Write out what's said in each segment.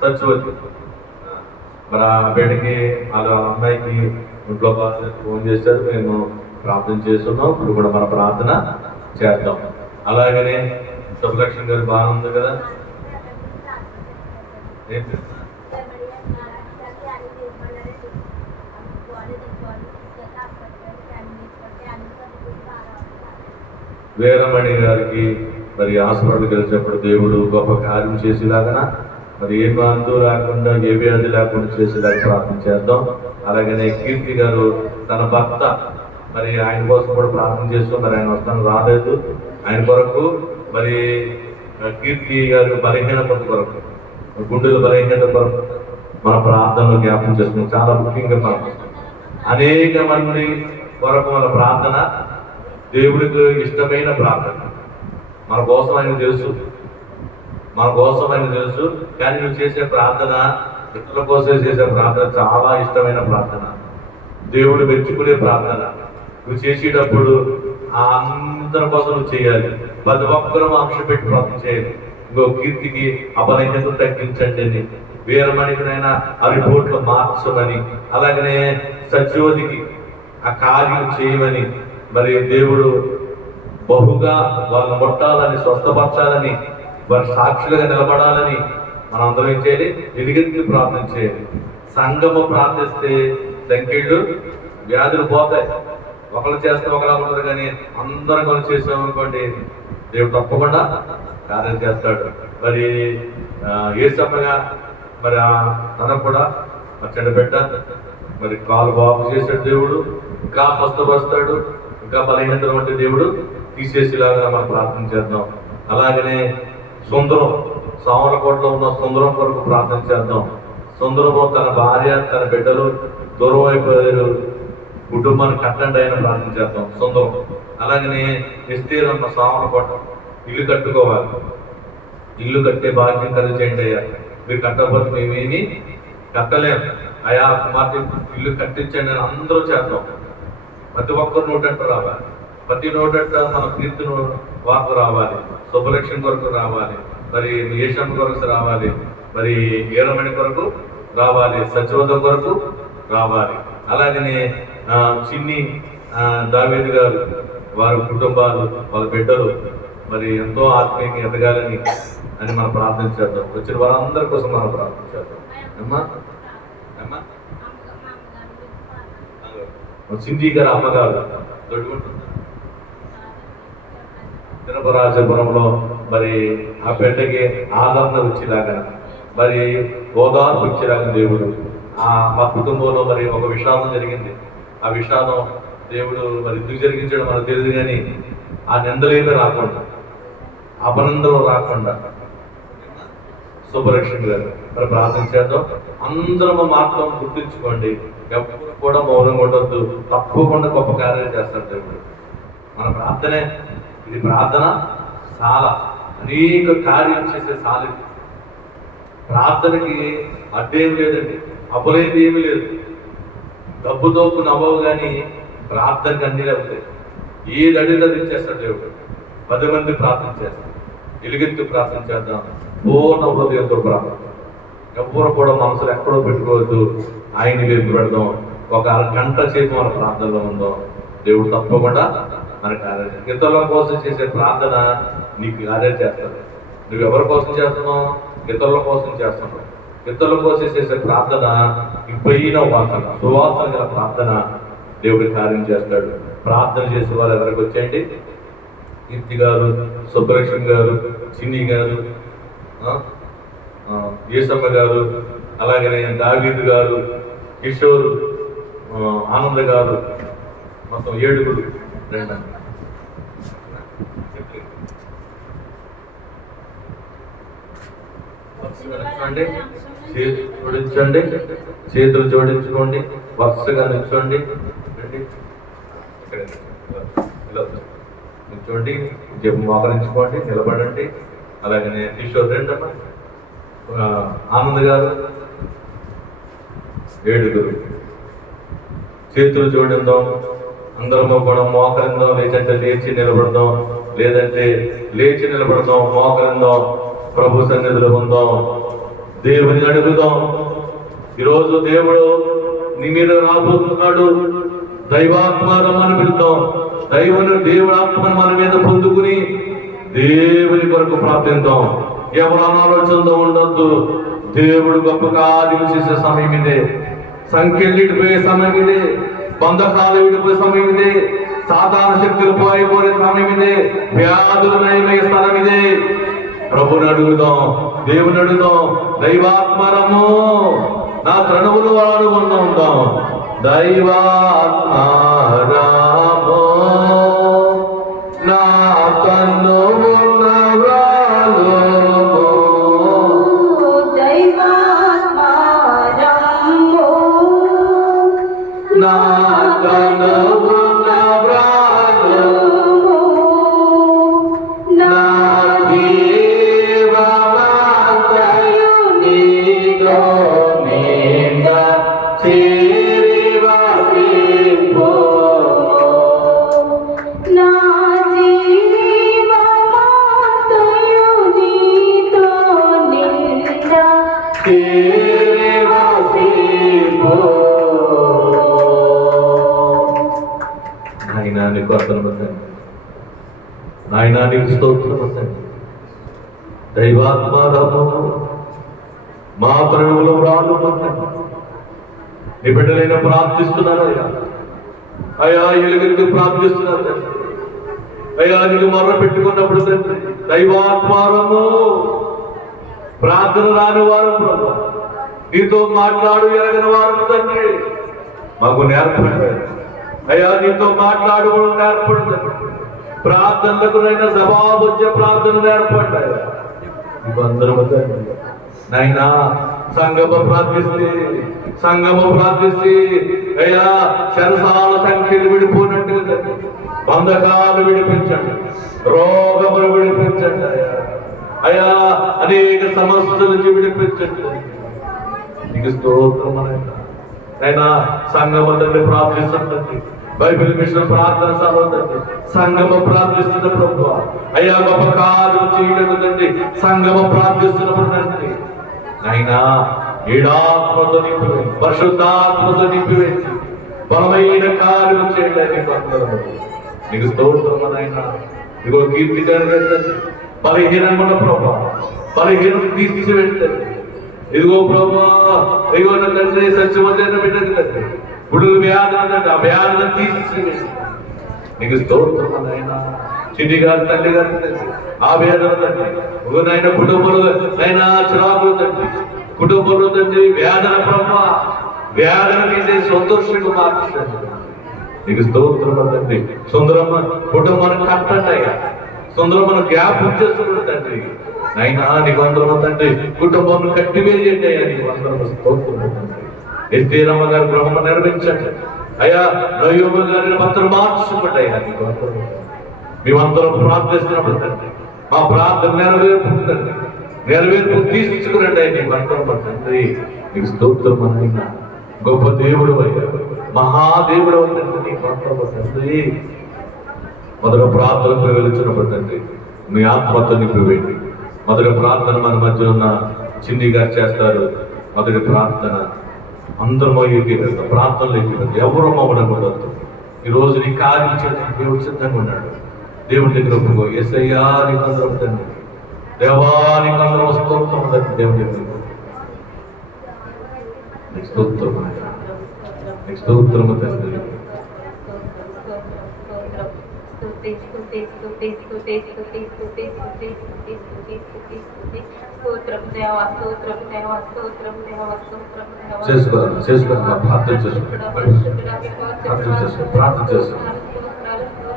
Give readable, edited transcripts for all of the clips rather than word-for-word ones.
సచివతి మరి ఆ బిడ్డకి వాళ్ళ అమ్మాయికి ఇంట్లో ఫోన్ చేశారు, మేము ప్రార్థన చేస్తున్నాం. ఇప్పుడు కూడా మన ప్రార్థన చేద్దాం. అలాగనే శుభలక్ష్మి గారు బాగుంది కదా. వీరమణి గారికి మరి హాస్పిటల్కి వెళ్ళినప్పుడు దేవుడు గొప్ప కార్యం చేసేలాగా మరి ఏ మందు లేకుండా ఏ వ్యాధి లేకుండా చేసేలాగా ప్రార్థన చేద్దాం. అలాగనే కీర్తి గారు తన భర్త మరి ఆయన కోసం కూడా ప్రార్థన చేస్తాం. మరి ఆయన వస్తాను రాలేదు. ఆయన కొరకు మరి కీర్తి గారు బలహీనత కొరకు, గుండెల బలహీనత కొరకు మన ప్రార్థనలో జ్ఞాపకం చేస్తున్నాం. చాలా ముఖ్యంగా మనం అనేక మంది కొరకు మన ప్రార్థన దేవుడికి ఇష్టమైన ప్రార్థన. మన కోసం ఆయన తెలుసు, మన కోసం ఆయన తెలుసు. కానీ నువ్వు చేసే ప్రార్థన ఇతరుల కోసం చేసే ప్రార్థన చాలా ఇష్టమైన ప్రార్థన, దేవుడు మెచ్చుకునే ప్రార్థన. నువ్వు చేసేటప్పుడు ఆ అందరి కోసం నువ్వు చేయాలి. ప్రతి ఒక్కరూ ఆంక్ష పెట్టి ప్రార్థన చేయాలి. ఇంకో కీర్తికి అబలహీనత తగ్గించండి అని, వీరమణికనైనా ఆ రిపోర్ట్లు మార్చమని, అలాగనే సచివతికి ఆ కార్యం చేయమని, మరి దేవుడు బహుగా వాళ్ళని ముట్టాలని, స్వస్థపరచాలని, వారి సాక్షులుగా నిలబడాలని మనం అందరం ఏం చేయాలి? ఎదిగెత్తి ప్రార్థన చేయాలి. సంఘము ప్రార్థిస్తే సంఖ్యలు వ్యాధులు పోతాయి. ఒకరు చేస్తే ఒకలా ఉంటారు, కానీ అందరం మనం చేసామనుకోండి దేవుడు తప్పకుండా కార్యం చేస్తాడు. మరి ఏసమ్మగా మరి తనకు కూడా చెడ్డబెట్ట మరి కాలు బాగు చేసాడు దేవుడు, ఇంకా స్వస్థపరుస్తాడు, ఇంకా బలహీనతలు వంటి దేవుడు తీసేసేలాగా మనం ప్రార్థన చేద్దాం. అలాగనే సుందరం సామలకోటలో ఉన్న సుందరం కొరకు ప్రార్థన చేద్దాం. సుందరము తన భార్య తన బిడ్డలు దూరం అయిపోయారు, కుటుంబాన్ని కట్టండి అయినా ప్రార్థన చేద్దాం సుందరం. అలాగనే ఎస్తేరు అన్న సామలకోట ఇల్లు కట్టుకోవాలి, ఇల్లు కట్టే భాగ్యం కలిగేయండి అయ్యా. మీరు కట్టకపోతే మేమేమి కట్టలేము అయా, కుమార్తె ఇల్లు కట్టించండి అని అందరూ చేద్దాం. ప్రతి ఒక్కరు నోటంట రావాలి, ప్రతి నోటంట మన కీర్తిను వార్త రావాలి, శుభలక్ష్మి కొరకు రావాలి, మరి ఏషం కొరకు రావాలి, మరి వీరమణి కొరకు రావాలి, సచివత కొరకు రావాలి. అలాగనే చిన్ని దావీదు గారు వారి కుటుంబాలు వాళ్ళ బిడ్డలు మరి ఎంతో ఆత్మీయంగా ఎదగాలని అని మనం ప్రార్థన చేద్దాం. వచ్చిన వారందరి కోసం మనం ప్రార్థన చేద్దాం. అమ్మా అమ్మా సింధీ గారు అమ్మగారు తిరుపరాజపురంలో మరి ఆ బిడ్డకి ఆదరణ వచ్చేలాగా, మరి ఓదార్పు వచ్చేలాగా దేవుడు మా కుటుంబంలో మరి ఒక విషాదం జరిగింది. ఆ విషాదం దేవుడు మరి ఎందుకు జరిగించడం మనకు తెలియదు, కానీ ఆ నిందలేమీ రాకుండా, అపనందలు రాకుండా శుభలక్ష్మి గారు మరి ప్రార్థన చేద్దాం. అందరము మాత్రం గుర్తించుకోండి, ఎవరు కూడా మౌనంగా ఉండొద్దు. తప్పకుండా గొప్ప కార్యాలు చేస్తారు దేవుడు. మన ప్రార్థనే ఇది, ప్రార్థన చాలా అనేక కార్యాలు చేసే సాలి. ప్రార్థనకి అడ్డేం లేదండి, అవ్వలేదు ఏమీ లేదు. డబ్బుతో అవ్వవు, కానీ ప్రార్థనకి అన్నీ అవుతాయి. ఏది అడిగితే ఇచ్చేస్తాడు దేవుడు. 10 మంది ప్రార్థన చేస్తాం, ఎలుగెత్తి ప్రార్థన చేద్దాం, పూర్ణ హృదయంతో ప్రార్థన. ఎవ్వరు కూడా మనసులు ఎక్కడో పెట్టుకోవద్దు, ఆయన వైపు పెడదాం. ఒక అరగంట సేపు మన ప్రార్థనలో ఉందాం, దేవుడు తప్పకుండా మన కార్యం. ఇతరుల కోసం చేసే ప్రార్థన నీకు కార్యం చేస్తాడు. నువ్వు ఎవరి కోసం చేస్తున్నావు? ఇతరుల కోసం చేస్తున్నావు. ఇతరుల కోసం చేసే ప్రార్థన ఇంపైన వాసన, సువాసన గల ప్రార్థన దేవుడి కార్యం చేస్తాడు. ప్రార్థన చేసే వాళ్ళు ఎవరికి వచ్చేయండి? కీర్తి గారు, సుబ్బలక్ష్మి గారు, చిన్ని గారు, ఏసమ్మ గారు, అలాగనే దావీదు గారు, కిషోర్, ఆనంద్ గారు, మొత్తం 7 రండి. జోడించండి, చేతులు జోడించుకోండి, వరుసగా నిల్చోండి. నిల్చోండి, మోకరించుకోండి, నిలబడండి. అలాగనే కిషోర్ రెండమ్మా, ఆనంద్ గారు 7 చేతులు జోడిద్దాం. అందరము కూడా మోకరిందాం. లేచంటే లేచి నిలబడదాం, లేదంటే లేచి నిలబడదాం, మోకరిందాం, ప్రభు సన్నిధిలో ఉందాం. దేవుని అడుగుదాం. ఈరోజు దేవుడు నీ మీద రాబోతున్నాడు. దైవాత్మానం అని పిలుద్దాం. దేవుడి ఆత్మను మన మీద పొందుకుని దేవుని కొరకు ప్రార్థిద్దాం. ఎవరు అనాలోచనతో ఉండొద్దు. దేవుడు గొప్ప కార్యం చేసే సమయం ఇదే. సంఖ్యలు విడిపోయే సమయం ఇదే. బంధకాలు విడిపోయే సమయం ఇదే. సాధారణ శక్తులు పోయిపోయే సమయం ఇదే. వ్యాధులు నయమయ్యే స్థలం ఇదే. ప్రభుని అడుగుదాం, దేవుని అడుగుదాం. దైవాత్మరము నా తనువులు వాడు ఉందాం. దైవాత్మరము నా తనువుల వాడు, దైవాత్మరము నా తనువుల వాడు, నా జీవమంతయు నీలో నిండ చేరివసింపు. నా జీవమంతయు నీతో నిండ చేరివసింపు. నాయనా నీకు వందనములు తండ్రి. నాయనా నీకు స్తోత్రము తండ్రి. దైవాత్మారము మా తరుణంలో రాను తండ్రి. నీ బిడ్డలైన ప్రార్థిస్తున్నారు అయ్యా. అయ్యా ఎలుగురికి ప్రార్థిస్తున్నారు తండ్రి. అయ్యా నీకు మొర్ర పెట్టుకున్నప్పుడు తండ్రి దైవాత్మారము ప్రార్థన రాని వారు ప్రభు, నీతో మాట్లాడు ఎరగని వారు తండ్రి మాకు నేర్పండి. అయ్యా నీతో మాట్లాడు నేర్పండి. ప్రార్థనలకు నైనా జవాబు వచ్చే ప్రార్థన నేర్పండి. అందరము తండ్రి నాయనా సంగమ ప్రార్థిస్తే అయ్యా శరసాల సంఖ్యలు విడిపోయినట్టుగా తండ్రి బంధకాలు విడిపించండి, రోగములు విడిపించండి. అయ్యా అనేక సమస్యల నుంచి విడిపించండి. నీకు స్తోత్రం అయినా సంగమ తండ్రి ప్రార్థిస్తుంది. బైబిల్ మిషన్ ప్రార్థన సభ తండ్రి సంగమ ప్రార్థిస్తున్న ప్రభు. అయ్యా గొప్ప కార్యం చేయడం తండ్రి సంగమ ప్రార్థిస్తున్నప్పుడు తండ్రి అయినా ఏడాత్మతో నింపివేసి పరిశుద్ధాత్మతో నింపివేసి బలమైన కార్యం చేయడానికి నీకు స్తోత్రం అయినా. ఇదిగో కీర్తి తండ్రి బలహీనముల ప్రభా, బలహీనం తీసి వెళ్తుంది. ఇదిగో ప్రభా, ఇదిగో నా తండ్రి సత్యమైన బిడ్డది తండ్రి ఇప్పుడు వ్యాధులు ఆ వ్యాధులను తీసి నీకు స్తోత్రం అయినా. చిన్ని గారు తల్లి గారు తండ్రి ఆ వేదన తండ్రి నాయన కుటుంబంలో నైనా చిరాకులు తండ్రి కుటుంబంలో తండ్రి వేదన ప్రభా, వేదన తీసే సంతోషంగా మార్చండి. నీకు స్తోత్రం తండ్రి. సుందరమ్మ కుటుంబాన్ని కట్టండి అయ్యా. సుందరమ్మను జ్ఞాపకం చేసుకున్న తండ్రి నైనా నీకు అందరమ తండ్రి కుటుంబం కట్టివేయండి అయ్యా. నీకు అందరమ స్తోత్రం తండ్రి. ఎస్తేరమ్మ గారి గృహం నిర్మించండి అయ్యా. నయోమ గారిని మాత్రం మార్చుకోండి అయ్యా. నీకు అందరూ మేమందరం ప్రార్థిస్తున్నప్పుడు తండ్రి మా ప్రార్థన నెరవేర్పుతుందండి. నెరవేర్పు తీసుకురండి అయ్యా. నీకు అందరం తండ్రి నీకు స్తోత్రం అయినా. గొప్ప దేవుడు అయ్యా, మహాదేవుడు తండ్రి నీకు అందరం తండ్రి. మొదట ప్రార్థనకు వెలుచున్నప్పుడు తండ్రి మీ ఆత్మతో నింపివేయండి. మొదటి ప్రార్థన మన మధ్య ఉన్న చిన్ని గారు చేస్తారు. మొదటి ప్రార్థన అందరూ ఎక్కిపోతాం. ప్రార్థనలు ఎక్కిపోతాం. ఎవరో మమ్మడం ఉండద్దు. ఈరోజు నీ కార్యం చేయడానికి దేవుడు సిద్ధంగా ఉన్నాడు. దేవుడి దగ్గర ఒప్పుకో. యేసయ్యా నీకు అందరం తండ్రి, దేవా నీకు అందరం స్తోత్రం తండ్రి. దేవుడి దగ్గర నీకు స్తోత్రం, నీకు స్తోత్రము తండ్రి.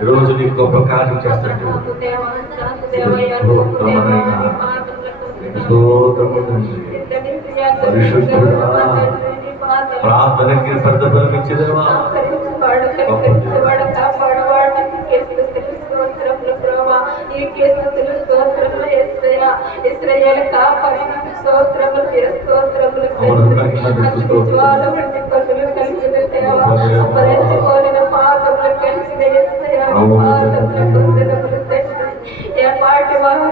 ఈరోజు నీకు గొప్ప కార్యం చేస్తాడు. పరిశుద్ధుడా ప్రార్థనకి పెద్ద బలం ఇచ్చేదేవా. పాటి వారు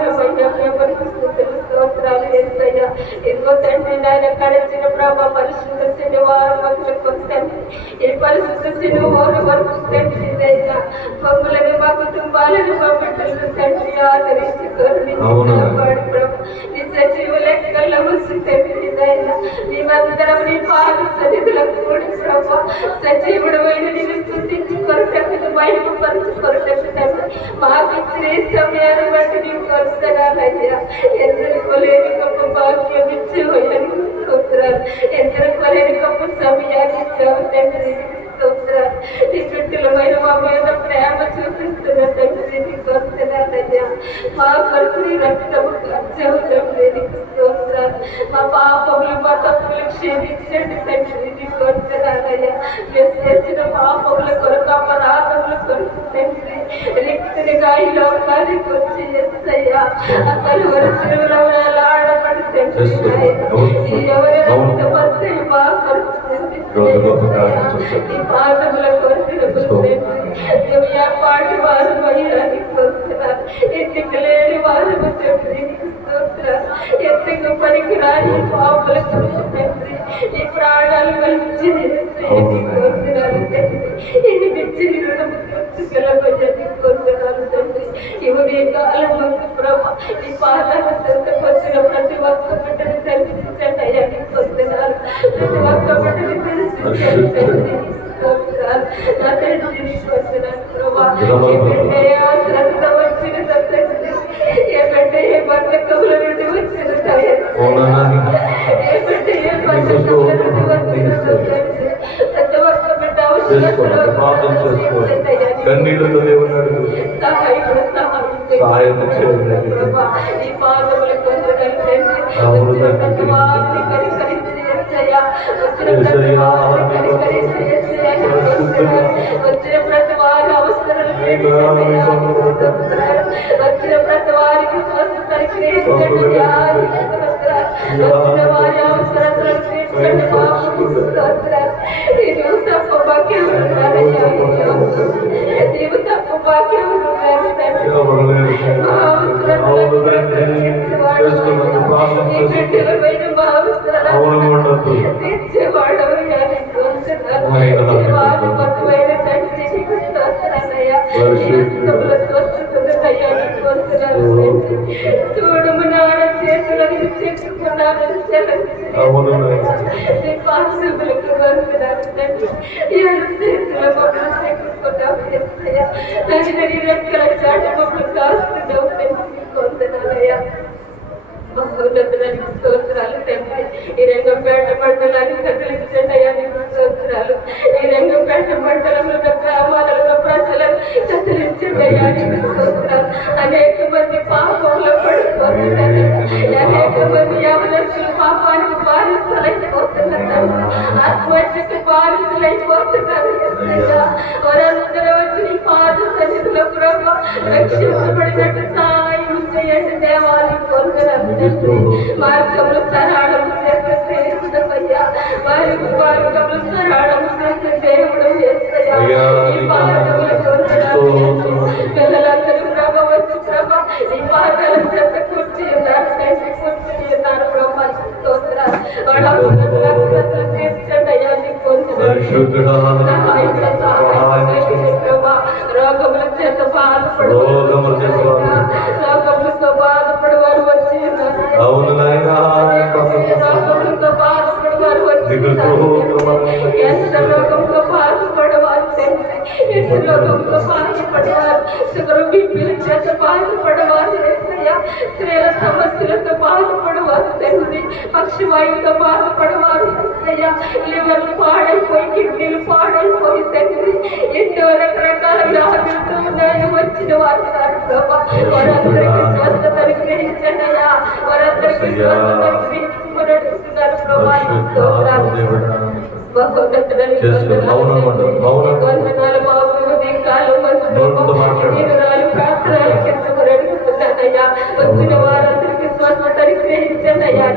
స్తోత్రాలు చేస్తాయా. ఇదిగో తండ్రి నాయన కడిచిన ప్రభా పరిశుద్ధ శనివారం మధ్యలో తండ్రి ఈ పరిశుద్ధ శనివారం వరకు తండ్రి దైనా మమ్మల్ని మా కుటుంబాలను మా బిడ్డలను తండ్రి ఆదరించుకోండి నీ సజీవ లెక్కల్లో వచ్చి తండ్రి దైనా మేమందరం నీ పాద సన్నిధులకు కూడా ప్రభా సజీవుడమైన నేను స్తుతించి కొరటకు మహిమ పరుచు కొరటకు తండ్రి మాకు ఇచ్చిన ఈ సమయాన్ని బట్టి నీకు కొలుస్తున్నానయ్యా ఎందరికో లేని గొప్ప భాగ్యం ఇచ్చేవయ్యాను స్తోత్రాలు ఎందరికో లేని గొప్ప సమయాన్ని ఇచ్చావు తండ్రి స్తోత్రాలు నీ చుట్టూలమైన మా మీద ప్రేమ చూపిస్తున్న తండ్రి నీకు వస్తున్నానయ్యా మా కొరకు నీ రక్తము ఖర్చవు తండ్రి నీకు స్తోత్రాలు మా పాపములు మా తప్పులు క్షమించండి తండ్రి నీకు వస్తున్నానయ్యా మేము చేసిన పాపముల కొరకు అపరాధముల కొరకు తండ్రి రిక్తునిగా ఈ లోకానికి వచ్చి చేస్తాయ్యా అతను వరుసలో ఆడబడి తండ్రి ఎవరి రక్తమంతా మా కొరకు ఈ పాదముల కొరకు పాటి వారు మహిళని కోరుతున్నారు ఎత్తిక లేని వారు తండ్రి ఎత్తిక పనికి రాని పాపల కొరకు తండ్రి ఈ ప్రాణాలు కలిసి కోరుతున్నారు తండ్రి ఇది పిచ్చి రుణము కోరుతున్నారు తండ్రి ఇవి ఈ కాలంలో ప్రభా ఈ పాదాలు సంతకొచ్చిన ప్రతి ఒక్క బిడ్డను తెలిసించండి అయ్యా కోరుతున్నారు ప్రతి ఒక్క బిడ్డను తెలిసించండి తండ్రి నా తండ్రి కోరుతున్నాను ప్రభా శ్రద్ధ వచ్చిన తండ్రి ఏమంటే ఏ బంధకముల నుండి వచ్చిన ఏమంటే ఏ బంధకముల నుండి వచ్చిన ప్రతి ఒక్క బిడ్డ కన్నీళ్ళతో దేవుడు సహాయం ఈ పాదముల వచ్చిన ప్రతి వారి అవసరాలు వచ్చిన ప్రతి వారికి స్వస్థత వచ్చిన వారి అవసరాలను నీవు తప్ప భాగ్యం నీవు తప్ప భాగ్యం చూడము నాన్న చేతులను చెప్పుకున్నాను పాసులకు వరుకున్నాను చేతుల మమ్మల్ని చెప్పుకున్నావు నది రెక్కల చాట మమ్మల్ని కాస్తున్నావు కొందనాలయ్యా మహోన్నతులకు స్తోత్రాలు తండ్రి ఈ రంగంపేట మండలాన్ని కదిలించండి అయ్యా నీకు స్తోత్రాలు ఈ రంగంపేట మండలంలో గ్రామాలలో ప్రజలను కదిలించండి అయ్యా నీకు స్తోత్రాలు అనేక మంది పాపంలో పడిపోతున్నారు అనేక మంది యవనస్తులు పాపానికి బానిసలైపోతున్నారు ఆత్మహత్యకు బానిసలైపోతున్నారు వారందరూ వచ్చి నీ పాద సన్నిధిలో ప్రభు రక్షించబడినట్టు సాయం చేయండి దేవాలయం కొనుగోలు మార్గంలో సరళం చేసే దేవుడయ్యా వారి మార్గంలో సరళం చేసే దేవుడు చేస్తాయా ఈ పాదముల పిల్లలందరూ ప్రభు వచ్చి ప్రభు ఈ పాదాల చెత్త కూర్చి ఉన్నారు తండ్రి కూర్చుని ఉన్నారు ప్రభు స్తోత్రాలు వాళ్ళ అవసరాలు తీర్చండి అయ్యా నీకు రోగముల చేత రోగములతో బాధపడేవారు వచ్చి అవును నాయనా రోగములతో బాధపడేవారు వచ్చి ఎంత రోగంతో బాధపడేవారు ఎంత రోగంతో బాధపడేవారు షుగర్ బీపీల చేత బాధపడేవారు స్త్రీల సమస్యలతో బాధపడేవారు తండ్రి పక్షవాయువుతో బాధపడేవారు లివర్లు పాడైపోయి కిడ్నీలు పాడైపోయి తండ్రి ఎన్నో రకరకాల వ్యాధులతో ఉన్నాయని వచ్చిన వారు ప్రభా వారందరికీ స్వస్థతను గ్రహించండి అయ్యా వారందరికీ స్వస్థతను గ్రహించుకున్నట్టున్నారు ప్రభా వందనాలు బాబు కాలం ప్రార్థనలు కిందకున్నానయ్యా వచ్చిన వారందరికీ స్వస్థతను గ్రహించండి అయ్యా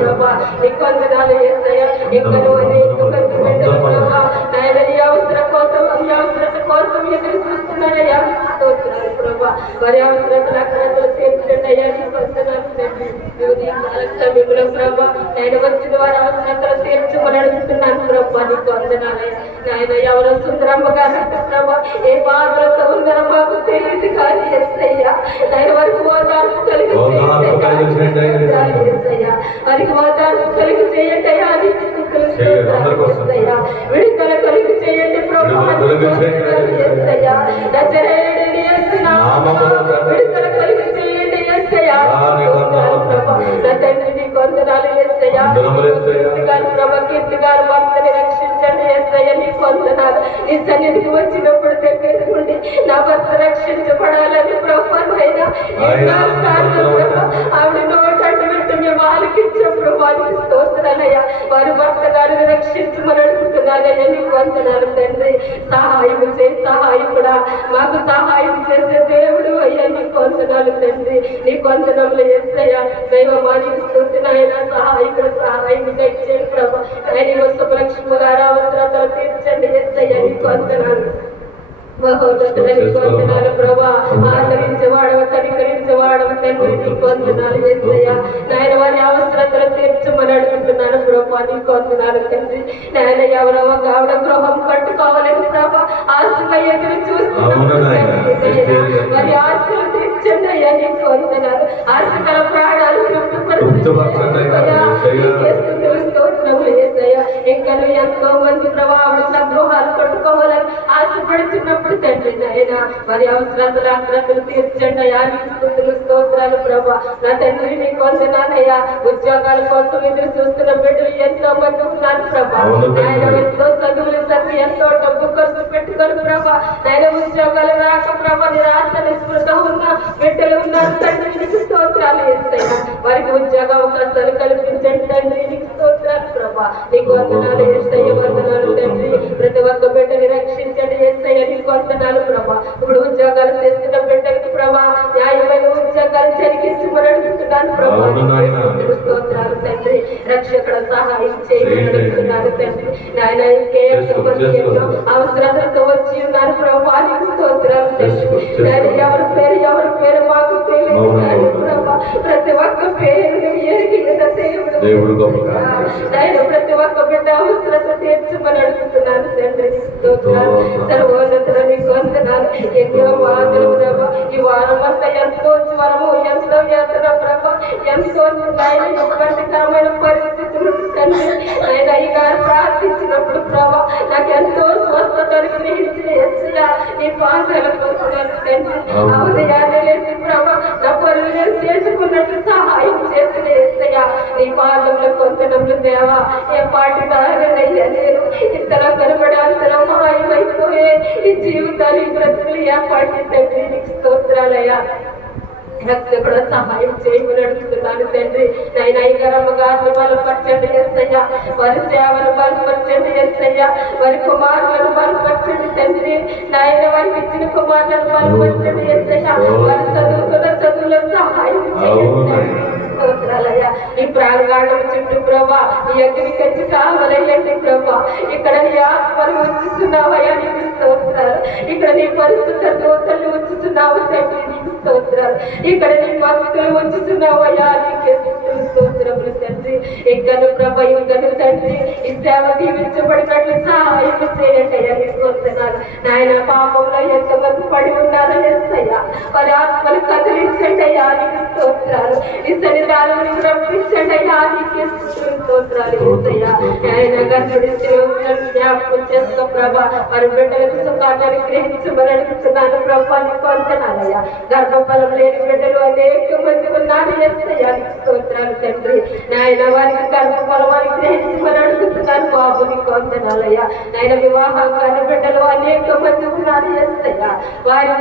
ప్రభా నీకు వందనాలు చేస్తాయా ఎక్కడో అనేక మంది బిడ్డలు ప్రభా నాయన ఈ అవసరం కోసం ఈ అవసరత కోసం ఎదురు చూస్తున్నానయ్యా స్తోత్రాలు ప్రభా వారి అవసరతలు అక్కడ తీర్చండి అయ్యా నీకు వందనాలు తండ్రి సమయంలో ప్రభా నేను వచ్చిన వారి అవసరతలు తీర్చుకొని అడుగుతున్నాను ప్రభా నీకు వందనాలయ్యా. నాయన ఎవరో సుందరమ్మ గారు ప్రభా ఏ బాధలతో ఉన్నారో మాకు తెలియదు కానీ యేసయ్యా నాయన వారికి ఓదార్పు కలిగి వారికి ఓదార్పు కలిగి చేయండి అయ్యా. విడుదల కలిగి చేయండి ప్రభా యేసయ్యా. నజరేయుడైన యేసు నామములో విడుదల కలిగి చేయండి యేసయ్యా. నా తండ్రి నీకు వందనాలు యేసయ్యా. ప్రభా కీర్తి గారు భర్తని రక్షించండి యేసయ్యా. నీకు వందనాలు. నీ సన్నిధికి వచ్చినప్పుడు దగ్గర నుండి నా భర్త రక్షించబడాలని ప్రభావైనా ఆవిడ నోటంటే వింటూ మేము ఆలకించినప్పుడు వారికి స్తోత్రాలయ్యా. వారి భర్త గారిని రక్షించమని అడుగుతున్నానయ్యా. నీకు వందనాలు తండ్రి. సహాయం చేయి సహాయకుడా, మాకు సహాయం చేసే దేవుడు అయ్యా. నీకు వందనాలు తండ్రి. నీకు వందనములు యేసయ్యా. దైవమానికి స్తుతినైనా సహాయకుడు సహాయం దయచేయండి ప్రభా. ఆయన సుబ్బలక్ష్మి గారు అవసరాలు తీర్చండి యేసయ్యా. నీకు వందనాలు మహోన్నతునికి వందనాలు ప్రభా. ఆదరించేవాడవ కనికరించేవాడవ తండ్రి నీకు వందనాలు యేసయ్యా. నాయన వారి అవసరతలు తీర్చమని అడుగుతున్నాను ప్రభా. నీకు వందనాలు తండ్రి. నాయన ఎవరో ఒక ఆవిడ గృహం కట్టుకోవాలని ప్రభా ఆశగా ఎదురు చూస్తున్నాను. వారి ఆశలు తీర్చండి అయ్యా. నీకు వందనాలు. ఆశకల ప్రాణాలు స్తోత్రములు యేసయ్యా. ఇంకా ఎంతో మంది ప్రభా ఆవిడ గృహాలు కట్టుకోవాలని ఆశపడుతున్నప్పుడు తండ్రి నాయన వారి అవసరాలు ఆగ్రతలు తీర్చండి అయ్యా. నీకు స్తుతులు స్తోత్రాలు ప్రభా. నా తండ్రి నీకు వందనాలయ్యా. ఉద్యోగాల కోసం ఎదురు చూస్తున్న బిడ్డలు ఎంతో మంది ఉన్నారు ప్రభా. ఆయన ఎంతో చదువులు చదివి ఎంతో డబ్బు ఖర్చు పెట్టుకొని ప్రభా ఆయన ఉద్యోగాలు రాక ప్రభా నిరాశ నిస్పృహ ఉన్న బిడ్డలు ఉన్నారు తండ్రి. నీకు స్తోత్రాలు యేసయ్యా. వారికి ఉద్యోగ అవకాశాలు కల్పించండి తండ్రి. నీకు స్తోత్రాలు ప్రభా. నీకు వందనాలు యేసయ్య. వందనాలు తండ్రి. ప్రతి ఒక్క బిడ్డని రక్షించండి యేసయ్య. నీకు వందనాలు ప్రభా. ఇప్పుడు ఉద్యోగాలు చేస్తున్న బిడ్డకి ప్రభా న్యాయమైన ఉద్యోగాలు జరిగిస్తుమని అడుగుతున్నాను ప్రభా. స్తోత్రాలు తండ్రి. రక్షకుడ సహాయం చేయమని అడుగుతున్నాను తండ్రి. నాయన ఎన్నో అవసరాలతో వచ్చి ఉన్నారు ప్రభా. నీకు స్తోత్రాలు తండ్రి. నాయన ఎవరి పేరు మాకు తెలియదు ప్రభా. ప్రతి ఒక్క పేరు ఎరిగిన దేవుడు నాయన ప్రతి ఒక్క బిడ్డ అవసరత తీర్చమని అడుగుతున్నాను తండ్రి. స్తోత్రాలు. సర్వోన్నతులు నీకు వందనాలు. ఎన్నో బాధలు ప్రభా. ఈ వారం అంతా ఎంతో జ్వరము ఎంతో యాత్ర ప్రభా ఎంతో నాయన ఇబ్బందికరమైన పరిస్థితులు తండ్రి. ఆయన అయ్యగారు ప్రార్థించినప్పుడు ప్రభా నాకు ఎంతో స్వస్థత అనుగ్రహించిన యేసయ్యా. నీ పాదాలకు వస్తున్నాను తండ్రి. ఆ ఉదయాన్నే లేచి ప్రభా నా పనులు చేసుకున్నట్టు సహాయం చేసిన యేసయ్యా. నీ పాదముల కొంతనములు దేవా ఏ పాటి దారినయ్యా. నేను ఇంతలో కనబడే అంతలో మాయమైపోయే ఈ జీవితాలు ఈ బ్రతుకులు ఏర్పాటు తండ్రి. నీకు స్తోత్రాలయ్యా. రక్షకుడ సహాయం చేయమని అడుగుతున్నాను తండ్రి. నాయన అయ్యగారమ్మ గారిని బలపరచండి యేసయ్యా. వారి సేవను బలపరచండి యేసయ్యా. వారి కుమారులను బలపరచండి తండ్రి. నాయన వారికి ఇచ్చిన కుమారులను బలపరచండి యేసయ్యా. వారి చదువుతున్న చదువులో సహాయం చేయండి. స్తోత్రాలయ్యా. నీ ప్రాంగణం చుట్టూ ప్రభా నీ అగ్ని కచ్చి కావాలండి ప్రభా. ఇక్కడ నీ ఆత్మను ఉంచుతున్నావయ్యా. నీకు స్తోత్రాలు. ఇక్కడ నీ పరిశుద్ధ దూతలు ఉంచుతున్నావు తండ్రి. నీకు స్తోత్రాలు. ఇక్కడ నీ భక్తులు ఉంచుతున్నావయ్యా. నీకే స్తోత్రములు తండ్రి. ఇంకను ప్రభా ఇంకను తండ్రి ఈ సేవ దీవించబడినట్లు సహాయం చేయండి అయ్యా. నీకు వందనాలు. నాయన పాపంలో ఎంతమంది పడి ఉన్నారో యేసయ్యా. వారి ఆత్మలు కదిలించండి అయ్యా. నీకు స్తోత్రాలు. ఈ సన్నిధానం రప్పించండి అయ్యా. నీకే స్తోత్రాలు యేసయ్యా. ఆయన గర్భుడి జ్ఞాపకం చేసుకో ప్రభా. వారి బిడ్డలకు సుఖాన్ని అనుగ్రహించమని అడుగుతున్నాను ప్రభా. నీకు వందనాలయ్యా. గర్భఫలం లేని బిడ్డలు అనేక మంది ఉన్నారు యేసయ్యా. నీకు స్తోత్రాలు తండ్రి. నాయన వారికి గర్భఫలం అనుగ్రహించమని అడుగుతున్నాను బాబు. నీకు వందనాలయ్యా. నాయన వివాహం కాని బిడ్డలు అనేక మంది ఉన్నారు యేసయ్యా. వారి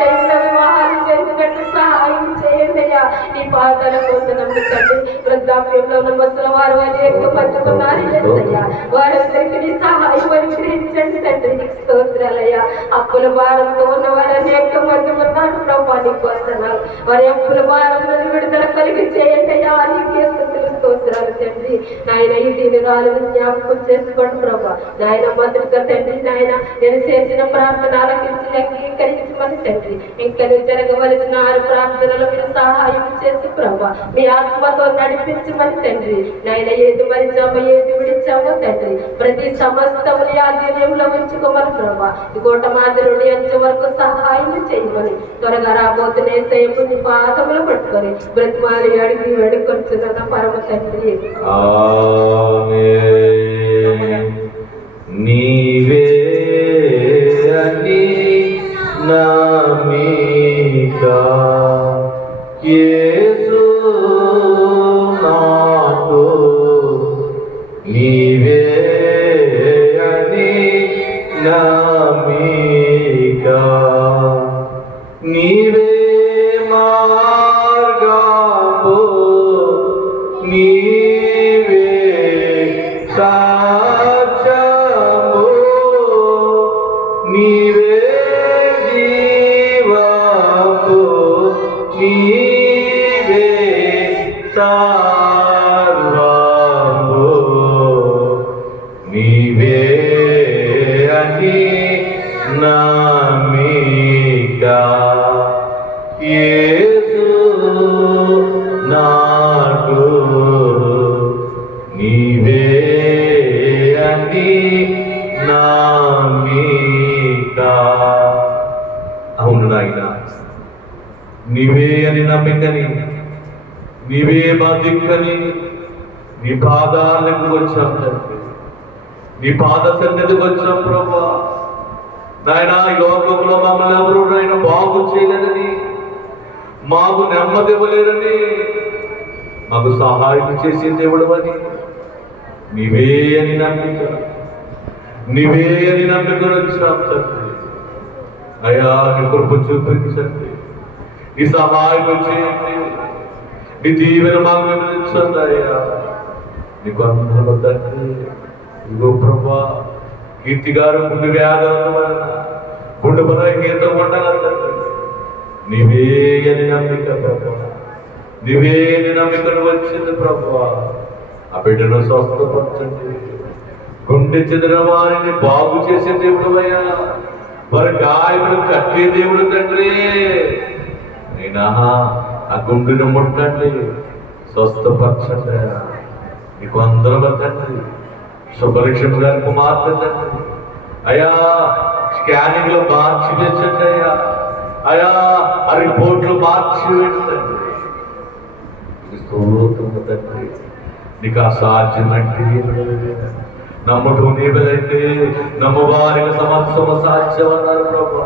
టైంలో వివాహాలు జరిగినట్టు సహాయం చేయండి అయ్యా. నీ పాదాల కోసం తండ్రి. వృద్ధాప్యంలో ఉన్న ముసలి వారు అనేక మంది ఉన్నారు యేసయ్యా. వారందరికీ నీ సహాయం అనుగ్రహించండి తండ్రి. నీకు స్తోత్రాలయ్యా. అప్పుల భారంతో ఉన్న వారు అనేక మంది ఉన్నారు ప్రభా. నీకు వందనాలు. వారి అప్పుల భారంలో విడుదల కలిగి చేయండి అయ్యా. నీకే స్తుతులు స్తోత్రాలు తండ్రి. నాయన ఈ దీనిరాలను జ్ఞాపకం చేసుకోండి ప్రభా. నాయన మొదటిగా తండ్రి నాయన నేను చేసిన ప్రార్థన ఆలకించి అంగీకరించమని తండ్రి ఇంకా జరగవలసిన 6 ప్రార్థనలు మీరు సహాయం చేసి ప్రభా మీ ఆత్మతో నడిపించమని తండ్రి. నాయన ఏది మరిచామో ఏది విడిచామో తండ్రి ప్రతి సమస్తముని ఆధీనంలో ఉంచుకోమని ప్రభా. ఈ కోట మాదిరుడి అంచె వరకు సహాయం చేయమని త్వరగా రాబోతున్న సేపు నీ పాదములు పట్టుకొని బ్రతిమాలి అడిగి వేడుకొచ్చున్న పరమ తండ్రి. నీవే అని నమ్మిక యేసు నాతో నీవే అని నమ్మిక నీవే మార్గము నీవే సాక్ష్యము నీవే జీవము నీవే సర్వము నీవే అని నమ్మిక యేసు నాకు నీవే అని నమ్మిక. అవును నాయన, నీవే అని నమ్మికని, నీవే మా దిక్కని నీ పాదాలకు వచ్చాం తండ్రి, నీ పాద సన్నిధికి వచ్చాం ప్రభా. నాయన ఈ లోకంలో మమ్మల్ని ఎవరు నాయన బాగు చేయలేదని, మాకు నెమ్మది ఇవ్వలేదని, మాకు సహాయం చేసే దేవుడు అని నీవే అని నమ్మిక, నీవే అని నమ్మికను వచ్చాం తండ్రి. అయ్యా నీ కృప చూపించండి, నీ సహాయం చేయండి, నీ దీవెన మాకు వివరించండి అయ్యా. నీకు అందరూ తండ్రి. ఇగో ప్రభా, కీర్తి గారు గుండె వ్యాధుల వలన గుండె బలహీనత ఉండాలి. నీవే అని నమ్మిక ప్రభా, నీవే అని నమ్మికను వచ్చింది ప్రభా. ఆ బిడ్డను స్వస్థపరచండి, గుండె చెందిన వారిని బాగు చేసే దేవుడు అయ్యా, వారి గాయములు కట్టే దేవుడు తండ్రి. నేనా ఆ గుండెను ముట్టండి, స్వస్థపరచండి. నీకు అందరూ తండ్రి. సుపరీక్షణ గారి కుమార్తె తండ్రి అయ్యా, స్కానింగ్ లో మార్చి తెచ్చండి అయ్యా. అయ్యా ఆ రిపోర్ట్లు మార్చి పెట్టండి. తండ్రి నీకు అసాధ్యమంటే నమ్మటం నీవైతే నమ్మవారికి సమస్తం సాధ్యమన్నారు ప్రభా.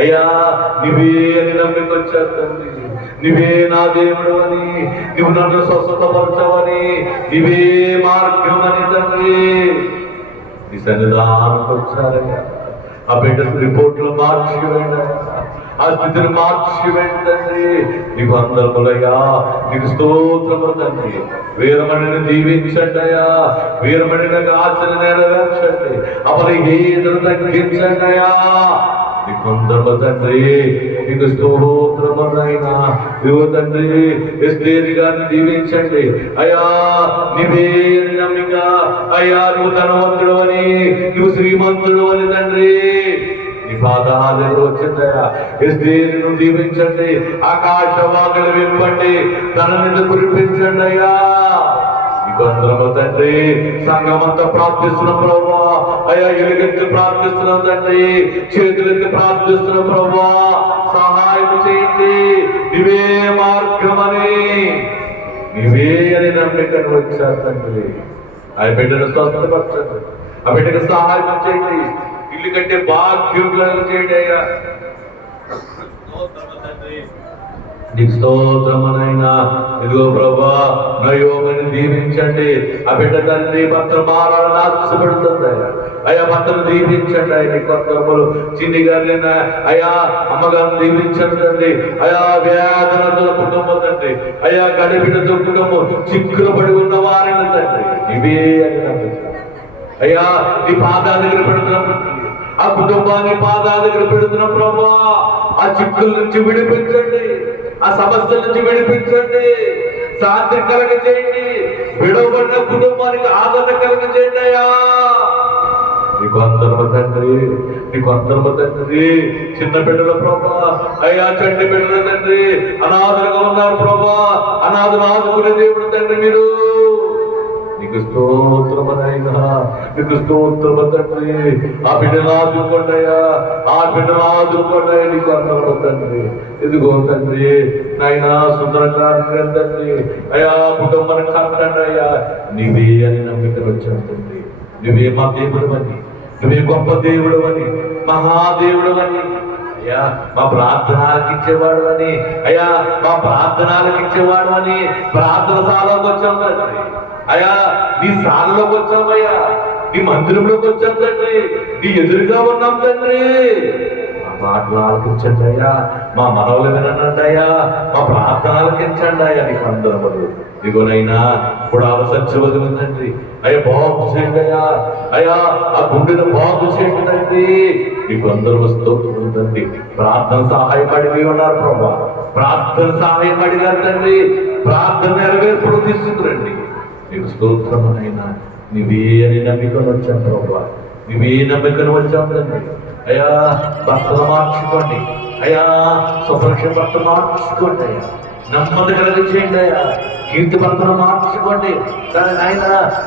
అయ్యా నీవే అని నమ్మికొచ్చారు తండ్రి, నీవే నా దేవుడు అని, నువ్వు నన్ను స్వస్థపరచవని, నీవే మార్గం అని తండ్రి నీ సన్నిధానికి వచ్చారయ్యా. ఆ బిడ్డ రిపోర్ట్లు మార్చి వెళ్ళా, ఆ స్థితిని మార్చి వెళ్ళండి. నీకు అందరములయ్యా, నీకు స్తోత్రము తండ్రి. వీరమణిని దీవించండి అయ్యా, వీరమణిని ఆశలు నెరవేర్చండి, అపరిహీనను తగ్గించండి అయ్యా. నీకు అందరము తండ్రి, నీకు స్తోత్రమునైనా నువ్వు తండ్రి. ఎస్తేరి గారిని దీవించండి అయ్యా, నీవే నమ్మిక అయ్యా. నువ్వు ధనవంతుడు అని, నువ్వు శ్రీమంతుడు అని తండ్రి నీ పాదాలు వచ్చిందయ్యా. ఎస్తేరిను దీవించండి, ఆకాశవాకులు విప్పండి, తన మీద కురిపించండి అయ్యా. నీకు అందరము తండ్రి. సంఘమంతా ప్రార్థిస్తున్నాం ప్రభా అయ్యా, ఎలుగెత్తి ప్రార్థిస్తున్నాం తండ్రి, చేతులెత్తి ప్రార్థిస్తున్నాం ప్రభా. సహాయం చేయండి, నీవే మార్గమని, నీవే అని నమ్మికను వచ్చారు తండ్రి. ఆ బిడ్డను స్వస్థపరచండి, ఆ బిడ్డకు సహాయం చేయండి, ఇల్లు కంటే భాగ్యం చేయండి అయ్యా. నీకు స్తోత్రమునైనా. ఇదిగో ప్రభా, నయోగని దీవించండి, ఆ బిడ్డ తండ్రి భర్త మారాలని ఆశపడుతుంది అయ్యా. భర్తను దీవించండి అయ్యా. నీ కొత్తములు చిన్ని గారిని అయ్యా, అమ్మగారిని దీవించండి తండ్రి అయ్యా. వేదనతో కుటుంబం తండ్రి అయ్యా, గడిబిడ్డతో కుటుంబం చిక్కులు పడి ఉన్న వారిని తండ్రి ఇవే అని అయ్యా. నీ పాదాల దగ్గర పెడుతున్నాం, ఆ కుటుంబాన్ని పాదాల దగ్గర పెడుతున్నాం ప్రభా. ఆ చిక్కుల నుంచి విడిపించండి, ఆ సమస్యల నుంచి విడిపించండి, శాంతి కలగ చేయండి, విడవబడిన కుటుంబానికి ఆదరణ కలిగించండి అయ్యా. నీకు అందరము తండ్రి, నీకు అందరము తండ్రి. చిన్న బిడ్డల ప్రభా, అయ్యా చంటి బిడ్డల తండ్రి, అనాథలుగా ఉన్నారు ప్రభా, అనాథలు ఆదుకునే దేవుడు తండ్రి మీరు. నీకు స్తోత్రమనైనా, నీకు స్తోత్రమ తండ్రి. ఆ బిడ్డలు ఆదుకోండియా, ఆ బిడ్డలు ఆదుకోండి. నీకు అందరము తండ్రి. ఇదిగో తండ్రి నాయనా సుందరకారు తండ్రి, అయ్యా కుటుంబాన్ని కట్టండి అయ్యా. నీవే అని నమ్మికలు వచ్చాను తండ్రి. నువ్వే మా దేవుడు అని, నువ్వే గొప్ప దేవుడు అని, మహాదేవుడు అని అయ్యా. మా ప్రార్థనలకు ఇచ్చేవాడు అని అయ్యా, మా ప్రార్థనలకు ఇచ్చేవాడు అని ప్రార్థన సాలోకి వచ్చాం తండ్రి అయ్యా. నీ సాలలోకి వచ్చామయ్యా, నీ మందిరంలోకి వచ్చాం తండ్రి, నీ ఎదురుగా ఉన్నాం తండ్రి. మా మాటలు ఆలకించండి అయ్యా, మా మనవులు వినండి అయ్యా, మా ప్రార్థనలు ఆలకించండి అయ్యా. నీకు అందరూ ఇదిగోనైనా ఇప్పుడు సత్యవతి ఉందండి అయ్యా, బాగు చేయండి అయ్యా. అయ్యా ఆ గుండెను బాగు చేయండి తండ్రి. నీకు అందరూ స్తోత్రుందండి. ప్రార్థన సహాయపడి ఉన్నారు ప్రభా, ప్రార్థన సహాయపడి గారు తండ్రి. ప్రార్థన నెరవేర్పుడు తీసుకురండి. నీకు స్తోత్రమైనా నీవే అని నమ్మికను వచ్చాం ప్రభా, నీవే నమ్మికను వచ్చాం తండ్రి. అయ్యా భర్తలు మార్చుకోండి అయ్యా, సుపక్ష భర్త మార్చుకోండి అయ్యా, నమ్మది కలిగి చేయండి అయ్యా. కీర్తి భర్తను మార్చుకోండి, దాని ఆయన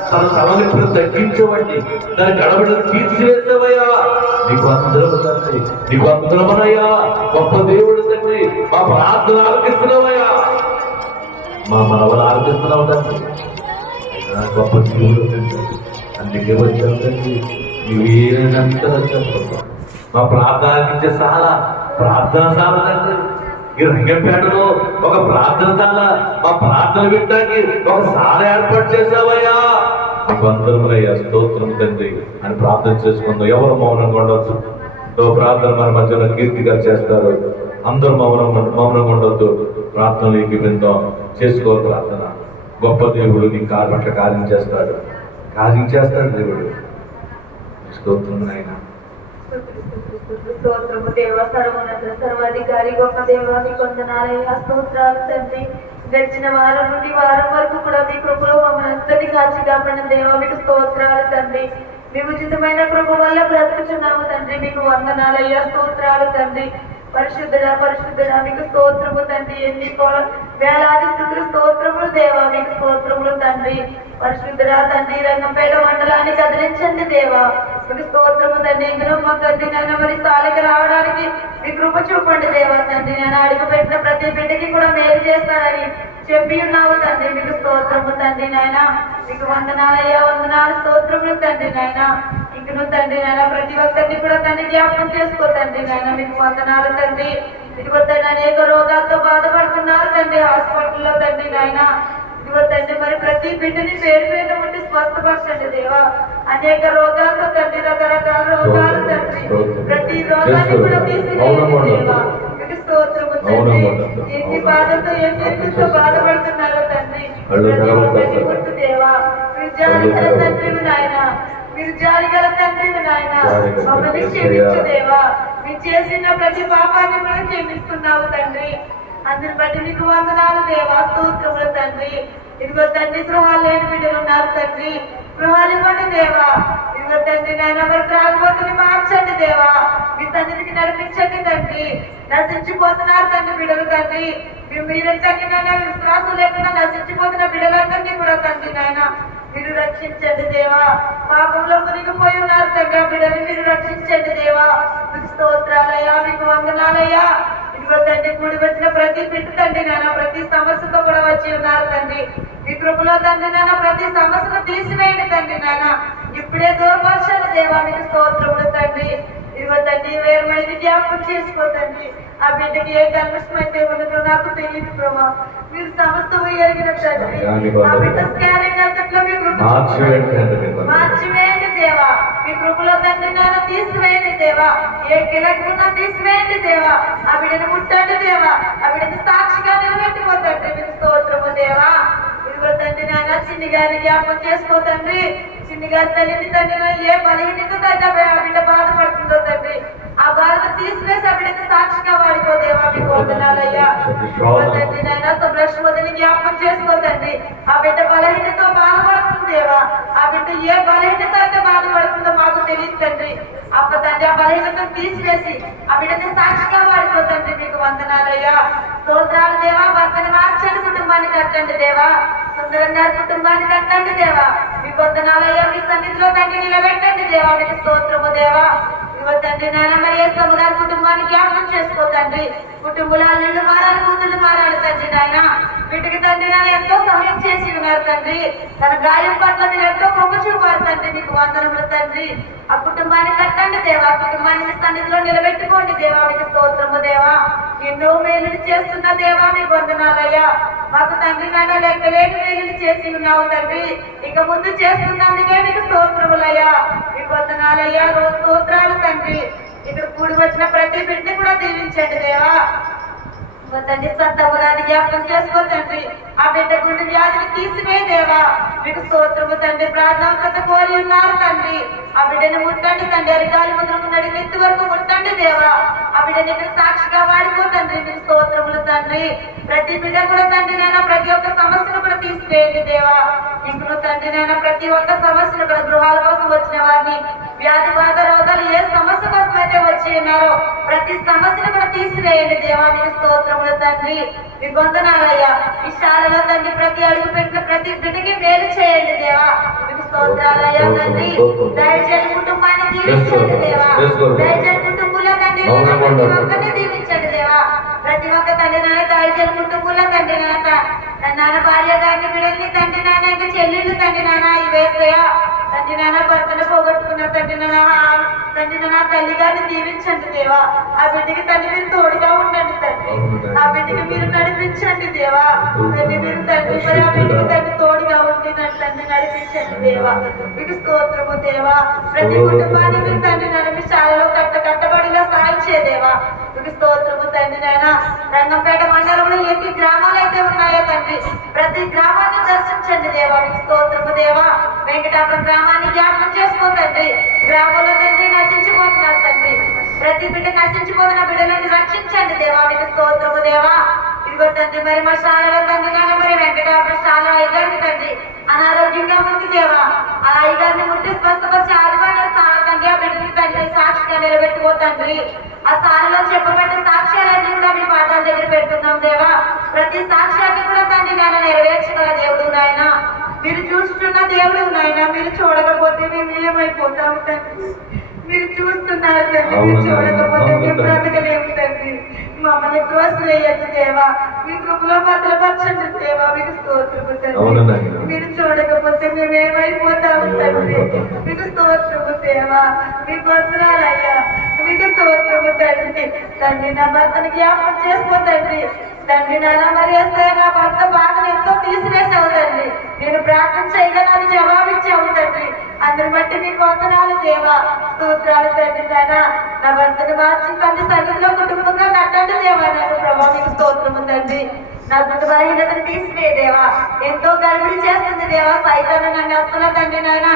తన తలనొప్పులు తగ్గించవండి, దాని గడబడిని తీర్చివేస్తావయ్యా. నీకు అందరము తండ్రి, నీకు అందరమనయ్యా. గొప్ప దేవుడు తండ్రి, మా ప్రార్థన ఆలకిస్తున్నావయ్యా, మా మనవలు ఆలకిస్తున్నావు తండ్రి. గొప్ప దేవుడు తండ్రి, అందుకే వచ్చావు తండ్రి. నీవే నమ్మిక వచ్చావు. మా ప్రార్థనకిచ్చే సాలా ప్రార్థన సాల తండ్రి. ఈ రంగంపేటలో ఒక ప్రార్థన సాల, మా ప్రార్థన వినడానికి ఒక సాల ఏర్పాటు చేసావయ్యా. నీకు అందరములయ్యా స్తోత్రం తండ్రి అని ప్రార్థన చేసుకుందాం. ఎవరు మౌనంగా ఉండొచ్చు. ప్రార్థన మన మధ్యలో కీర్తి గారు చేస్తారు. అందరూ మౌనంగా ఉండొద్దు. ప్రార్థనలు విందాం, చేసుకోవాలి ప్రార్థన. గొప్ప దేవుడు నీ పట్ల కార్యం చేస్తాడు, కార్యం చేస్తాడు దేవుడు. స్తోత్రం ఆయన. స్తోత్రము దేవ, సర్వోన్నత సర్వాధికారి గొప్ప దేవ, మీ కొందనాలయ్యా. స్తోత్రాలు తండ్రి. గడిచిన వారం నుండి వారం వరకు కూడా మీ కృపలో మమ్మల్ని అంతటి కాచి కాపాడిన దేవ, మీకు స్తోత్రాలు తండ్రి. మీ ఉచితమైన కృప వల్ల బ్రతుకుచున్నాము తండ్రి, మీకు వందనాలయ్యా. స్తోత్రాలు తండ్రి. పరిశుద్ధుడా పరిశుద్ధుడా మీకు స్తోత్రము తండ్రి. ఎన్ని వేలాది స్థుతులు స్తోత్రములు దేవా, మీకు స్తోత్రములు తండ్రి. పరిశుద్ధుడా తండ్రి, రంగంపేట మండలాన్ని కదిలించండి దేవా, మీకు స్తోత్రము తండ్రి. ఇందులో మా తండ్రి నన్ను మరి స్థాయికి రావడానికి మీ కృప చూపండి దేవా తండ్రి. నేను అడుగు పెట్టిన ప్రతి బిడ్డకి కూడా మేలు చేస్తానని చెప్పి ఉన్నావు తండ్రి, మీకు స్తోత్రము తండ్రి. నాయన మీకు వందనాలయ్యా, వందనాలు స్తోత్రములు తండ్రి. నాయన ఇంకను తండ్రి నాయన ప్రతి ఒక్కరిని కూడా తండ్రి జ్ఞాపకం చేసుకో తండ్రి. నాయన మీకు వందనాలు తండ్రి. ఇదిగో తండ్రి అనేక రోగాలతో బాధపడుతున్నారు తండ్రి హాస్పిటల్లో తండ్రి. నాయన ఇదిగో తండ్రి మరి ప్రతి బిడ్డని పేరు పేరు ఉండి స్వస్థపరచండి దేవా. అనేక రోగాలతో తండ్రి, రకరకాల రోగాలు తండ్రి, ప్రతి రోగాన్ని కూడా తీసివేయండి దేవా. మీకు స్తోత్రము తండ్రి. ఎన్ని బాధతో ఎన్నితో బాధపడుతున్నారో తండ్రి, ప్రతి గుర్తు దేవా. మీరు జాలిగల తండ్రి నాయన, మీరు జాలిగల తండ్రి నాయన. మమ్మల్ని క్షమించు దేవా. మీరు చేసిన ప్రతి పాపాన్ని కూడా క్షమిస్తున్నావు తండ్రి. అందరి బట్టి నీకు వందనాలు దేవా, స్తోత్రములు తండ్రి. ఇదిగో తండ్రి గృహాలు లేని బిడ్డలు ఉన్నారు తండ్రి, గృహాలు ఇవ్వండి దేవా. ఇదిగో తండ్రి నాయన మరి త్రాగుబోతుని మార్చండి దేవా, మీ సన్నిధికి నడిపించండి తండ్రి. నశించిపోతున్నారు తండ్రి బిడ్డలు తండ్రి. మీరంటే నాయన విశ్వాసం లేకుండా నశించిపోతున్న బిడ్డలందరినీ కూడా తండ్రి నాయన మీరు రక్షించండి దేవా. పాపంలో మునిగిపోయి ఉన్నారు తండ్రి, ఆ బిడ్డని మీరు రక్షించండి దేవా. మీకు స్తోత్రాలయ్యా, మీకు వందనాలయ్యా. ఇదిగో తండ్రి కూడి వచ్చిన ప్రతి బిడ్డ తండ్రి నాయన ప్రతి సమస్యతో కూడా వచ్చి ఉన్నారు తండ్రి. మీ కృపలో తండ్రి నాయన ప్రతి సమస్యను తీసివేయండి తండ్రి నాయన. ఇప్పుడే దూరపరచాలి దేవా, మీకు స్తోత్రములు తండ్రి. ఇదిగో తండ్రి వేరుమైంది జ్ఞాపకం చేసుకో తండ్రి. ఆ బిడ్డకి ఏ కల్మషం అయితే ఉన్నదో నాకు తెలియదు ప్రభా, మీరు సమస్తము ఎరిగిన తండ్రి. ఆ బిడ్డ స్కానింగ్ అంతట్లో మీ కృప మార్చివేయండి దేవా. మీ కృపలో తండ్రి నాన్న తీసివేయండి దేవా. ఏ కిలకున్నా తీసివేయండి దేవా. ఆ బిడ్డను ముట్టండి దేవా. ఆ బిడ్డను సాక్షిగా నిలబెట్టిపోతండి, మీకు స్తోత్రము దేవా. ఇదిగో తండ్రి నాన్న చిన్ని గారిని జ్ఞాపకం చేసుకో తండ్రి. చిన్ని గారి తల్లిని తండ్రి ఏ బలహీనత తండ్రి ఆ బిడ్డ బాధపడుతుందో తండ్రి, ఆ బాధను తీసివేసి ఆ బిడ్డకు సాక్షిగా వాడిపోదేవా, మీకు వందనాలయ్యా. తండ్రి నాయన బ్రష్ వదిలి జ్ఞాపకం చేసుకో తండ్రి. ఆ బిడ్డ బలహీనతో ఏ బలహీనత అయితే బాధపడుతుందో మాకు తెలియదు తండ్రి. అప్ప తండ్రి ఆ బలహీనతను తీసివేసి ఆ బిడ్డని సాక్షిగా వాడుకో తండ్రి. మీకు వందనాలయ్యా, స్తోత్రాలు దేవా. భర్తని మార్చండి, కుటుంబాన్ని కట్టండి దేవా. సుందరం గారి కుటుంబాన్ని కట్టండి దేవా. మీకు వందనాలయ్యా. మీ సన్నిధిలో తండ్రి నిలబెట్టండి దేవా. మీకు స్తోత్రము దేవా. ఇవ్వ తండ్రి నాయన మరి యేసమ్మ గారి కుటుంబాన్ని జ్ఞాపకం చేసుకో తండ్రి. కుటుంబంలో అల్లుళ్ళు మారాలి, కూతుళ్ళు మారాలి తండ్రి నాయన. వీటికి తండ్రి నాయన ఎంతో సహాయం చేసి ఉన్నారు తండ్రి. తన గాయం పట్ల మీరు ఎంతో కృప చూపారు తండ్రి. మీకు వందనములు తండ్రి. ఆ కుటుంబాన్ని కట్టండి దేవా. ఆ కుటుంబాన్ని మీ సన్నిధిలో నిలబెట్టుకోండి దేవా. మీకు స్తోత్రము దేవా. ఎన్నో మేలుని చేస్తున్న దేవా మీకు వందనాలయ్యా. మాకు తండ్రి నాయన లెక్కలేని మేలుని చేసి ఉన్నావు తండ్రి. ఇక ముందు చేస్తున్నందుకే మీకు స్తోత్రములయ్యా. మీకు వందనాలయ్యా. రోజు స్తోత్రాలు తండ్రి. ఇక్కడ కూడి వచ్చిన ప్రతి బిడ్డని కూడా దీవించండి దేవా. తండ్రి సంతమ్మ గారిని జ్ఞాపకం చేసుకో తండ్రి. ఆ బిడ్డ గుండె వ్యాధిని తీసివే దేవా. మీకు స్తోత్రము తండ్రి. ప్రార్థన కోరి ఉన్నారు తండ్రి. ఆ బిడ్డని ముట్టండి తండ్రి. అరికాలి ముద్రకు నడి నెత్తి వరకు ముట్టండి దేవా. ఆ బిడ్డని ఇక్కడ సాక్షిగా వాడుకో తండ్రి. మీకు స్తోత్రములు తండ్రి. ప్రతి బిడ్డ కూడా తండ్రి నాయన ప్రతి ఒక్క సమస్యను కూడా తీసివేయండి దేవా. ఇంట్లో తండ్రి నాయన ప్రతి ఒక్క సమస్యను కూడా గృహాల కోసం వచ్చిన వారిని, వ్యాధి బాధ రోగాలు ఏ సమస్య కోసం అయితే వచ్చి ఉన్నారో ప్రతి సమస్యను కూడా తీసివేయండి దేవా. మీకు స్తోత్రములు తండ్రి. మీ వందనాలయ్యా. ఈ శాలలో తండ్రి ప్రతి అడుగు పెట్టిన ప్రతి బిడ్డకి మేలు చేయండి దేవా. మీకు స్తోత్రాలయ్యా తండ్రి. దయచేసి కుటుంబాన్ని దీవించండి దేవా. దయచేసి కుటుంబంలో తండ్రి ప్రతి ఒక్కరిని దీవించండి దేవా. ప్రతి ఒక్క తండ్రి నాన్న దయచేసి కుటుంబంలో తండ్రి నాన్న భార్య గారిని బిడ్డల్ని తండ్రి నాన్న ఇంకా చెల్లెళ్ళు తండ్రి నాన్న ఇవేసయ్యా. తండ్రి నాన్న భర్తను పోగొట్టుకున్న తండ్రి నాన్న తల్లి గారిని దీవించండి దేవా. ఆ బిడ్డకి తండ్రి మీరు తోడుగా ఉండండి తండ్రి. ఆ బిడ్డకి మీరు నడిపించండి దేవా. తండ్రి మీరు తండ్రి మరి ఆ బిడ్డకి తండ్రి తోడుగా ఉండి తండ్రి నడిపించండి దేవా. మీకు స్తోత్రము దేవా. ప్రతి కుటుంబాన్ని మీరు తండ్రి నాన్న మీ శాలలో కట్టబడిగా సాయం చేయదేవా. మీకు స్తోత్రము తండ్రి నాయన. రంగంపేట మండలంలో ఎన్ని గ్రామాలు అయితే ఉన్నాయో తండ్రి ప్రతి గ్రామాన్ని దర్శించండి దేవా. మీకు స్తోత్రము దేవా. వెంకటాపురం గ్రామాన్ని జ్ఞాపకం చేసుకో తండ్రి. గ్రామంలో తండ్రి నశించిపోతున్నారు తండ్రి. ప్రతి బిడ్డ నశించిపోతున్న బిడ్డలను రక్షించండి దేవా. మీకు స్తోత్రము దేవా. ఇదిగో తండ్రి మరి మా శాలలో తండ్రి నాన్న మరి వెంకటాపురం శాల అయ్యగారిని తండ్రి అనారోగ్యంగా ఉంది దేవా. ఆ అయ్యగారిని ముట్టి స్వస్థపరిచి ఆదివారం తండ్రి ఆ బిడ్డని తండ్రి సాక్షిగా నిలబెట్టుకోతండ్రి. ఆ సాలలో చెప్పబడ్డ సాక్ష్యాలన్నీ కూడా మీ పాదాల దగ్గర పెడుతున్నాం దేవా. ప్రతి సాక్ష్యాన్ని కూడా తండ్రి నాన్న నెరవేర్చగల దేవుడు నాయన. మీరు చూస్తున్న దేవుడు నాయన. మీరు చూడకపోతే మేము ఏమైపోతాము తండ్రి. మీరు చూస్తున్నారు తండ్రి. మీరు చూడకపోతే మేము బ్రతకలేము తండ్రి. మమ్మల్ని త్రోసివేయద్దు దేవా. మీ కృపలో భద్రపరచండి దేవా. మీకు స్తోత్రము తండ్రి. మీరు చూడకపోతే మేము ఏమైపోతాము తండ్రి. మీకు స్తోత్రము దేవా. మీకు వందనాలయ్యా. మీకు స్తోత్రము తండ్రి. తండ్రి నా భర్తను జ్ఞాపకం చేసుకో తండ్రి. తండ్రి నాన్న మరి నా భర్త బాధను ఎంతో తీసివేసావు తండ్రి. నేను ప్రార్థన చేయగా నాకు జవాబిచ్చావు తండ్రి. అందరి బట్టి మీకు వందనాలు దేవా. స్తోత్రాలు తండ్రి నాన్న. నా భర్తను మార్చి తండ్రి సన్నిధిలో కుటుంబంగా కట్టండి దేవా. నాకు ప్రభావ మీకు స్తోత్రము తండ్రి. నా గుండె బలహీనతను తీసివే దేవా. ఎంతో గర్భిణి చేస్తుంది దేవా. సైతాన్ని నన్ను అసలు తండ్రి నాయన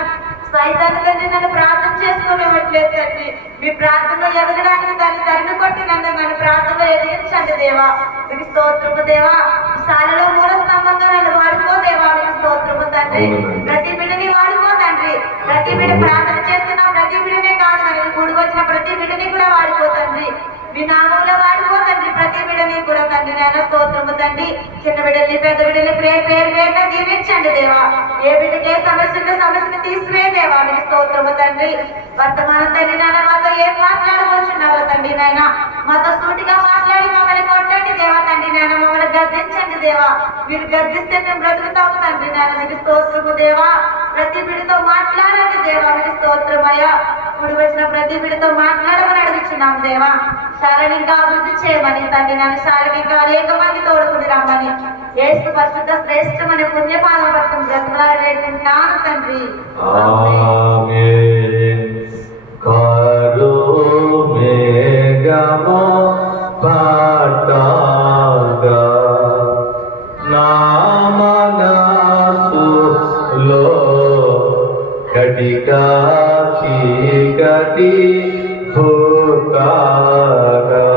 సైతాన్ని తండ్రి నన్ను ప్రార్థన చేసుకోనివ్వట్లేదు తండ్రి. మీ ప్రార్థనలో ఎదగడానికి దాన్ని తరిమి కొట్టి నన్ను ప్రార్థనలో ఎదిగించండి దేవా. మీకు స్తోత్రము దేవా. శాలలో మూల స్తంభంగా నన్ను వాడుకో దేవా. మీకు స్తోత్రము తండ్రి. ప్రతి బిడ్డని వాడుకో తండ్రి. ప్రతి బిడ్డ ప్రార్థన చేస్తున్నా ప్రతి బిడ్డనే కాదు మరి కూడి వచ్చిన ప్రతి బిడ్డని కూడా వాడుకో తండ్రి. మీ నామంలో వాడుకో తండ్రి. ప్రతి బిడ్డని కూడా తండ్రి నాయన స్తోత్రము తండ్రి. చిన్న బిడ్డల్ని పెద్ద బిడ్డల్ని పేరు పేరుగా దీవించండి దేవా. ఏ బిడ్డకి ఏ సమస్య ఉందో సమస్యను తీసివే దేవా. మీకు స్తోత్రము తండ్రి. వర్తమానం తండ్రి నాయన మాతో ఏం మాట్లాడుకుంటున్నారో తండ్రి నాయన మాతో సూటిగా మాట్లాడి మమ్మల్ని కొట్టండి దేవా. తండ్రి నాయన మమ్మల్ని గద్దించండి దేవా. మీరు గద్దిస్తే మేము బ్రతుకుతాము తండ్రి నాయన. మీకు స్తోత్రము దేవా. ప్రతి బిడ్డతో మాట్లాడండి దేవా. మీకు స్తోత్రమయ్యా. ఇప్పుడు వచ్చిన ప్రతి బిడ్డతో మాట్లాడమని అడుగుతున్నాం దేవా. శాలని ఇంకా అభివృద్ధి చేయమని తండ్రి నాన్న. శాలని ఇంకా అనేక మంది తోడుకుని రమ్మని యేసు పరిశుద్ధ శ్రేష్టమైన పుణ్యపాదం పట్టం బ్రతుకులాడుకుంటున్నాను తండ్రి. కటికా చీకటి భూతాగా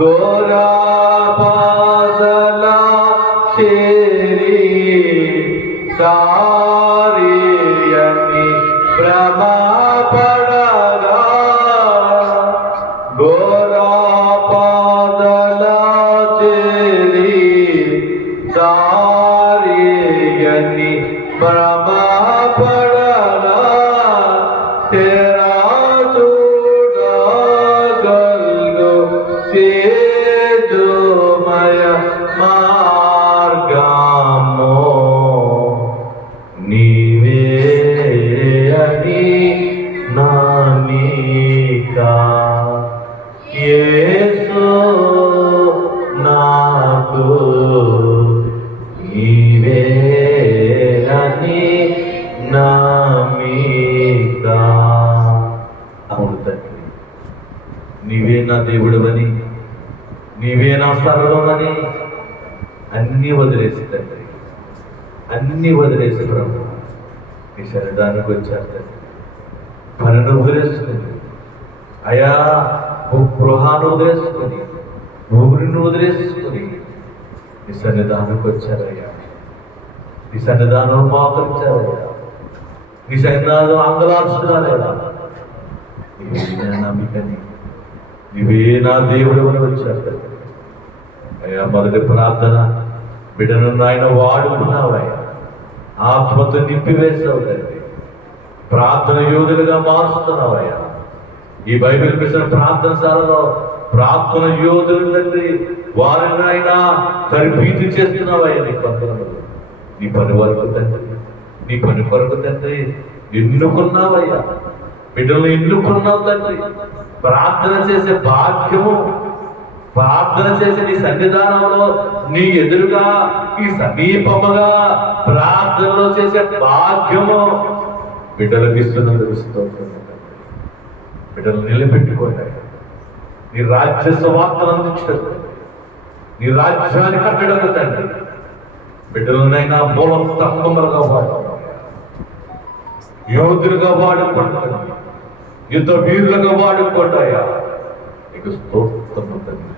గోరా పాదల చేరి సారి పడగా గోరాపాదల చేరి దారియని భ్రమ పడగా తెరా చూడగల్గు తేజోమయ మార్గము నీవే అని నామికా యేసు నాకు నీవే అని నామికా. అవును తండ్రి, నీవే నా దేవుడవని, నీవే నా సర్వమని అన్నీ వదిలేసి తండ్రి, అన్నీ వదిలేసి ప్రభు నీ శరీరానికి వచ్చారు తండ్రి. పనిని వదిలేసుకుని అయా గృహాన్ని వదిలేసుకొని ఊరిని వదిలేసుకుని నీ సన్నిధానానికి వచ్చారయ్యా. నీ సన్నిధానం మోకరించారయ్యా. నీ సన్నిధానం అంగలార్చున్నారయ్యా. నీవే నా నమ్మికని, నీవే నా దేవుడు అని వచ్చారు తండ్రి. అయ్యా మొదటి ప్రార్థన బిడ్డను నాయన వాడుకున్నావయ్యా, ఆత్మతో నింపివేసావు తండ్రి. ప్రార్థన యోధులుగా మారుస్తున్నావయ్యా. ఈ బైబిల్ మిషన్ ప్రార్థనశాలలో ప్రార్థన యోధులు తండ్రి, వారిని అయినా తరిపీతి చేస్తున్నావయ్యా. నీ పనులు, నీ పని వరకు తండ్రి, నీ పని కొరకు తండ్రి ఎన్నుకున్నావయ్యా. బిడ్డలను ఎన్నుకున్నావు తండ్రి. ప్రార్థన చేసే భాగ్యము, ప్రార్థన చేసే నీ సన్నిధానంలో నీ ఎదురుగా ఈ సమీపముగా ప్రార్థనలో చేసే భాగ్యము బిడ్డలకు ఇస్తున్నందుకు స్తోత్రం. బిడ్డలు నిలబెట్టుకోండి. నీ రాజ్య సువార్తను అందించడం, నీ రాజ్యాన్ని కట్టడం తండ్రి. బిడ్డలనైనా మూల స్తంభములుగా వాడుకుంటాం, యోధులుగా వాడుకుంటాం, యుద్ధ వీరులుగా వాడుకుంటాయా. నీకు స్తోత్రం తండ్రి.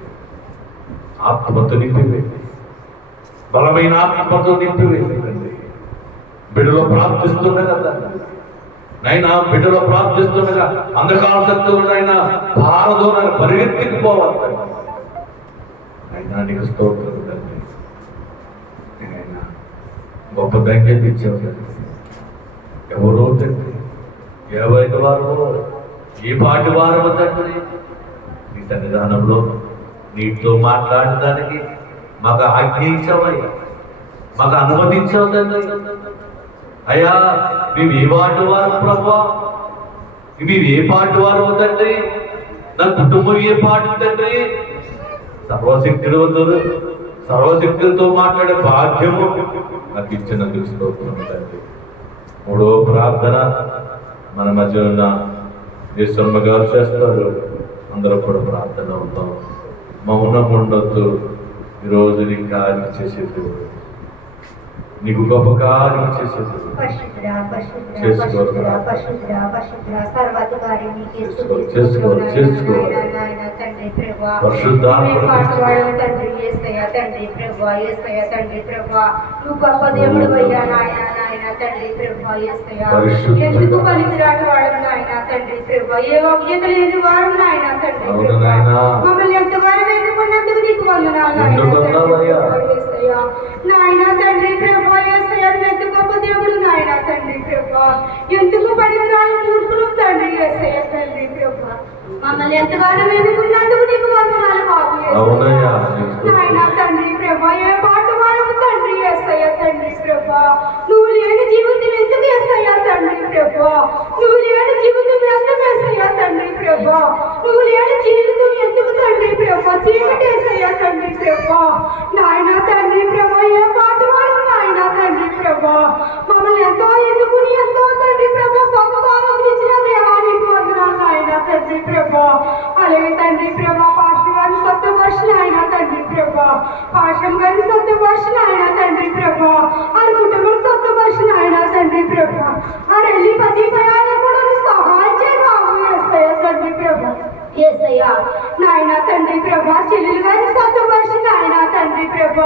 ఆత్మతో నింపివేసి, బలమైన ఆత్మతో నింపివేసి తండ్రి. బిడ్డలో ప్రార్థిస్తుండగా తండ్రి నైనా, బిడ్డలో ప్రార్థిస్తుండగా అంధకార శక్తులనైనా భారదూరాన్ని పరిగెత్తిపోవాలి తండ్రి. అయినా నీకు స్తోత్రం తండ్రి. నేనైనా గొప్ప ధైర్యం ఇచ్చావు తండ్రి. ఎవరో తండ్రి, ఎవరికి వారు, ఏ పాటి వారు తండ్రి, నీ సన్నిధానంలో నీటితో మాట్లాడడానికి మాకు ఆజ్ఞయించావయ్యా, మాకు అనుమతించావు తండ్రి. అయ్యా మేము ఏ పాటి వారు ప్రభా, మేము ఏ పాటి వారు తండ్రి, నా కుటుంబం ఏ పాటి తండ్రి. సర్వశక్తులతో మాట్లాడే భాగ్యము నాకు ఇచ్చినందుకు స్తోత్రం తండ్రి. మూడో ప్రార్థన మన మధ్య ఉన్న యేసమ్మ గారు చేస్తారు. అందరూ కూడా ప్రార్థన అవుతాం. మౌనం ఉండొద్దు. ఈరోజు నీ కార్యం చేసేది, నీకు గొప్ప కార్యం చేసేది ఎందుకు పనికిరాని వాడు నాయన తండ్రి ప్రభు, ఏ యోగ్యత లేని వారు నాయన తండ్రి మమ్మల్ని ఎంతగానో ఎన్నుకున్నందుకు నీకు వందనాలు నాయన తండ్రి ప్రభు. ఎంత గొప్ప దేవుడు నాయన తండ్రి ప్రభు, ఎందుకు పనికిరాని మూర్ఖులు తండ్రి యేసయ్య తండ్రి ప్రభు. మమ్మల్ని ఎంతగానో ఎన్నుకున్నందుకు నీకు వందనాలు బాబు నాయన తండ్రి ప్రభు. ఏ పాట వాడము తండ్రి యేసయ్య తండ్రి ప్రభు. నువ్వు లేని జీవితం ఎందుకు యేసయ్య తండ్రి ప్రభు, నువ్వు లేని జీవితం ఎందుకు యేసయ్య తండ్రి ప్రభు, నువ్వు లేని జీవితం ఎందుకు తండ్రి ప్రభు, చీకటి యేసయ్య తండ్రి ప్రభు. నాయన తండ్రి ప్రభు, ఏ పాట వాడము నాయన తండ్రి ప్రభు. మమ్మల్ని ఎంతో ఎన్నుకుని ఎంతో తండ్రి ప్రభు స్వతంత్రం ఇచ్చిన దేవానికి వందనాలు నాయన తండ్రి ప్రభు. అలాగే తండ్రి ప్రభు పాస్టర్ గారిని స్వతంత్రపరిచిన ఆయన తండ్రి ప్రభు, పాస్టర్ గారిని స్వతంత్రపరిచిన ఆయన తండ్రి ప్రభు, ఆ కుటుంబం స్వతంత్రపరిచిన ఆయన తండ్రి ప్రభు. ఆ రెల్లి పతి పయాన్ని కూడా సహాయం చేయ తండ్రి ప్రభు. యేసయ్య నాయన తండ్రి ప్రభు, చెల్లెలు గారిని స్వతంత్రపరిచిన ఆయన తండ్రి ప్రభు.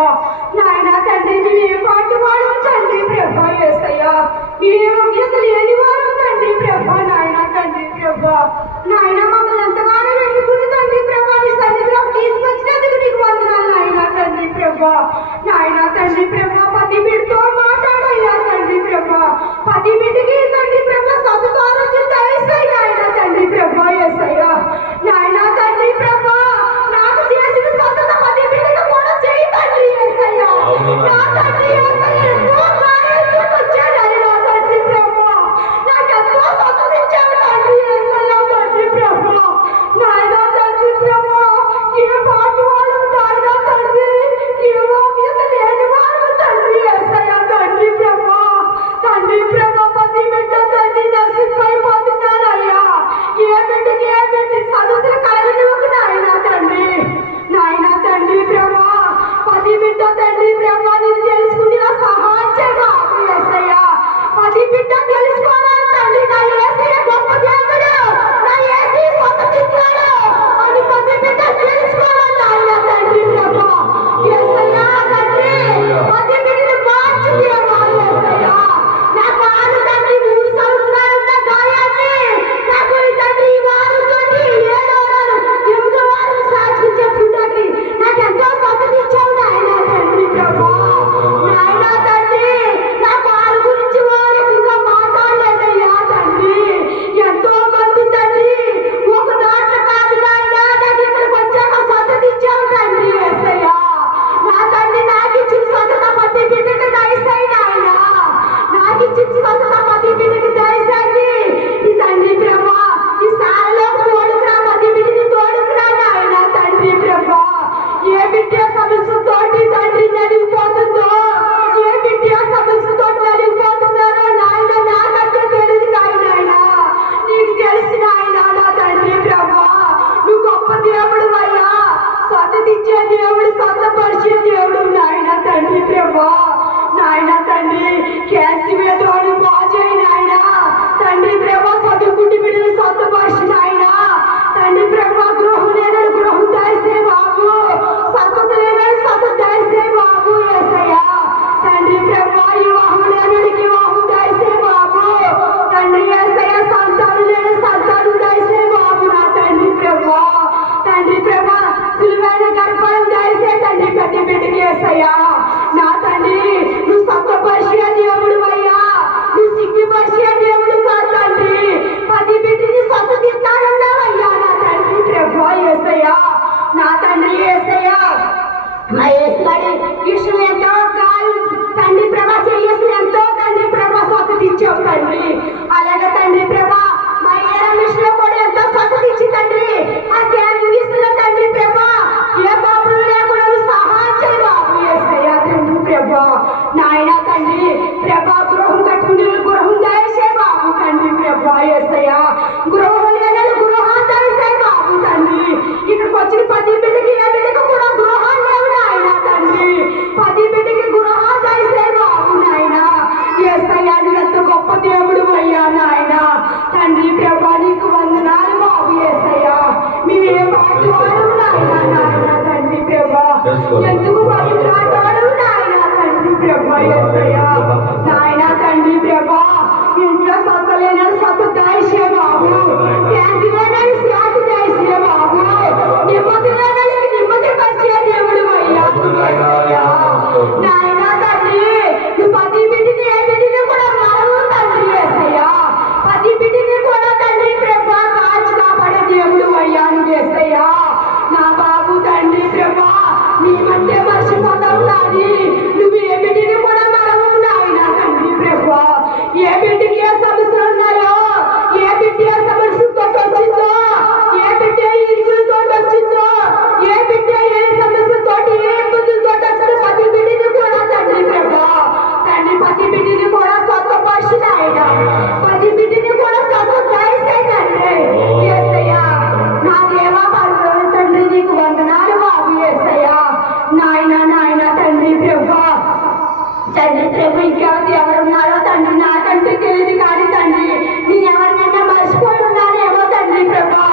ఇంకెవరు ఎవరున్నారో తండ్రి నాకంటే తెలియదు కానీ తండ్రి నేను ఎవరినైనా మర్చిపోయి ఉన్నానేమో తండ్రి ప్రభా.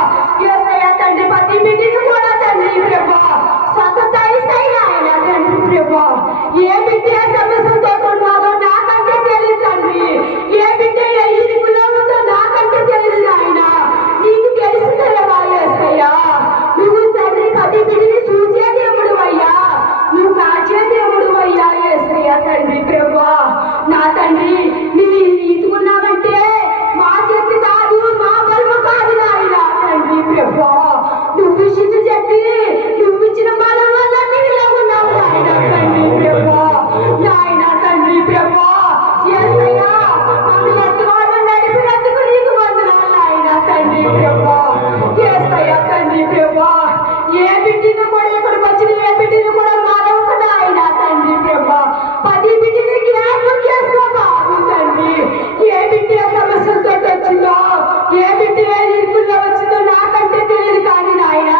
యేసయ్య తండ్రి ప్రతి బిడ్డను కూడా తండ్రి ప్రభా స్వతంత్ర ఆయన తండ్రి ప్రభా. ఏ బిడ్డ ఏ సమస్యలతో ఉన్నారో నాకంటే తెలియదు తండ్రి. ఏ బిడ్డ ఏ ఇరుకులో ఉందో నాకంటే తెలియదు నాయన. నీకు తెలిసిందయ్యా యేసయ్య. నువ్వు తండ్రి ప్రతి బిడ్డని చూసే దేవుడు అయ్యా, నువ్వు కాచే దేవుడు అయ్యా యేసయ్య తండ్రి ప్రభా. నా తండ్రి నువ్వు ఈదుకున్నావంటే మా శక్తి కాదు, మా బలము కాదు నాయన తండ్రి ప్రభా. నువ్వు ఇచ్చిన చెప్పి నువ్వు ఇచ్చిన బలం వల్ల నీలో ఉన్నావు నాయన తండ్రి ప్రభా. నాయన తండ్రి ప్రభా యేసయ్య మమ్మల్ని ఎంతగానో నడిపినందుకు నీకు వందనాలు నాయన తండ్రి ప్రభా. యేసయ్య తండ్రి ప్రభా ఏ బిడ్డను కూడా ఇక్కడికి వచ్చిన ఏ బిడ్డను కూడా మానవుకు నాయన తండ్రి ప్రభా. 10 బిడ్డని జ్ఞాపకం చేసుకో బాబు తండ్రి. ఏ బిడ్డ సమస్యలతో వచ్చిందో, ఏ బిడ్డ ఏ ఇరుకుల్లో వచ్చిందో నాకంటే తెలియదు కానీ నాయన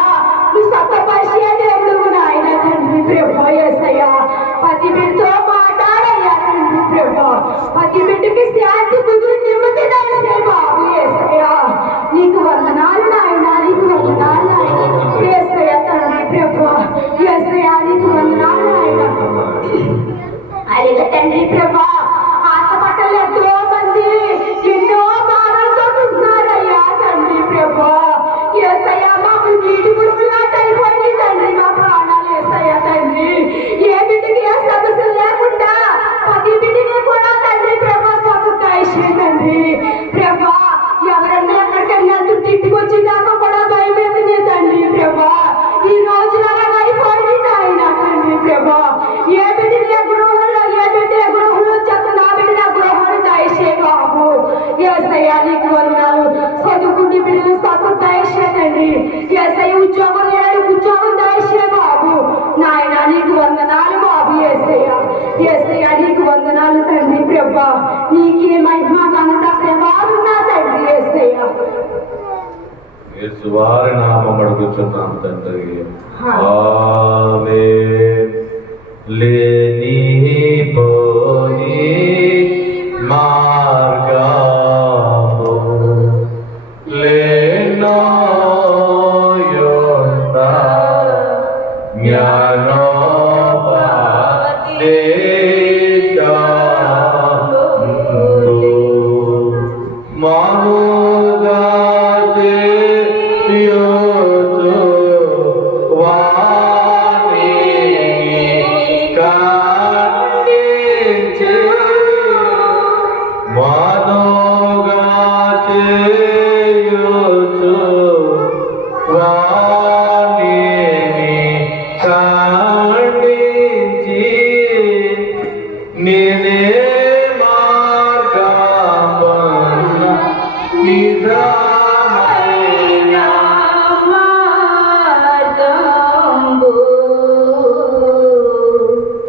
నువ్వు సత్తపరిచే దేవుడు నాయన తండ్రి ప్రభా. యేసయ్య 10 బిడ్డతో మాట్లాడయ్యా తండ్రి ప్రభా. 10 బిడ్డకి శాంతి కుదురు నెమ్మది దయచే బాబు. యేసయ్య నీకు వందనాలు నాయన, నీకు వందనాలు నాయన. యేసయ్య తండ్రి ప్రభా, యేసయ్య నీకు వందనాలు నాయన. అయ్యా తండ్రి ప్రభా హాస్పిటల్ ఎంతో మంది ఎన్నో బాధలతో ఉంటున్నారయ్యా తండ్రి ప్రభా. యేసయ్య మాకు నీటి పురుగులాట అయిపోయింది తండ్రి మా ప్రాణాలు. యేసయ్య తండ్రి ఏ బిడ్డకి ఏ సమస్యలు లేకుండా 10 బిడ్డని కూడా తండ్రి ప్రభా స్వతంత్ర తండ్రి ప్రభా. ఎవరన్నా ఎక్కడికైనా ఇంటికి వచ్చిన దాకా కూడా భయమేది తండ్రి ప్రభా. ఈ రోజులు అలా అయిపోయింది నాయన తండ్రి ప్రభా. ఏ బిడ్డ గృహంలో ఏ బిడ్డ గృహంలో చెత్త నా బిడ్డ గృహాన్ని దయచే బాబు. యేసయ్య నీకు వందనాలు. చదువుకుని బిడ్డలు స్వతంత్ర దయచే తండ్రి. యేసయ్య ఉద్యోగం లేని ఉద్యోగం దయచే బాబు. నాయన నీకు వందనాలు బాబు. యేసయ్య యేసయ్య నీకు వందనాలు తండ్రి ప్రభా. నీకే మహిమ ఘనత ప్రభావం నా తండ్రి. యేసయ్య యేసు వారి నామం అడుగుచున్నాం తండ్రి. ఆమేన్. లేని పోని మార్గము లేనో యోత జ్ఞానోపదేశము మానుగా చేయుచు వాణిని ఖండించి మానుగా చేయుచు వాణిని ఖండించి నేనే మార్గమున నిజమైన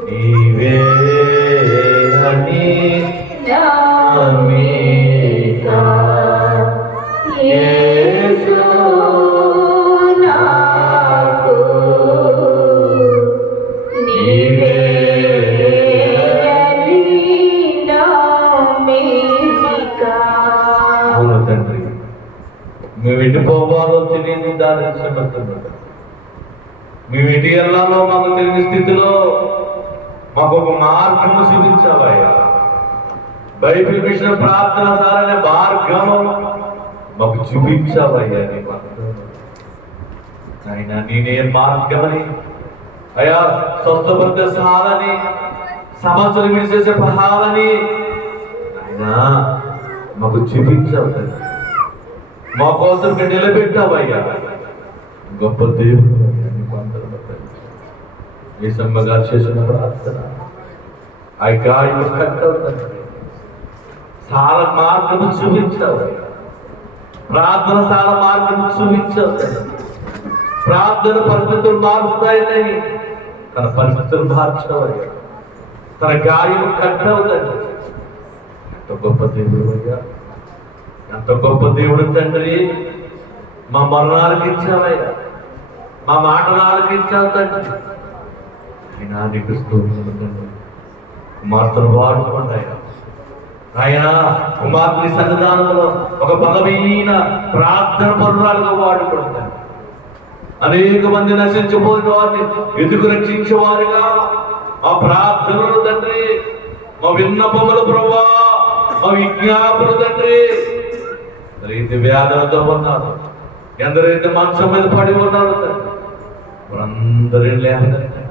నీవే అని నమ్మిక యేసు నాకు నీవే అవును తండ్రి. మేము ఎటు పోవాలో తెలియని దాని సమర్థుడు. మేము ఎటు వెళ్ళాలో మాకు తెలియని స్థితిలో మాకు ఒక మార్గము చూపించావయ్యా. బైబిల్ విషయ ప్రార్థన సారనే మార్గము మాకు చూపించావయ్యా. నీ మార్గం అయినా నేనే మార్గమని అయ్యా స్వస్థపరిచే సహాలని సమస్యలు విడిచేసే పహాలని అయినా మాకు చూపించావు తండ్రి. మా కోసం నిలబెట్టావయ్యా. గొప్ప దేవుడు ఈ సమ్మగా చేసిన ప్రార్థన ఆ గాయం చాలా మార్గము చూపించావు. ప్రార్థన చాలా మార్గము చూపించావు. ప్రార్థన పరిస్థితులు మారుస్తాయని తన పరిస్థితులు మార్చావయ్యా. తన గాయం కట్టవుతుంది. ఎంత గొప్ప దేవుడు అయ్యా, ఎంత గొప్ప దేవుడు తండ్రి. మా మరణాలకు ఇచ్చావయ్యా, మా మాటలు ఆలకించావు తండ్రి. అయినా నీకు స్తోత్రం తండ్రి. కుమార్తెను వాడుకోండి ఆయన కుమార్తె సన్నిధానంలో ఒక బలమైన ప్రార్థన పరురాలుగా వాడుకోండి. అనేక మంది నశించిపోయిన వారిని ఎందుకు రక్షించేవారుగా మా ప్రార్థనలు తండ్రి, మా విన్నపములు ప్రభా, మా విజ్ఞాపనలు తండ్రి. ఎందరైతే వ్యాధులతో ఉన్నారు, ఎందరైతే మంచం మీద పడి ఉన్నారు తండ్రి, వారందరినీ లేదండి,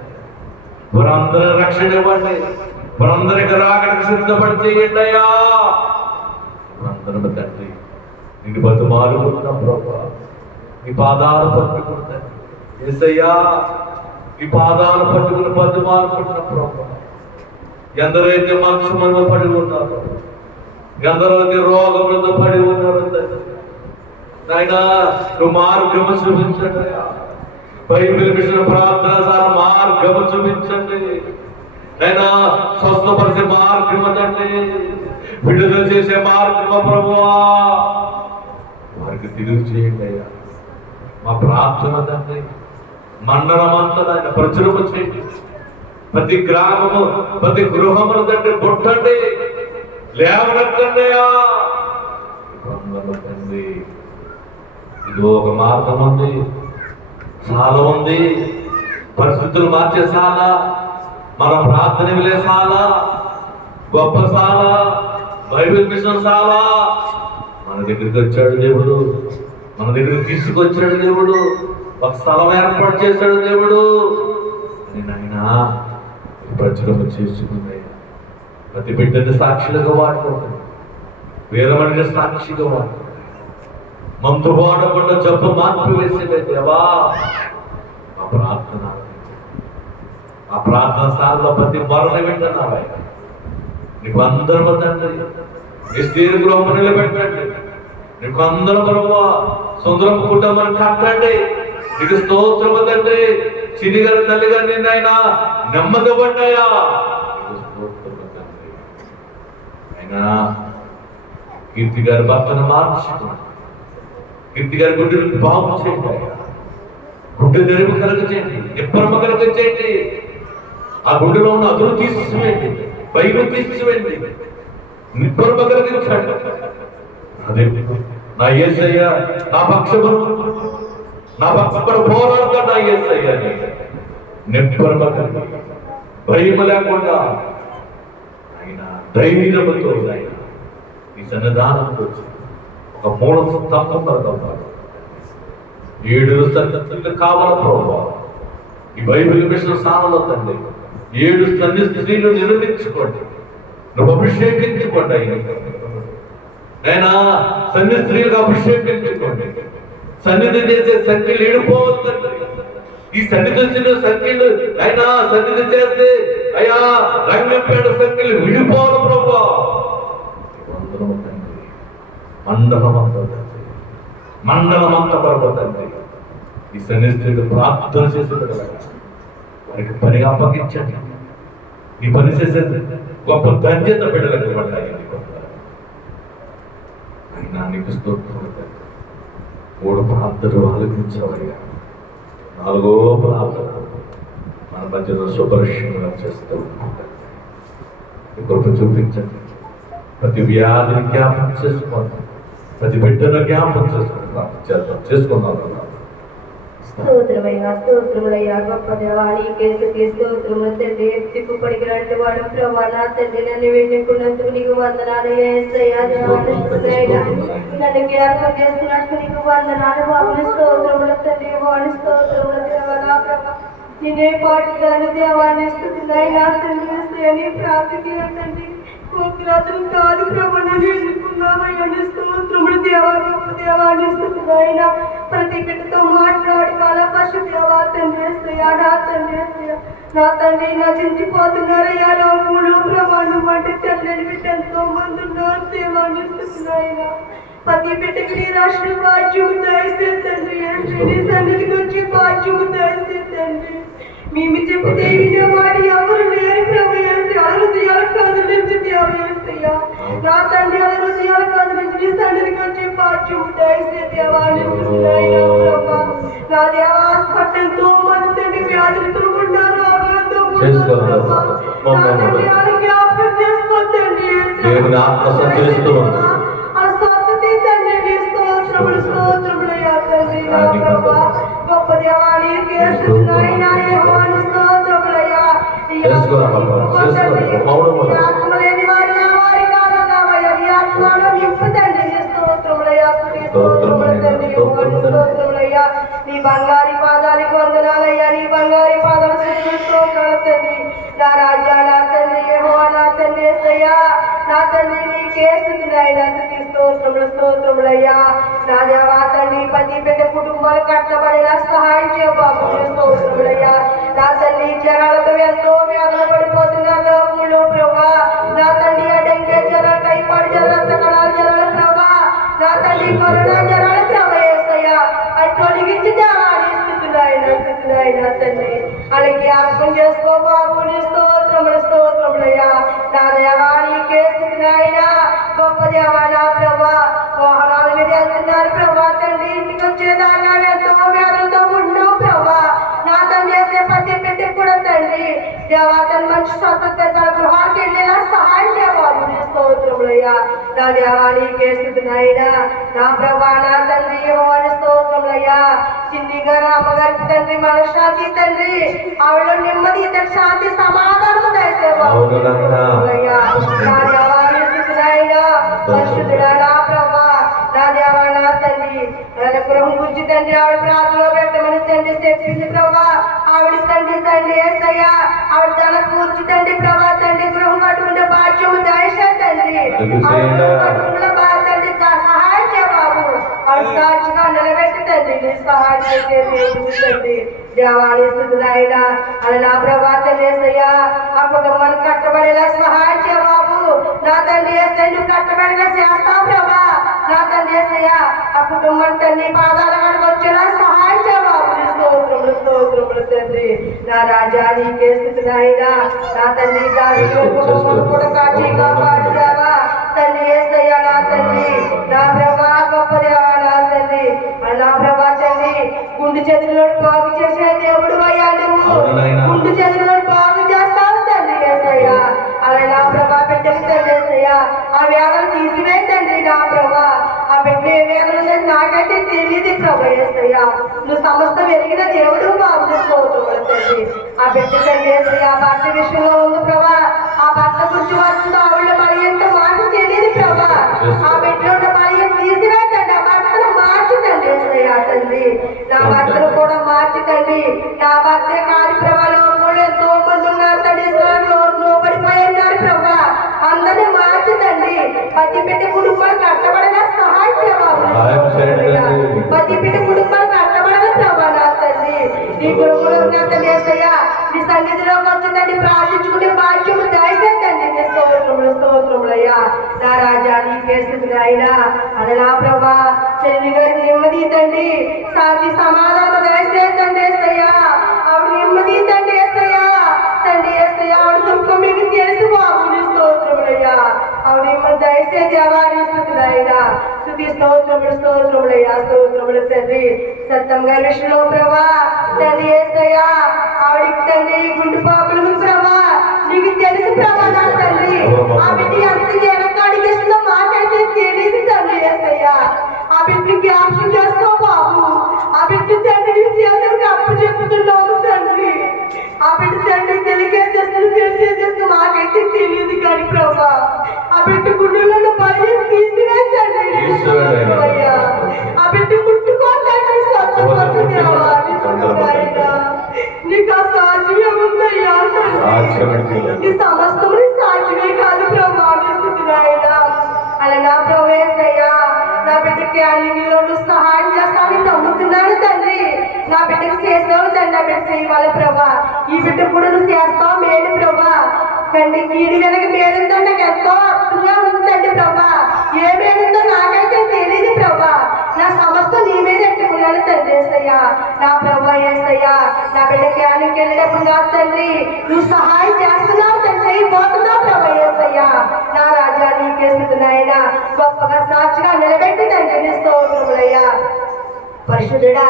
వారందరూ రక్షణ ఇవ్వండి, వారందరికి రాకడానికి సిద్ధపడి చేయండి అయ్యా. వారందరూ తండ్రి నిన్ను బతుమాలుకుంటున్నాం ప్రభా, నీ పాదాలు పట్టుకుంటాను యేసయ్యా, నీ పాదాలు పట్టుకుని బతుమాలుకుంటున్నాం ప్రభా. ఎందరైతే మంచం మీద పడి ఉన్నారు, ఎందరైతే రోగములతో పడి ఉన్నారు నాయన, నువ్వు మార్గము చూపించండి అయ్యా. బైబిల్ మిషన్ ప్రార్థన సార్ మార్గము చూపించండి అయినా, స్వస్థపరిచే మార్గం తండ్రి, విడుదల చేసే మార్గం ప్రభువా, వారికి తిరుగు చేయండి అయ్యా. మా ప్రార్థన తండ్రి మండలం అంతా ఆయన ప్రచురము చేయండి, ప్రతి గ్రామము ప్రతి గృహమును తండ్రి పుట్టండి, లేవనెత్తండి అయ్యా. తండ్రి ఇది ఒక మార్గం ఉంది, సాల ఉంది, పరిస్థితులు మార్చే సాల, మన ప్రార్థన విలే సాల, గొప్ప సాల, బైబిల్ మిషన్ సాల. మన దగ్గరికి వచ్చాడు దేవుడు, మన దగ్గరికి తీసుకొచ్చాడు దేవుడు, ఒక స్థలం ఏర్పాటు చేశాడు దేవుడు. ఆయన ప్రచురము చేసుకున్నాయి. ప్రతి బిడ్డని సాక్షులుగా వాడుకోండి, వేదమడిని సాక్షిగా వాడుకోండి. మందు వాడకుండా జబ్బు మార్పు వేసే దేవా, ఆ ప్రార్థన ఆ ప్రార్థన స్థానంలో ప్రతి మరణ వింటున్నావా? నీకు అందరూ తండ్రి నీ స్త్రీ గృహం నిలబెట్టండి, నీకు అందరూ ప్రభు సుందరం కుటుంబాన్ని కట్టండి. నీకు స్తోత్రము తండ్రి, చినిగారి తల్లిగా నిన్నైనా నెమ్మది పడ్డాయా, అయినా కీర్తి గారి భర్తను మార్చుకున్నాడు. కీర్తి గారి గుడ్డను బాగు చేయండి, గుడ్డ తెరువు కలగ చేయండి, నిప్పరమ కలగ చేయండి. ఆ గుడ్డలో ఉన్న అదును తీసివేయండి, పైన తీసివేయండి, నిప్పరమ కలిగించండి. అదే నా యేసయ్య నా పక్షమును నా పక్షమును పోరాడతాడు నా యేసయ్య అని నిప్పరమ కలిగి భయం లేకుండా ఆయన ధైర్యముతో ఆయన ఈ సన్నిధానంతో వచ్చి ఒక మూల స్తంభం కలగలుగుతాడు. 7 సన్నిధులు కావాలి ప్రభావ. ఈ బైబిల్ మిషన్ స్థానంలో తండ్రి 7 స్త్రీలు నిర్మించుకోండి, నువ్వు అభిషేకించుకోండి. అయినా సన్ని స్త్రీలకు అభిషేకించుకోండి. సన్నిధి చేసే సంఖ్యలు ఏడిపోవద్దండి. ఈ సన్నిధి సంఖ్యలు అయినా సన్నిధి చేస్తే అయ్యా రంగంపేట సంఖ్యలు విడిపోవాలి ప్రభావ. మండలం అంతా పర్వతండి. ఈ సన్నిధిని ప్రార్థన చేసి వారికి పనిగా అప్పగించండి. ఈ పని చేసేది గొప్ప ధన్యత బిడ్డలకు పడ్డాయి. అయినా నీకు స్తోత్రం. 3 ప్రార్థనలు ఆలోచించవయ్యా, 4వ ప్రార్థన మన మధ్యలో శుభ్రష్యంగా చేస్తూ కృప చూపించండి. ప్రతి వ్యాధిని జ్ఞాపకం చేసుకోండి, ప్రతి బిడ్డను జ్ఞాపకం చేసుకున్నాం. స్తోత్రమయ్యా, స్తోత్రములయ్యా, గొప్ప దేవా, నీకే స్తోత్రములు తండ్రి. ఎత్తిపు పడిగినట్టు వాడు ప్రభా, నా తండ్రి నన్ను వేడుకున్నందుకు నీకు వందనాలయ్యా. యేసయ్యా దేవా, నన్ను జ్ఞాపకం చేసుకున్నట్టు నీకు వందనాలు బాబు. స్తోత్రములు తండ్రి, వాడి స్తోత్రములు దేవా. నా ప్రభా నేనే పాటిగాను దేవాన్ని స్తుతినైనా తండ్రి అని ప్రార్థన తండ్రి. కోకిరాత్రం కాదు ప్రభు, నన్ను ఎన్నుకున్నామయ్యా. స్తోత్రములు దేవా, గొప్ప దేవాన్ని స్తుతినైనా. ప్రతి బిడ్డతో మాట్లాడి వాళ్ళ పశు దేవా తండ్రి. నా తండ్రి, నా తండ్రి నశించిపోతున్నారయ్యా లోకంలో ప్రభావం అంటే తెల్లని బిడ్డ ఎంతో మంది ఉన్నారు దేవాన్ని స్తుతినైనా. ప్రతి బిడ్డకి నీ రాష్ట్ర బాధ్యము దయచే తండ్రి. నీ సన్నిధికి వచ్చి బాధ్యము దయచే తండ్రి. మేము చెప్తే వినేవాడు ఎవరు లేరు ప్రభు. హృదయాల కదిలించి దేవయ్యా, నా తండ్రి హృదయాల కదిలించి నీ సన్నిధికి వచ్చి బాధ్యము దయచే దేవాన్ని ప్రభా. నా దేవ హాస్పిటల్తో మంది తండ్రి వ్యాధులతో ఉన్నారు, రోగాలతో ఉన్నారు. దేవుని ఆత్మ సంచరిస్తూ ఉంది. ఆ స్వస్థత తండ్రి నీ స్తోత్రములు స్తోత్రములయ్యా తండ్రి నా ప్రభా గొప్ప దేవా నీకే స్తుతులైనా యెహోవాని స్తోత్రములయ్యా ఆత్మలేని వారి నా వారి కాదన్నావయ్యా నీ ఆత్మను నింపు తండ్రి నీ స్తోత్రములయ్యా స్తోత్రములు తండ్రి యెహోవాని స్తోత్రములయ్యా నీ బంగారి పాదానికి వందనాలయ్యా నీ బంగారి పాదాల స్తోత్రాలు తండ్రి నా రాజా నా తండ్రి యెహోవా నా తండ్రి యేసయ్యా నా తండ్రి నీకే స్తుతులైనా స్తోత్రములు స్తోత్రములయ్యా నా దేవా తండ్రి పది పెద్ద కుటుంబాలు కట్టబడేలా సహాయం చేయబాబు స్తోత్రములయ్యా నా తల్లి జ్వరాలతో ఎంతో వ్యాధులు పడిపోతున్నా లోకంలో ప్రభా నా తండ్రి ఆ డెంగ్యూ జ్వరం టైఫాయిడ్ జ్వరం రక్తకణాల జ్వరాలు ప్రభా నా తండ్రి కరోనా జ్వరాలు ప్రభా యేసయ్యా అవి తొలగించి స్థితులైనా తండ్రి అలాగే జ్ఞాపకం చేసుకో బాబు నీ స్తోత్రములయ్యా నా దేవా నీకే స్థితులైనా గొప్ప దేవా నా ప్రభా వాహనాల మీద వెళ్తున్నారు ప్రభా తండ్రి ఇంటికి వచ్చేదాకా ఎంతో వ్యాధులతో ఉండవు ప్రభా నా తండ్రి వేసే ప్రతి బిడ్డకి కూడా తండ్రి దేవా తన మంచి స్వతంత్ర గృహానికి వెళ్ళేలా సహాయం చేయబాబు నీ స్తోత్రములయ్యా నా దేవా నీకే స్తుతులైనా నా ప్రభా నా తండ్రి యెహోవాని స్తోత్రములయ్యా చిన్ని గారు అమ్మగారికి తండ్రి మనశ్శాంతి తండ్రి ఆవిడ నెమ్మది శాంతి సమాధానము దయచేయబాబు నా దేవా నీ స్తుతులైనా పరిశుద్ధుడా నా ప్రభా నా దేవా నా తండ్రి గృహం గురించి తండ్రి ఆవిడ ప్రార్థనలో పెట్టమని తండ్రి చెప్పింది ప్రభా ఆవిడ తండ్రి యేసయ్యా ఆవిడ తన కూర్చి తండ్రి ప్రభా తండ్రి గృహం కట్టుకుంటే భాగ్యము దయచే తండ్రి కట్టుకున్న తండ్రి సహాయం చేయబాబు ఆవిడ సాక్షిగా నిలబెట్టి తండ్రి నీ సహాయం చేసే తండ్రి దేవాలయ స్థుతులైనా అని నా ప్రభా తండ్రి యేసయ్యా ఆ కుటుంబాన్ని కట్టబడేలా సహాయం చేయబాబు నా తండ్రి యేసయ్య నువ్వు కట్టబడిన చేస్తావు ప్రభా నా తండ్రి యేసయ్యా ఆ కుటుంబం తండ్రి పాదాల వరకు వచ్చేలా సహాయం చేయబాబు స్తోత్రములు తండ్రి నా రాజా నీకే స్తుతులైనా నా తండ్రి కూడా కాచి కాపాడుదావా తండ్రి యేసయ్యా నా తండ్రి నా ప్రభా గొప్ప దేవా నా తండ్రి నా ప్రభా తండ్రి గుండు చెదురులో బాగు చేసే దేవుడు అయ్యా నువ్వు గుండు చెదురులో బాగు చేస్తావు తండ్రి యేసయ్యా అలా నా ప్రభా బిడ్డకు తండ్రి యేసయ్యా ఆ వేదన తీసివే తండ్రి నా ప్రభా ఆ బిడ్డ ఏ వేదన ఉందని నాకైతే తెలియదు ప్రభా యేసయ్యా నువ్వు సమస్త వెలిగిన దేవుడు బాబు తండ్రి ఆ బిడ్డ తండ్రి యేసయ్యా భర్త విషయంలో ఉంది ప్రభా ఆ భర్త గురించి వస్తుంది ఆవిడ మరి ఎంతో మాట తెలియదు ప్రభా ఆ బిడ్డలో ఉన్న మరి తీసివే తండ్రి ఆ భర్తను మార్చుతండి యేసయ్యా తండ్రి నా భర్తను కూడా మార్చుతండి నా భర్తే కాదు ప్రభా లోకంలో ఎంతో మంది ఉన్నారు తండ్రి లోబడిపోయినారు ప్రభా అందరినీ మార్చుతండి ప్రతి బిడ్డ కుటుంబాలు కట్టబడగా సహాయం చేయబాబు ప్రతి బిడ్డ కుటుంబాలు కట్టబడగా ప్రభా నా తండ్రి నీ కుటుంబంలో ఉన్న తండ్రి యేసయ్యా నీ సన్నిధిలోకి వచ్చిందండి ప్రార్థించుకునే భాగ్యము దయచేయండి నీ స్తోత్రములయ్యా నా రాజా నీకే స్తుతులైనా అని నా ప్రభా చెల్లి గారికి నెమ్మది తండ్రి శాంతి సమాధానం దయచేయండి యేసయ్యా ఆవిడ నెమ్మది తండ్రి యేసయ్యా ఆవిడ దుఃఖం మీకు తెలుసు బాబు నీ స్తోత్రములయ్యా ఆవిడ మిమ్మల్ని దయచేసి దేవా నీ స్తుతులైనా స్తుతి స్తోత్రములయ్యా స్తోత్రములు తండ్రి సత్యం గారి విషయంలో ప్రభా తండ్రి యేసయ్యా ఆవిడికి తండ్రి గుండు పాపలు ప్రభా నీకు తెలుసు ప్రభా నా తండ్రి ఆ బిడ్డ ఎంత వెనకాడికేస్తుందో మాకైతే తెలియదు తండ్రి యేసయ్యా ఆ బిడ్డకి జ్ఞాపకం చేసుకో బాబు ఆ బిడ్డ తండ్రి చేతులకు అప్పు చెప్పుతున్నావు తండ్రి ఆ బిడ్డ తండ్రి తెలిసేసేస్తూ మాకైతే తెలియదు కానీ ప్రభా ఆ బిడ్డ గుండెలను భయం తీసివే తండ్రి ఆ బిడ్డ ముట్టుకోండి స్వచ్ఛపడుతుందేవా నీకు ఆ సాధ్యం ఉందయ్యా నీ సమస్తం సాధ్యమే కాదు ప్రభా స్థితినైనా అలా నా ప్రవేశయ్యా నా బిడ్డకి అన్నిలో సహాయం చేస్తానని నమ్ముతున్నాను తండ్రి నా బిడ్డకు చేసావు తండ్రి నా బిడ్డ చేయాలి ప్రభా ఈ బిడ్డ కూడా నువ్వు చేస్తావు మేలు ప్రభా తండ్రి కీడి వెనక మేలుందో నాకు ఎంతో అర్థంగా ఉందండి ప్రభా ఏ మేలుందో నాకైతే తెలియదు ప్రభా నా సమస్తం నీ మీద ఎట్టుకున్నాను తండ్రి యేసయ్యా నా ప్రభా యేసయ్యా నా బిడ్డకి అన్నికి వెళ్ళేటప్పుడు కాదు తండ్రి నువ్వు సహాయం చేస్తున్నావు తండ్రి చేయబోతున్నావు ప్రభా యేసయ్యా నా రాజా నీకే స్తుతులైనా గొప్పగా సాక్షిగా నిలబెట్టి తండ్రి నీ స్తోత్రములయ్యా పరిశుద్ధుడా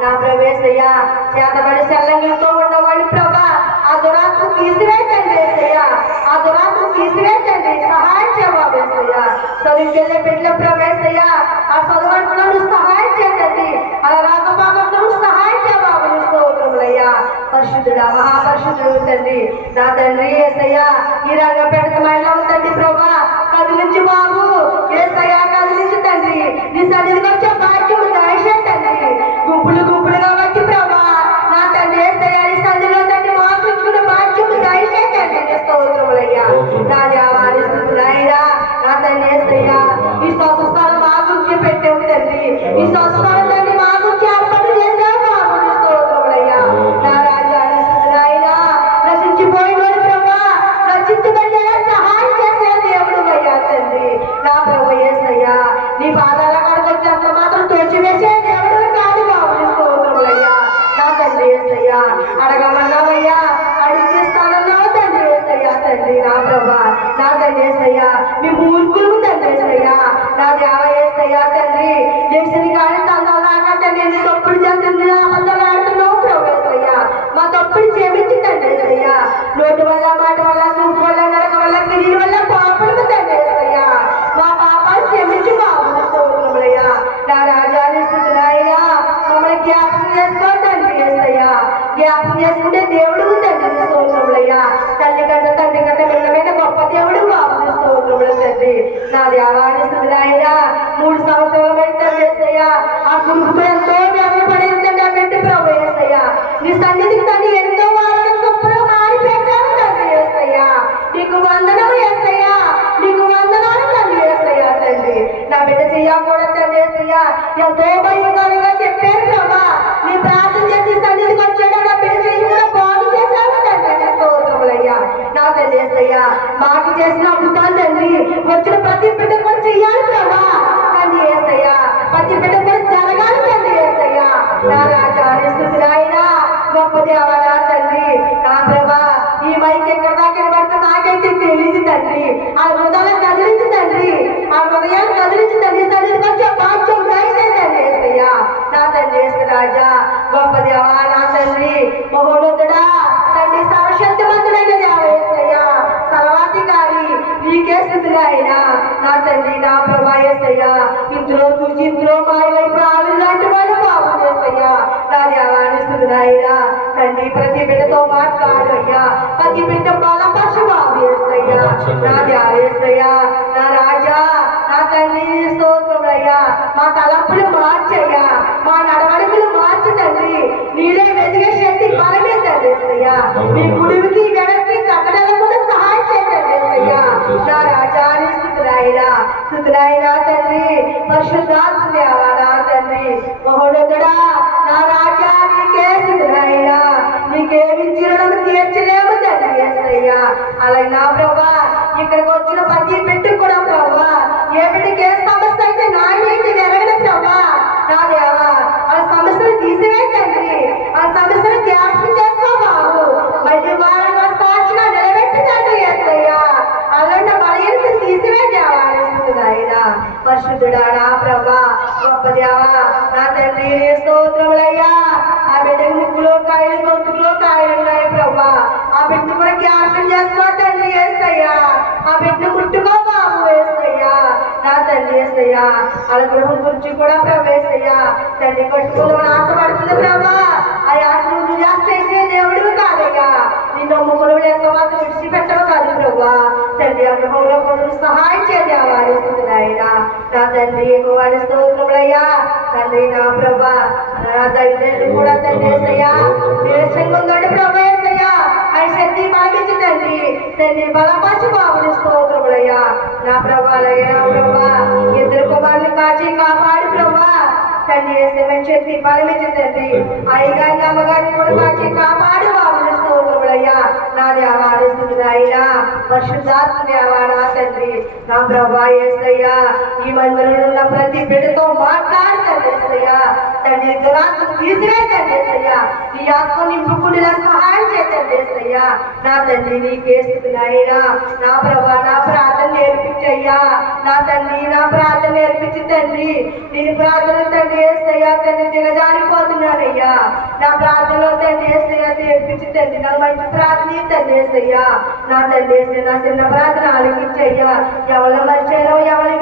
నా ప్రవేశయ్యా చేతబడి సెల్లంగితో ఉన్నవాడిని ప్రభా ఆ దురాత్మ తీసివేతండి యేసయ్యా ఆ దురాత్మ తీసివేతండి సహాయం చేయవా చదువుకెళ్ళే బిడ్డల ప్రవేశయ్యా ఆ చదువుకున్న సహాయం చేయండి అలా రాకపోకుండా సహాయం చేయబాబు స్తోత్రములయ్యా పరిశుద్ధుడా మహాపరిశుద్ధుడు తండ్రి నా తండ్రి యేసయ్యా ఈ రంగపేట మహిళ తండ్రి ప్రభా కదిలించి బాబు యేసయ్యా కదిలించి తండ్రి నీ సన్నిధికి వచ్చే భాగ్యము దయచేయండి తండ్రి గుంపులుగా వచ్చి ప్రభా నా తండ్రి యేసయ్యా నీ సన్నిధిలో తండ్రి మోపించుకున్న భాగ్యము దయచేయండి తండ్రి స్తోత్రములయ్యా నా దేవాని స్తుతులయ్యా నా తండ్రి యేసయ్యా ఈ స్వస్థస్థానం మా గురించి పెట్టావు తండ్రి ఈ స్వస్థస్థానం తండ్రి మా గురించి ఏర్పాటు చేసావు బాబు నీ స్తోత్రములయ్యా నా రాజ్యాన్ని స్తుతులయ్యా నశించిపోయిన ప్రభా రక్షించబడిన సహాయం చేసే దేవుడు అయ్యా తండ్రి నా ప్రభు యేసయ్యా నీ పాదాల కాడికి వచ్చేంత మాత్రం తోచివేసే దేవుడు కాదు బాబు నీ స్తోత్రములయ్యా నా తండ్రి యేసయ్యా అడగమన్నావయ్యా అడిగిస్తానన్నావు తండ్రి యేసయ్యా తండ్రి నా ప్రభా నా తండ్రి యేసయ్యా మీ మూర్ఖులు తండ్రి యేసయ్యా నా దేవ యేసయ్యా తండ్రి దేశని కానీ తందాలాగా తండ్రి నీ తప్పుడు చేస్తుంది అబద్ధాలు ఆడుతున్నావు ప్రభు యేసయ్యా మా తప్పుడు క్షమించి తండ్రి యేసయ్యా నోటి వల్ల మాట వల్ల చూపు వల్ల నడక వల్ల క్రియల వల్ల పాపలు తండ్రి యేసయ్యా మా పాపాలు క్షమించి బాబు స్తోత్రములయ్యా నా రాజాని స్తుతులయ్యా మమ్మల్ని జ్ఞాపకం చేసుకో తండ్రి యేసయ్యా జ్ఞాపకం చేసుకుంటే దేవుడు తండ్రి స్తోత్రములయ్యా తండ్రి కంటే వెళ్ళమైన గొప్ప దేవుడు బాబు స్తోత్రములు తండ్రి నా దేవాని స్తుతులయ్యా 3 సంవత్సరాలు పెట్టారు యేసయ్యా ఆ కుటుంబం ఎంతో వ్యాపపడింది తండ్రి ఆ బిడ్డ ప్రభు యేసయ్యా నీ సన్నిధికి తండ్రి ఎంతో వాళ్ళని గొప్పగా మారిపోయారు తండ్రి యేసయ్యా నీకు వందనము యేసయ్యా నీకు వందనాలు తండ్రి యేసయ్యా తండ్రి నా బిడ్డ చెయ్యా కూడా తండ్రి యేసయ్యా ఎంతో భయంకరంగా చెప్పారు ప్రభా నీ ప్రార్థన చేసి సన్నిధికి వచ్చాడు నా బిడ్డ చెయ్యి కూడా బాగు చేశావు తండ్రి స్తోత్రములయ్యా నా తండ్రి యేసయ్యా మాకు చేసిన అద్భుతాలు తండ్రి వచ్చిన ప్రతి బిడ్డ కూడా చెయ్యాలి ప్రభా తండ్రి యేసయ్యా ప్రతి బిడ్డ కూడా జరగాలి తండ్రి యేసయ్యా నా రాజా స్తుతులైనా గొప్ప దేవా నా తండ్రి నా ప్రభా ఈ మైక్ ఎక్కడ దాకా పడితే నాకైతే తెలియదు తండ్రి ఆ హృదయాలను కదిలించి తండ్రి ఆ హృదయాన్ని కదిలించి తండ్రి సన్నిధికి వచ్చే భాగ్యం దయచేయండి తండ్రి యేసయ్యా నా తండ్రి యేసు రాజా గొప్ప దేవా నా తండ్రి మహోన్నతుడా తండ్రి సర్వశక్తిమంతుడైన దేవా యేసయ్యా సర్వాధికారి నీకే స్తుతులైనా నా తండ్రి నా ప్రభా యేసయ్యా ఇందులో చూసి ఇందులో మాయ వైపు ఆవిలాంటి వాళ్ళు బాబు యేసయ్యా నా దేవాని స్తుతులైనా తండ్రి ప్రతి బిడ్డతో మాట్లాడు అయ్యా ప్రతి బిడ్డ బలపరచు బాబు యేసయ్యా నా దేవా యేసయ్యా నా రాజా నా తండ్రి స్తోత్రములయ్యా మా తలపులు మార్చయ్యా మా నడవడికలు మార్చు తండ్రి నీడే వెతికే శక్తి బలమే తండ్రి యేసయ్యా నీ గుడికి వెనక్కి తగ్గడానికి సహాయం చేయండి యేసయ్యా నా రాజాని స్తుతులైనా తండ్రి పరిశుద్ధాత్మ దేవా నా తండ్రి మహోన్నతుడా నా రాజా నీకే స్తుతులైనా నీకేమించడం తీర్చలేము తండ్రి యేసయ్యా అలాగే నా ప్రభా ఇక్కడికి వచ్చిన ప్రతి బిడ్డ కూడా ప్రభా ఏ బిడ్డకి ఏ సమస్య అయితే నాయనైతే నెరవేరు ప్రభా నా దేవా ఆ సమస్యను తీసివేయండి ఆ సమస్యను జ్ఞాపకం చేసుకో బాబు మళ్ళీ వారంగా సాక్షిగా నిలబెట్టుతండి యేసయ్యా అలాంటి బలహీనత తీసివే దేవా పరిశుద్ధుడా నా ప్రభా గొప్ప దేవా నా తండ్రి స్తోత్రములయ్యా ఆ బిడ్డకి ముక్కులో కాయలు గొంతుకులో కాయలు ఉన్నాయి ప్రభా ఆ బిడ్డ కూడా జ్ఞాపకం చేసుకో తండ్రి యేసయ్యా ఆ బిడ్డ ముట్టుకో బాబు యేసయ్యా నా తండ్రి యేసయ్యా వాళ్ళ గృహం గురించి కూడా ప్రవేశయ్యా తండ్రి కట్టుకోవాలని ఆశపడుతుంది ప్రభా ఆ ఆశను నువ్వు చేస్తే దేవుడు కాదయ్యా నిన్ను ముగ్గురు ఎంత మాత్రం విడిచిపెట్టవు కాదు ప్రభా తండ్రి ఆ గృహంలో కొంచెం సహాయం చేయదేవా యేసయ్యా నా తండ్రి వాడి స్తోత్రములయ్యా తండ్రి నా ప్రభా నా తండ్రి కూడా తండ్రి యేసయ్యా నీరసంగా ఉందండి ప్రభా యేసయ్యా ఆయన శక్తి బలమించు తండ్రి తండ్రి బలపరచు బాబుని స్తోత్రములయ్యా నా ప్రభా అలాగే నా ప్రభా ఇద్దరు కుమారుని కాచి కాపాడు ప్రభా తండ్రి యేసయ్య శక్తి బలమించు తండ్రి అయ్యగారిని అమ్మగారిని కూడా కాచి కాపాడు బాబుని స్తోత్రములయ్యా నా దేవాని స్తుతులైనా పరిశుద్ధాత్మ దేవా నా తండ్రి నా ప్రభా యేసయ్యా ఈ మందిరంలో ఉన్న ప్రతి బిడ్డతో మాట్లాడు తండ్రి యేసయ్యా తండ్రి దురాత్మను తీసివే తండ్రి యేసయ్యా నీ ఆత్మ నింపుకునేలా సహాయం చేయ తండ్రి యేసయ్యా నా తండ్రి నీకే స్తుతులైనా నా ప్రభా నా ప్రార్థన నేర్పించయ్యా నా తండ్రి నా ప్రార్థన నేర్పించి తండ్రి నేను ప్రార్థన తండ్రి యేసయ్యా తండ్రి దిగజారిపోతున్నానయ్యా నా ప్రార్థనలో తండ్రి యేసయ్యా నేర్పించి తండ్రి నా మంచి ప్రార్థన తండ్రి యేసయ్యా నా తండ్రి యేసయ్యా నా చిన్న ప్రార్థన ఆలకించయ్యా ఎవరు మర్చారో ఎవరు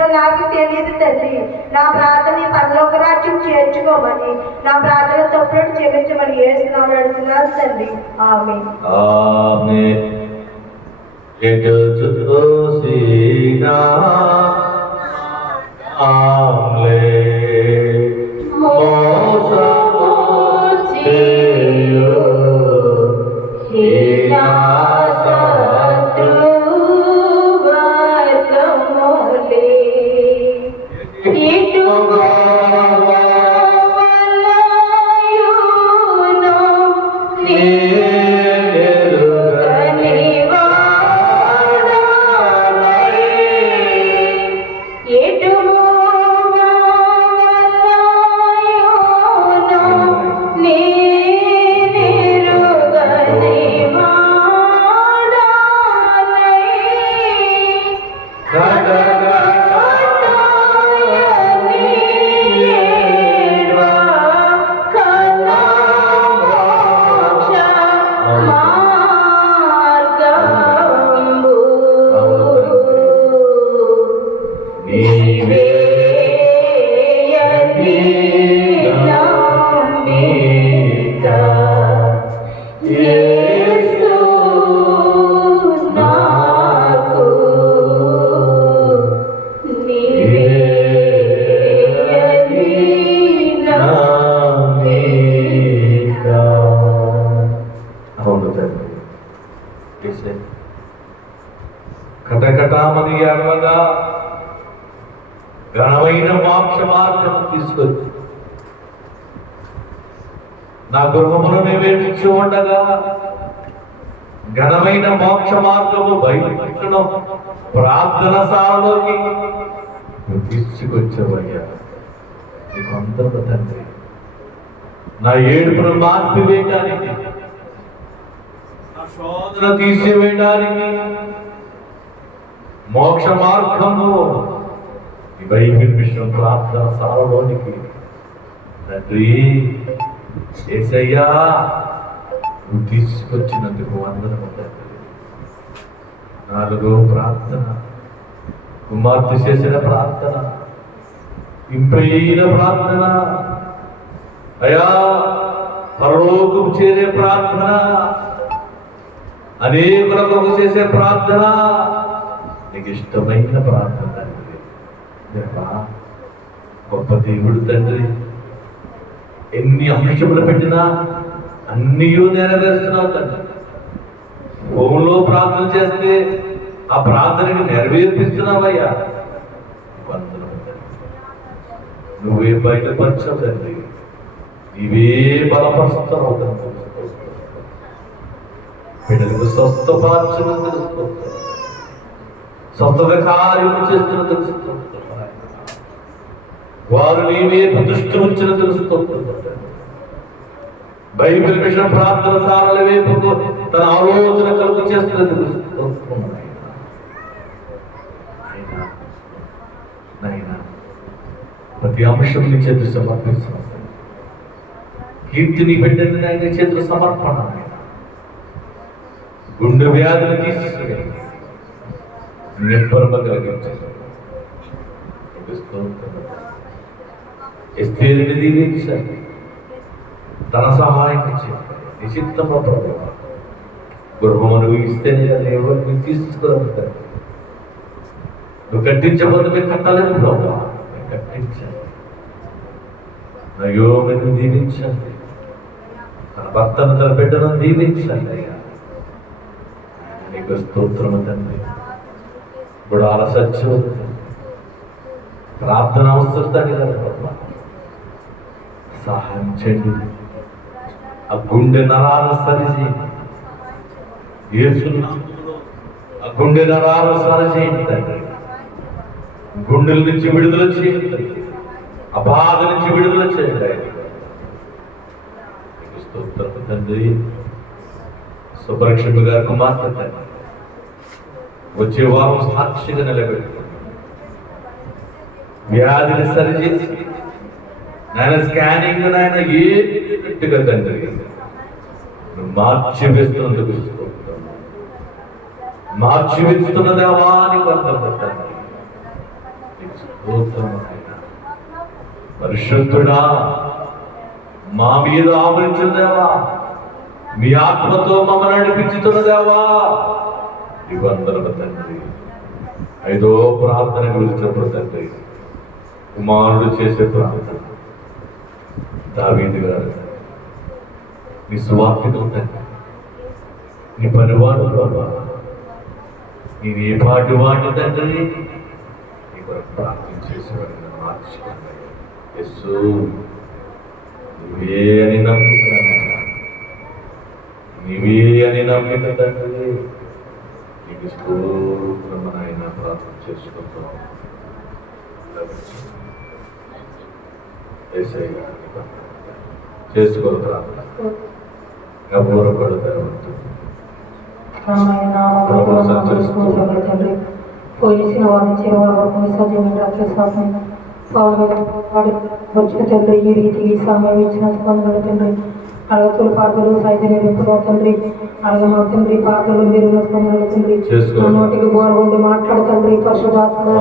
చేయాలో నాకు తెలియదు తండ్రి. నా ప్రార్థన పరలోక రాజ్యం చేర్చుకోమని, నా ప్రార్థన తప్పులను క్షమించమని యేసునామములో అడుగుతున్నాను తండ్రి. ఆమేన్. ఆమేన్. ఎగచుతోసినా ఆమ్లే మోసము చేయు హీనా కటకటామని అడవగా ఘనమైన మోక్ష మార్గం తీసుకొచ్చి నా గృహమును నివేదించి ఉండగా ఘనమైన మోక్ష మార్గము బయటను ప్రార్థన సాలోకి తీసుకొచ్చావయ్యా. నీకు అందరూ తండ్రి, నా ఏడుపును మార్పివేయడానికి, నా శోధన తీసివేయడానికి మోక్ష మార్గము ఈ బైబిల్ విషయం ప్రార్థన సారలోనికి తండ్రి యేసయ్యా నువ్వు తీసుకొచ్చినందుకు వందనము తండ్రి. 4వ ప్రార్థన, కుమార్తె చేసిన ప్రార్థన, ఇంపైన ప్రార్థన, అయా పరలోకం చేరే ప్రార్థన, అనేకుల కొరకు చేసే ప్రార్థన, నీకు ఇష్టమైన ప్రార్థన తండ్రి. దేవా, గొప్ప దేవుడు తండ్రి, ఎన్ని అంశములు పెట్టినా అన్నీ నెరవేరుస్తున్నావు తండ్రి. హోమంలో ప్రార్థన చేస్తే ఆ ప్రార్థనని నెరవేర్పిస్తున్నావయ్యా. వందనము తండ్రి. నువ్వే బయటపరచవు తండ్రి, నీవే బలపరుస్తున్నావు తండ్రి. బిడ్డలకు స్వస్థపరచమని తెలుసుకుంటావు, స్వస్థత కార్యము చేస్తున్న తెలుసుకుంటావు, వారు నీవే దృష్టి ఉంచిన తెలుసుకుంటున్నారు. బైబిల్ విషయం ప్రార్థన సారల వైపుకు తన ఆలోచన కలుగు చేస్తున్న తెలుసుకుంటున్నాడు. ప్రతి అంశం నీ చేతులు సమర్పిస్తున్నాను. కీర్తిని పెట్టింది నీ చేతులు సమర్పణ. గుండె వ్యాధిని తీసుకుని నిబ్బరమ కలిగించారు. ఎస్తేరుని దీవించండి, తన సహాయం చేయండి. నిశ్చితంగా ప్రభావ గృహం అనుభవిస్తేనే ఎవరిని తీసుకురాబోతారు. నువ్వు కట్టించబోతే మీరు కట్టాలని ప్రభావ కట్టించండి. నయోమిని దీవించండి, తన భర్తను తన బిడ్డను దీవించండి. అయ్యా నీకు స్తోత్రము తండ్రి. గుడాల సత్యం ప్రార్థన అవసరతాన్ని సహాయం చేయండి. ఆ గుండె నరాలు సరిచేయండి. యేసునామములో ఆ గుండె నరాలు సరిచేయండి తండ్రి. గుండెల నుంచి విడుదల చేయండి, ఆ బాధ నుంచి విడుదల చేయండి. స్తోత్రము తండ్రి. సుపరక్షకుడు గారి కుమార్తె తండ్రి వచ్చే వారం సాక్షిగా నిలబెట్టు, వ్యాధిని సరిచేసి నాయన స్కానింగ్ నాయన ఏట్టుగా తండ్రి మార్చి వేస్తున్నందుకు మార్చి వేస్తున్న దేవానికి వందనము తండ్రి. నీకు స్తోత్రం నాయనా. పరిశుద్ధుడా, మా మీద ఆవరించిన దేవా, మీ ఆత్మతో మమ్మల్ని నడిపించుతున్న దేవా, ఈ వందనము తండ్రి. 5వ ప్రార్థన గురించినప్పుడు తండ్రి, కుమారుడు చేసే ప్రార్థన దావీదు గారు, నీ సువార్తితో తండ్రి, నీ పనివాడు ప్రభా, నేను ఏ పాటి వాడిని తండ్రి నీ కొరకు ప్రార్థన చేసేవాడిని మార్చుకున్నాను. యేసు, నువ్వే అని నమ్మిక, నీవే అని నమ్మిక తండ్రి. నీకు స్తోత్రం నాయన. ప్రార్థన చేసుకుంటాం. చేసుకో ప్రార్థన. ఎవరు పడతారు తండ్రి పోలీసుల వారిని చేరవారు సజీవమైన రాకేశ్వరం వచ్చిన తండ్రి ఈ రీతికి ఈ సమయం ఇచ్చినందుకు వందనాలు తండ్రి. అడగతులు పాటలు సైతం ఎప్పుడు తండ్రి అలాగే మా తండ్రి పాటలు మీరు తండ్రి నా నోటికి బోరగొండి మాట్లాడుతండ్రి పరిశుధాత్ముడు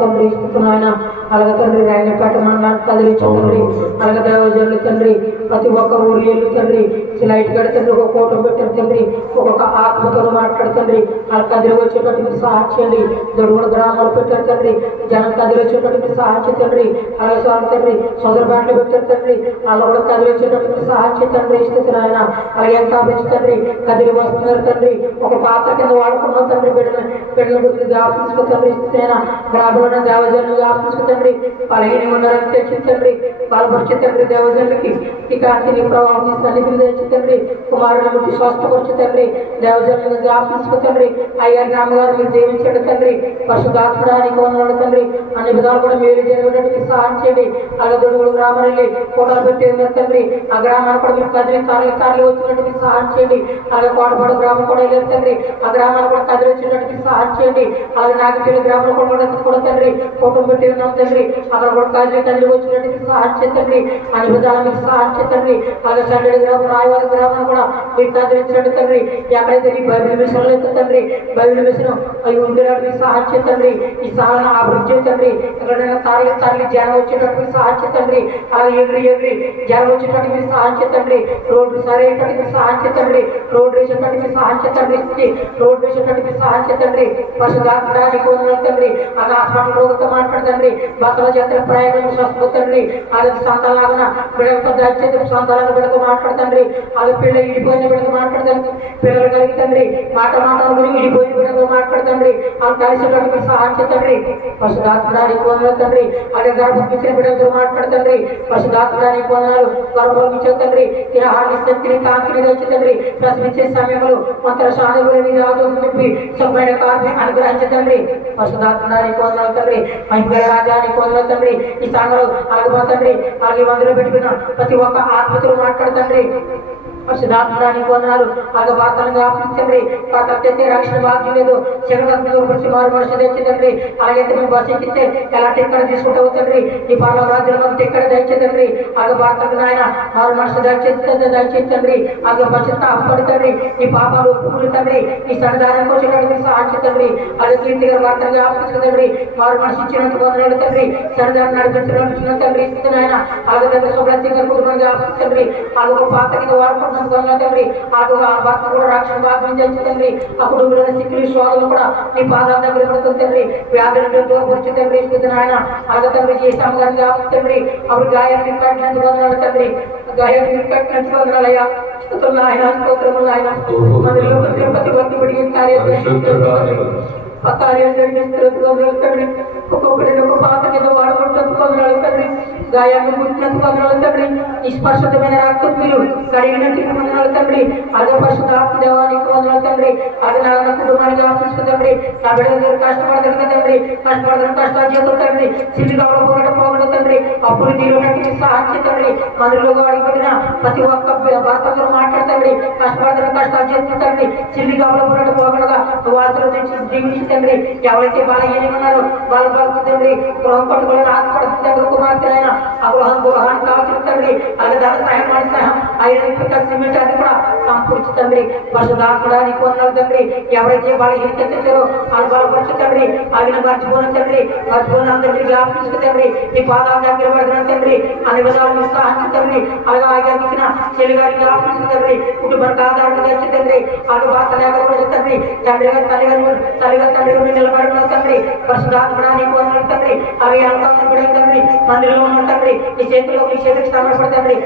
తండ్రి ఇస్తున్నాయన. అలాగే తండ్రి రంగపేట మండలానికి కదిలించు తండ్రి. అలాగే దేవజనులు తండ్రి ప్రతి ఒక్క ఊరి వెళ్ళు తండ్రి. లైట్ గడి తండ్రి ఒక కోట పెట్టారు తండ్రి. ఒక్కొక్క ఆత్మతో మాట్లాడుతండ్రి. అలా కదిలి వచ్చేటట్టు మీరు సహాయం చేయండి. దొడుగుడు గ్రామాలు పెట్టారు తండ్రి. జనం కదిలి వచ్చేటట్టు మీరు సహాయం చేయండి. అలాగే స్వామి తండ్రి సోదర బ్యాండ్లు పెట్టారు తండ్రి. వాళ్ళు కూడా కదిలి వచ్చేటట్టు మీరు సహాయం చేయండి ఇస్తున్నారు ఆయన. అలాగే ఎంత అభివృద్ధి తండ్రి కదిలి వస్తున్నారు తండ్రి. ఒక పాత్ర కింద వాడుకున్నాం తండ్రి. బిడ్డల గురించి జ్ఞాపకం తండ్రి ఇస్తున్నా. గ్రామంలో దేవజనులు జ్ఞాపకం తండ్రి. పలగిన ఉన్నారని తెచ్చి తండ్రి. బలపరిచే తండ్రి దేవజనులకి ఈ కాంతిని ప్రభావం సన్నిధిని తెచ్చి తండ్రి. కుమారుని బట్టి స్వస్థపరిచే తండ్రి. దేవజనులను జ్ఞాపకం తండ్రి. అయ్యారు నాన్నగారు మీరు జీవించండి తండ్రి. పరిశుద్ధాత్మడానికి వందనాలు తండ్రి. అన్ని విధాలు కూడా మీరు జరిగినట్టు సహాయం చేయండి. అలాగే దొడుగుడు గ్రామం వెళ్ళి కోటలు పెట్టి ఉన్నారు తండ్రి. ఆ గ్రామాన్ని కూడా మీరు కదిలి కార్లు వచ్చినట్టు సహాయం చేయండి. అలాగే కోటపాడు గ్రామం కూడా వెళ్ళారు తండ్రి. ఆ గ్రామాన్ని కూడా కదిలి వచ్చినట్టు సహాయం చేయండి. అలాగే నాగపల్లి గ్రామంలో కూడా తండ్రి కోటలు పెట్టి ఉన్నాం తండ్రి. అక్కడ కూడా కదిలి వచ్చినట్టు సహాయం చేయండి. అన్ని విధాలు మీకు సహాయం చేయండి. అలాగే సండే గ్రామం రాయవారి గ్రామాన్ని కూడా మీరు కదిలించండి తండ్రి. ఎక్కడైతే నీ బైబిల్ మిషన్ లేదు తండ్రి. బైబిల్ మిషన్ అవి ఉండేటట్టు మీకు సహాయం చేయండి. ఈ సహాయం అభివృద్ధి చేయండి. ఎక్కడైనా తారీఖు జనం వచ్చేటట్టు మీరు సహాయం చేయండి. అలాగే ఎగిరి జనం వచ్చేటట్టు మీరు సహాయం చేయండి. రోడ్డు సరైనట్టు మీరు సహాయం చేయండి. రోడ్డు వేసేటట్టు మీరు సహాయం చేయండి. రోడ్డు వేసేటట్టు మీరు సహాయం చేయండి. పరిశుద్ధాత్మడానికి వందనాలు తండ్రి. అలాగే హాస్పిటల్ రోగులతో మాట్లాడండి. బస్సుల చేతుల ప్రయాణం స్వస్థపడండి. అలాగే సంతానాలన బిడ్డలతో దయచేసి సంతానాల బిడ్డతో మాట్లాడుతండి. అలాగే పిల్లలు ఇడిపోయిన బిడ్డతో మాట్లాడుతండి. పిల్లలు కలిగి తండ్రి మాట గురించి ఇడిపోయిన బిడ్డతో మాట్లాడుతండి. వాళ్ళు కలిసేటట్టు మీరు సహాయం చేయండి. పరిశుద్ధాత్మడానికి వందనాలు తండ్రి. అలాగే గర్భమిచ్చిన బిడ్డలతో మాట్లాడుతండి. పరిశుద్ధాత్మడానికి వందనాలు. గర్భమిచ్చే తండ్రి ఆహార శక్తిని కాంతిని తెచ్చుతండ్రి. ప్రశ్నించే సమయంలో కొంత సాధకులని చెప్పి సొమ్మైన కార్ని అనుగ్రహించండి. పరిశుద్ధాత్మడానికి వందనాలు తండ్రి. మహిళ రాజానికి వందనాలు తండ్రి. ఈ స్థానంలో అలాగే తండ్రి అలాగే మందులో పెట్టుకున్న ప్రతి ఒక్క ఆత్మతో మాట్లాడుతండ్రి. పరిశుద్ధాత్మడానికి వందనాలు. అలాగే వార్తలుగా ఆపిస్తుంది. వార్త రక్షణ భాగ్యం లేదు. శరీరం మారు మనసు తెచ్చిందండి. అలాగే మేము బస్సు ఎక్కితే ఎలా టిక్కడ తీసుకుంటావు తండ్రి. ఈ పర్వ రాజ్యంలో మాకు టిక్కడ దయచేదండి. అలాగే వార్తలు ఆయన మారు మనసు దయచేతండి. అలాగే బస్సుతో అప్పడుతండి. ఈ పాపాలు ఒప్పుకుని తండ్రి. ఈ సన్నిధానానికి వచ్చేటప్పుడు సహాయించండి. అలాగే కీర్తి గారు వార్తలుగా ఆపిస్తుందండి. మారు మనసు ఇచ్చినందుకు వందనాలు తండ్రి. సన్నిధానం నడిపించిన తండ్రి ఇస్తుంది ఆయన. అలాగే తండ్రి శుభ్రతి గారు కుటుంబానికి ఆపిస్తుంది. అలాగే ఒక పాత్ర కింద వాడుకుంటున్నాం తండ్రి. ఆ భర్త కూడా రక్షణ భాగ్యం తెచ్చుతండి. ఆ కుటుంబంలో సిక్కులు శోధనలు కూడా నీ పాదాల దగ్గర పడుతుంది తండ్రి. వ్యాధులతో వచ్చి తండ్రి ఇస్తుంది ఆయన. అలాగే తండ్రి చేసాము గారిని ఆపుతండ్రి. అప్పుడు గాయాన్ని కట్టినందుకు వందనాలు తండ్రి. గాయాన్ని కట్టినందుకు వందనాలయ్యా. స్తోత్రములు ఆయన స్తోత్రములు ఆయన. మనలో తిరుపతి భక్తి పడి కార్యం జరిగిన తండ్రి. ఒక్కొక్కటి ఒక పాత కింద వాడుకుంటున్నందుకు వందనాలు తండ్రి. గాయాన్ని ముట్టినందుకు వందనాలు తండ్రి. నిష్పర్శతమైన రక్తం మీరు కడిగినందుకు వందనాలు తండ్రి. అలాగే పరిశుద్ధాత్మ దేవానికి వందనాలు తండ్రి. అలాగే నా కుటుంబానికి ఆపిస్తుందండి. నా బిడ్డల కష్టపడతాను తండ్రి. కష్టపడతాను కష్టాలు చేస్తాం తండ్రి. సిద్ధి కావడం పోగడం తండ్రి. అప్పుడు తీరునట్టు సహాయం తండ్రి. మందులో అడిగిపెట్టిన ప్రతి ఒక్క భర్తతో మాట్లాడతండి. కష్టపడతాను కష్టాలు చేస్తాం తండ్రి. సిద్ధి కావడం పోగడగా వార్తలు తెచ్చి జీవించి తండ్రి. ఎవరైతే బలహీనంగా ఉన్నారో వాళ్ళ పడుతుందండి. గృహం పట్టుకోవాలని ఆశపడుతుంది కుమార్తె అయినా ఆ గృహాన్ని కాల్చుతండి. అలాగే ధన సహాయం సహాయం ఐరన్ ప్రకాశ సిమెంట్ అది కూడా సమకూర్చు తండ్రి. పరిశుద్ధాత్ముడా నీకు వందనాలు తండ్రి. ఎవరైతే బలహీనత తెచ్చారో వాళ్ళు బలపరచు తండ్రి. అవి మర్చిపోను తండ్రి. మర్చిపోయిన అందరికీ జ్ఞాపించు తండ్రి. నీ పాదాల దగ్గర పడుతున్న తండ్రి. అన్ని విధాలు ఉత్సాహించు తండ్రి. అలాగే ఆగిన చెల్లి గారికి జ్ఞాపించు తండ్రి. కుటుంబానికి ఆధారంగా తెచ్చు తండ్రి. అటు భర్త లేకపోతే తండ్రి. తండ్రి గారు తండ్రి గారు నిలబడిన తండ్రి. పరిశుద్ధాత్ముడా నీకు వందనాలు తండ్రి. అవి అంతా తండ్రి. మందిరంలో ఉన్న తండ్రి. నీ చేతికి సమర్పడతండ్రి. నీ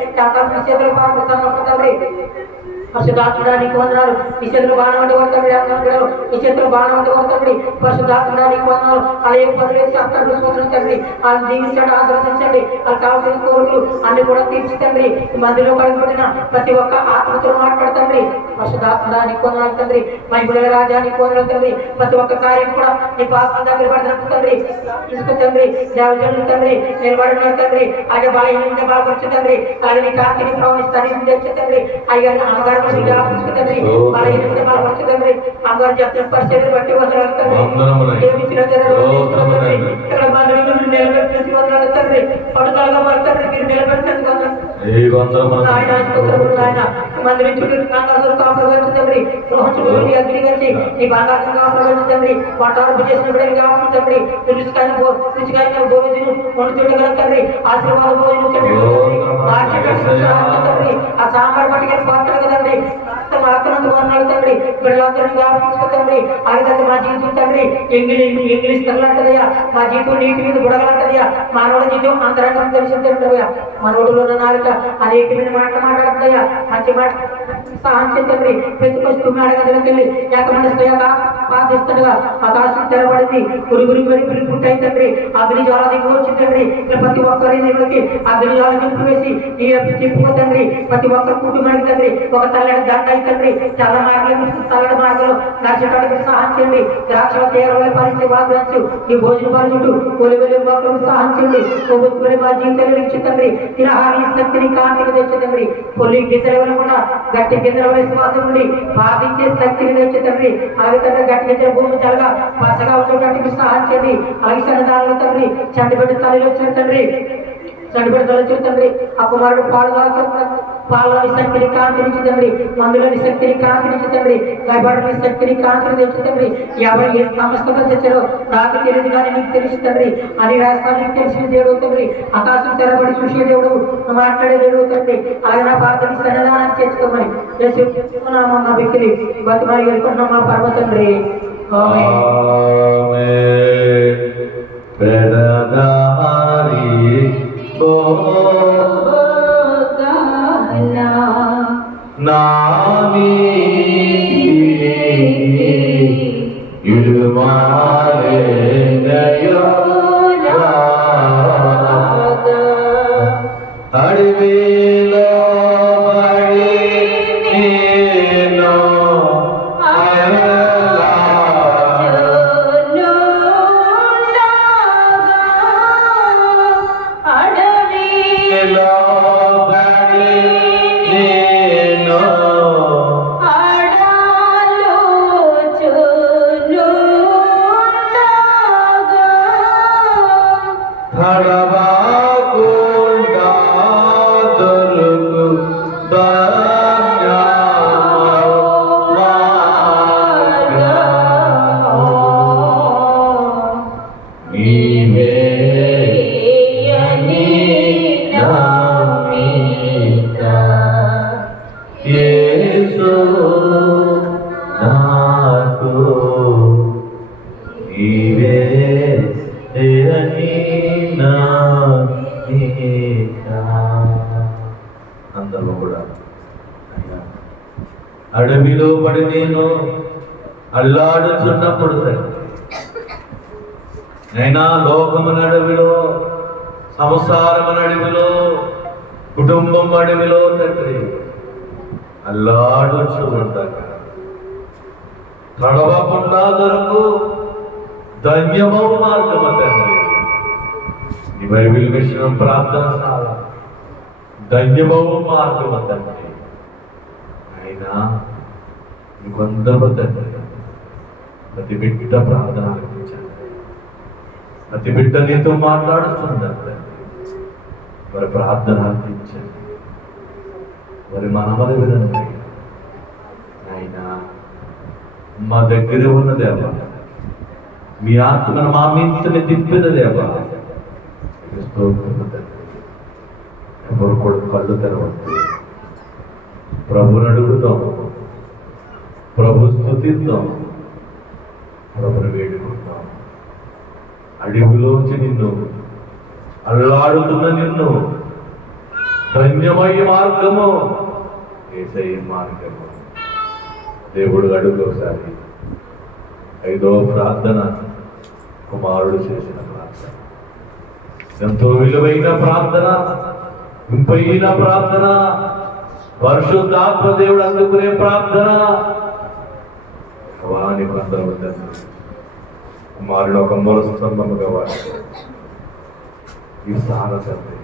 చేతులకు సమర్పడతండ్రి. పరిశుద్ధాత్ముడా నీకు వందనాలు. నీ చేతులు బాణం అంటే కొడతాడు. నీ చేతులు బాణం అంటే కొడతాడు. పరిశుద్ధాత్ముడా నీకు వందనాలు. అలాగే పదివేసి అత్తలు సూచించండి. వాళ్ళని దీవించండి, ఆశీర్వదించండి. వాళ్ళకి కావాల్సిన కోరికలు అన్ని కూడా తీర్చండి. ఈ మందిలో కలిగిన ప్రతి ఒక్క ఆత్మతో మాట్లాడుతండి. పరిశుద్ధాత్ముడా నీకు వందనాలు తండ్రి. మహిళల రాజా నీకు వందనాలు తండ్రి. ప్రతి ఒక్క కార్యం కూడా నీ పాత్ర దగ్గర పడినట్టు తండ్రి. తండ్రి దేవజనులు తండ్రి నిలబడిన తండ్రి. అలాగే బలహీనంగా బాగుపరచు తండ్రి. అలాగే నీ కాంతిని ప్రవహిస్తాను తెచ్చు తండ్రి. అయ్యా అమ్మగారు తండ్రి. బలహీనంగా బలపరచు తండ్రి. అమ్మగారు చెప్తున్న పరిస్థితిని బట్టి వందనాలు తండ్రి. ప్రేమించిన ఇక్కడ మందిరంలో నిలబెట్టినందుకు వందనాలు తండ్రి. పట్టుదలగా పడుతుంది మీరు నిలబెట్టినందుకు వందనాలు. ఆయన మందిరం చుట్టూ కాపాడుతుంది. గృహంచుకుని అగ్నిగంచి నీ బంగారం కాపాడుతుంది. వంటలు చేసిన బిడ్డలు కాపాడుతుంది. రుచికాయ భోజనం వండు చూడగల తండ్రి. ఆశీర్వాద భోజనం తండ్రి. ఆ సాంబార్ పట్టుకెళ్ళి పాత్ర కదండి. మాత్రం అన్నాడు తండ్రి. బిడ్డలందరూ కాపాడుతుంది. అలాగే మా జీవితం తండ్రి ఇంగ్లీష్ తరలంటదయ్యా. మా జీవితం నీటి మీద బుడగలంటదయ్యా. మానవుల జీవితం అంతరంగం తెలిసిందయ్యా. మనోడులో ఉన్న నాలుక అనేక మీద మాట్లాడుతుందయ్యా. మంచి మాట సహాయం చేతండి. పెట్టుకొచ్చి అడగదలకెళ్ళి ఏకమనస్సుగా ప్రార్థిస్తుండగా ఆకాశం తెరబడింది. గురుగురి పిలుపుంటాయి తండ్రి. అగ్ని జ్వాల దిగులు వచ్చిందండి. ప్రతి ఒక్కరి దగ్గరికి అగ్ని జ్వాల దింపు వేసి నీ తిప్పుకోతండి. ప్రతి ఒక్కరి కుటుంబానికి తండ్రి ఒక తల్లడి దండ తండ్రి. చల్ల మార్గంలో చల్లటి మార్గంలో నడిచేటానికి సహాయం చేయండి. ద్రాక్ష తీరవల పరిచయ బాధ్యచ్చు. నీ భోజన పరిచుడు కొలి వెళ్ళి మొక్కలు సహాయం చేయండి. కొవ్వొత్తుకొని మా జీవితంలో ఇచ్చిందండి. తిరహారి శక్తిని కాంతిని తెచ్చిందండి. కొల్లి గింజల వెళ్ళకుండా గట్టి గింజల విశ్వాసం నుండి బాధించే శక్తిని తెచ్చిందండి. అలాగే తండ్రి గట్టి గింజల భూమి చల్లగా పచ్చగా ఉండటానికి సహాయం చేయండి. అలాగే సన్నిధానంలో తండ్రి చండిబిడ్డ తల్లిలో వచ్చిన తండ్రి. చండిబిడ్డలు తండ్రి. ఆ కుమారుడు పాలలోని శక్తిని కాంతినిచ్చి తండ్రి. మందులోని శక్తిని కాంతినిచ్చి తండ్రి. భయపడని శక్తిని కాంతిని తెచ్చి తండ్రి. ఎవరు ఏ సమస్యతో తెచ్చారో నాకు తెలియదు కానీ నీకు తెలిసి తండ్రి. అని రాష్ట్రానికి తెలిసిన దేవుడు తండ్రి. ఆకాశం తెరబడి చూసే దేవుడు, మాట్లాడే దేవుడు తండ్రి. అలాగే నా పాత్రని సన్నిధానాన్ని చేర్చుకోమని చెప్పుకున్నామా నా వ్యక్తిని బతి మరి వెళ్ళుకున్నాం మా పర్వ తండ్రి. అడవిలో అందరూ కూడా అడవిలో పడి నేను అల్లాడుచున్నప్పుడు నైనా లోకమున అడవిలో, సంసారమున అడవిలో, కుటుంబం అడవిలో తండ్రి అల్లాడుచు ఉంటాక తడవకుండా దొరకు ధన్యమౌ మార్గము తండ్రి. ఈ బైబిల్ విషయం ప్రార్థన చాలా ధన్యమౌ మార్గము తండ్రి. అయినా నీకొందరు తండ్రి ప్రతి బిడ్డ ప్రార్థన ఆలకించండి. ప్రతి బిడ్డ నీతో మాట్లాడుతుందండి. మరి ప్రార్థన ఆలకించండి. మరి మనమల వినండి ఆయన మా దగ్గర ఉన్న దేవ, మీ ఆత్మను మా మీదనే తిప్పిన దేవ, ఎవరు కూడా కళ్ళు తెరవద్దు. ప్రభుని అడుగుతాం, ప్రభు స్తుతిద్దాం, ప్రభుని వేడుకుంటాం. అడవిలోంచి నిన్ను, అల్లాడుతున్న నిన్ను, ధన్యమయ్య మార్గము యేసయ్య మార్గము. దేవుడు అడుగు ఒకసారి. 5వ ప్రార్థన, కుమారుడు చేసిన ప్రార్థన, ఎంతో విలువైన ప్రార్థన, ఇంపైన ప్రార్థన, పరిశుద్ధాత్మ దేవుడు అందుకునే ప్రార్థన. వాని ప్రార్థన కుమారుడు ఒక మూల స్తంభముగా వాడి ఈ సారసండి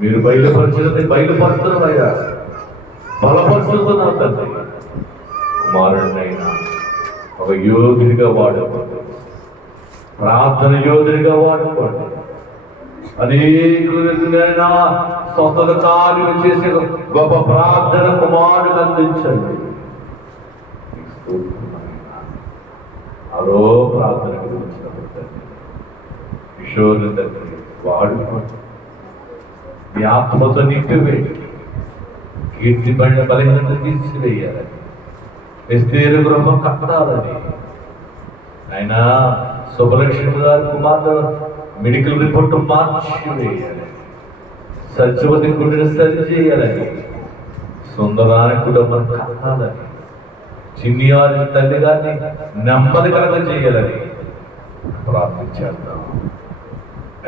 మీరు బయలుపరిచినది బయలుపరుస్తున్నారయ్యా, బలపరుస్తున్నారు తండ్రి. కుమారుడినైనా ఒక యోధుడిగా వాడుకోండి, ప్రార్థన యోధుడిగా వాడుకోండి. అనేకులైనా స్వస్థత కార్యం చేసే గొప్ప ప్రార్థన కుమారుడు అందించండి. అదో ప్రార్థన గురించినప్పుడు తండ్రి, కిషోర్ని తండ్రి వాడుకోండి, మీ ఆత్మతో నింపివేయండి. కీర్తి బలహీనత తీసివేయాలని, ఎస్తేరు గృహ కట్టాలని, ఆయన శుభలక్ష్మి గారి కుమార్తె మెడికల్ రిపోర్ట్ మార్చి వేయాలి, సత్యవతి గుండెని సరి చేయాలని, సుందరానికి కుటుంబం కట్టాలని, చిన్నియారి తల్లి గారిని నెమ్మది కలగ చేయాలని ప్రార్థించేద్దాం.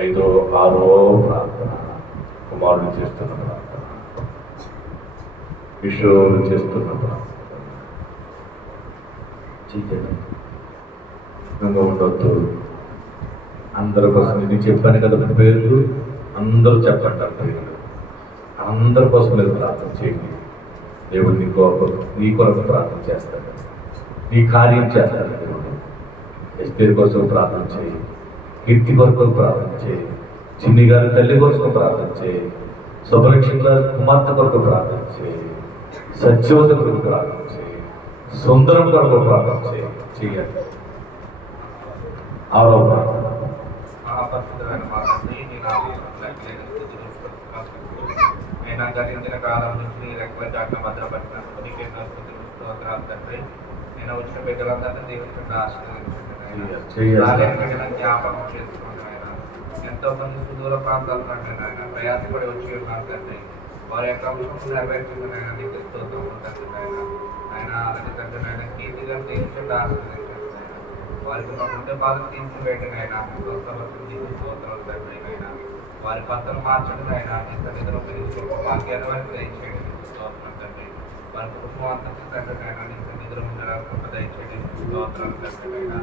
5వ 6వ ప్రార్థన, కుమారుడు చేస్తున్న ప్రార్థన, కిషోరు చేస్తున్న ప్రార్థన. ఉండొద్దు. అందరి కోసం నేను చెప్పాను కదా పేర్లు, అందరూ చెప్పండి. పేర్లు అందరి కోసం మీరు ప్రార్థన చేయండి. దేవుడు నీ కొరకు ప్రార్థన చేస్తాడు, నీ కార్యం చేస్తాడు. దేవుడు ఎస్తేరు కోసం ప్రార్థన చేయి, కీర్తి కొరకు ప్రార్థన చేయి, చిన్ని గారి తల్లి కోసం ప్రార్థన చేయి, శుభలక్ష్మి గారి కుమార్తె కొరకు ప్రార్థన చేయి, సత్యవత కొరకు ప్రార్థన చేయి, సుందరం కొరకు ప్రార్థన చేయాలి. 6వ ప్రార్థన, గతించిన కాలం నుంచి రెక్కల చాట్ల భద్రపరిచినందుకు నీకు ఎన్నో స్తోత్రాలు తండ్రి. నేను వచ్చిన బిడ్డలందరినీ దీవించండి, ఆశీర్వదించండి. బిడ్డలను జ్ఞాపకం చేసుకోండి ఆయన. ఎంతో మంది సుదూర ప్రాంతాలు తండ్రి ఆయన ప్రయాసపడి వచ్చి ఉన్నారు తండ్రి. వారి యొక్క అంశం నెరవేర్చుకుని ఆయన నీకు స్తోత్రములు తండ్రి ఆయన. ఆయన అలాగే తండ్రి ఆయన కీర్తిగా దీవించండి, ఆశీర్వదించండి ఆయన. వారికి ఉన్న ముందు బాధలు తీసివేయండి ఆయన. స్తోత్రాలు తండ్రి ఆయన. వారి పంటలు మార్చడం అయినా నీ సన్నిధిలో భాగ్యాన్ని వారికి దయచేయండి, స్తోత్రం తండ్రి. వారి కుటుంబం అంతా తండ్రి అయినా నీ సన్నిధిలో ఉండడానికి దయచేయండి, స్తోత్రాలు తండ్రి అయినా.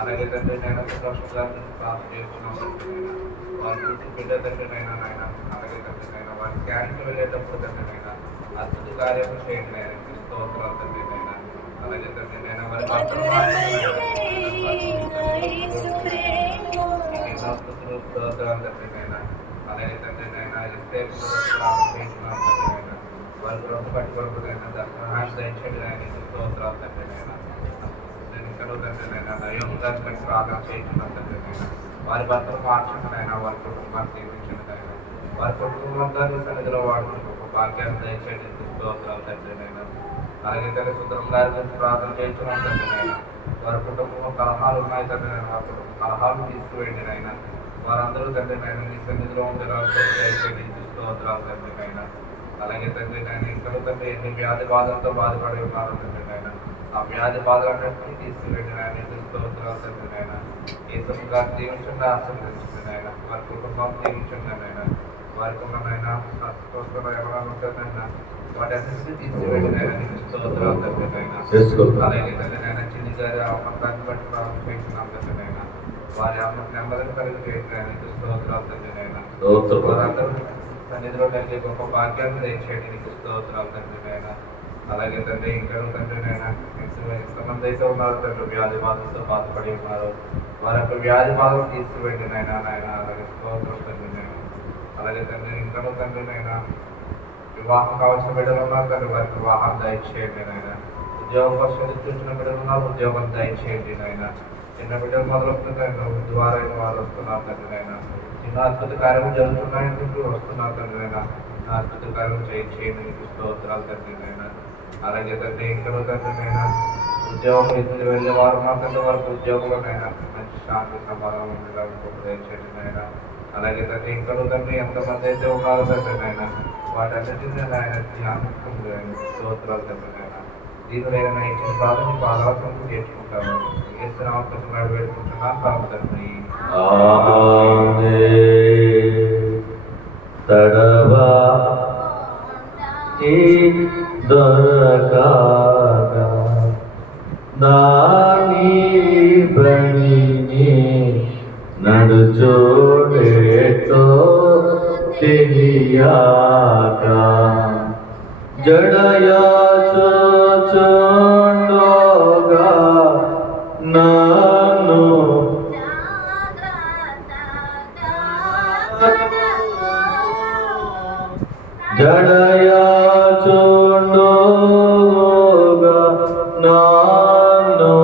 అలాగే తండ్రి నేను సంతోషంగా ప్రార్థన చేసుకున్నాం తండ్రి అయినా. వారి కూతురు బిడ్డ తండ్రి అయినా నాయన. అలాగే తండ్రి అయినా వారి క్యాన్కి వెళ్ళేటప్పుడు తండ్రి అయినా అద్భుత కార్యము చేయండి ఆయన, స్తోత్రాలు తండ్రి అయినా. అలాగే తండ్రి అయినా వారి పంటలు స్తోత్రాలు తండ్రి అయినా. అలాగే తండ్రి అయినా వారి గ్రంథ పట్టుకోవడం సహాయం దయచేయండి ఆయన, స్తోత్రాలు తండ్రి అయినా. ఇక్కడ తండ్రి అయినా దైవం దాన్ని బట్టి ప్రార్థన చేయించున్నాను తండ్రి అయినా. వారి భర్తలు మార్చండి అయినా, వారి కుటుంబాన్ని దీవించండి అయినా. వారి కుటుంబంతో సన్నిధిలో వాడుకుంటూ ఒక భాగ్యాన్ని దయచేయండి, స్తోత్రాలు తండ్రి అయినా. అలాగే తండ్రి సుందరం గారి గురించి ప్రార్థన చేయించున్నాను తండ్రి అయినా. వారి కుటుంబంలో కలహాలు ఉన్నాయి తండ్రి అయినా, వారి కుటుంబ కలహాలు తీసుకువేయండి అయినా. వారందరూ తండ్రి ఆయన నీ సన్నిధిలో ఉండేలాగా స్తోత్రాలు తండ్రి ఆయన. అలాగే తండ్రి ఆయన ఇంట్లో తండ్రి ఎన్ని వ్యాధి బాధలతో బాధపడి ఉన్నారు తండ్రి ఆయన. ఆ వ్యాధి బాధలన్నింటినీ తీసుకువెళ్ళి ఆయన స్తోత్రాలు తండ్రి ఆయన. ఏ సమయంగా దీవించండి, ఆశీర్వదించండి ఆయన. వారి కుటుంబం దీవించండి ఆయన. వారికి ఉన్ననైనా స్తోత్రం ఎవరైనా ఉంటుందైనా వాటి అన్నింటినీ తీసుకువెళ్ళి ఆయన నీకు స్తోత్రాలు తండ్రి ఆయన. అలాగే తండ్రి ఆయన చిన్ని గారి అవకాశాన్ని బట్టి ప్రారంభించున్నాం తండ్రి ఆయన. వారి అమ్మకు నెమ్మదిని కలిగి స్తోత్రాలు తండ్రి అయినా. వారందరూ సన్నిధిలో కలిగి గొప్ప భాగ్యాన్ని దయచేయండి, నీకు స్తోత్రాలు తండ్రి అయినా. అలాగే తండ్రి ఇంకా తండ్రి అయినా ఎంతమంది అయితే ఉన్నారు తండ్రి వ్యాధి బాధలతో బాధపడి ఉన్నారు. వారి యొక్క వ్యాధి బాధలు తీసుకువెళ్ళి నాయన. అలాగే స్తోత్రం తండ్రి అయినా. అలాగే తండ్రి ఇంకా తండ్రి అయినా వివాహం కావాల్సిన బిడ్డలు ఉన్నారు కానీ వారికి వివాహం దయచేయండి నాయన. ఉద్యోగం కోసం ఎదుర్కొంటున్న బిడ్డలు ఉన్నారు, ఉద్యోగం దయచేయండి నాయన. చిన్న బిడ్డలు మొదలవుతున్నాయి, ద్వారా వారు వస్తున్నారు తండ్రి నాయన. చిన్న అద్భుత కార్యము జరుగుతున్నాయి, వస్తున్నారు తండ్రి నాయన. అద్భుత కార్యం చేయండి, మీకు స్తోత్రాలు తండ్రి నాయన. అలాగే తండ్రి ఇంకా తండ్రి నాయన ఉద్యోగం ఇద్దరు వెళ్ళే వారు మా తండ్రి వారికి ఉద్యోగంలోనైనా మంచి శాంతి సమాధానం ఉండేలా ఉపయోగించండి నాయన. అలాగే తండ్రి ఇంకా తండ్రి ఎంతమంది అయితే ఉన్నారో తండ్రి నాయన వాటన్నిటిని ఆయన ధ్యానిస్తుంది స్తోత్రాలు తండ్రి నాయన. దీనిలో ఇచ్చిన ప్రార్థన బాధాసం చేసుకుంటాము. ఏ శ్రావణ వేడుకుంటున్నా కాదు తండ్రి. తడవా దొరకా దాని బణిని నడుచోడేతో తెలియాక జడయా చోచోండోగా నన్ను జడయా చోండోగా నన్ను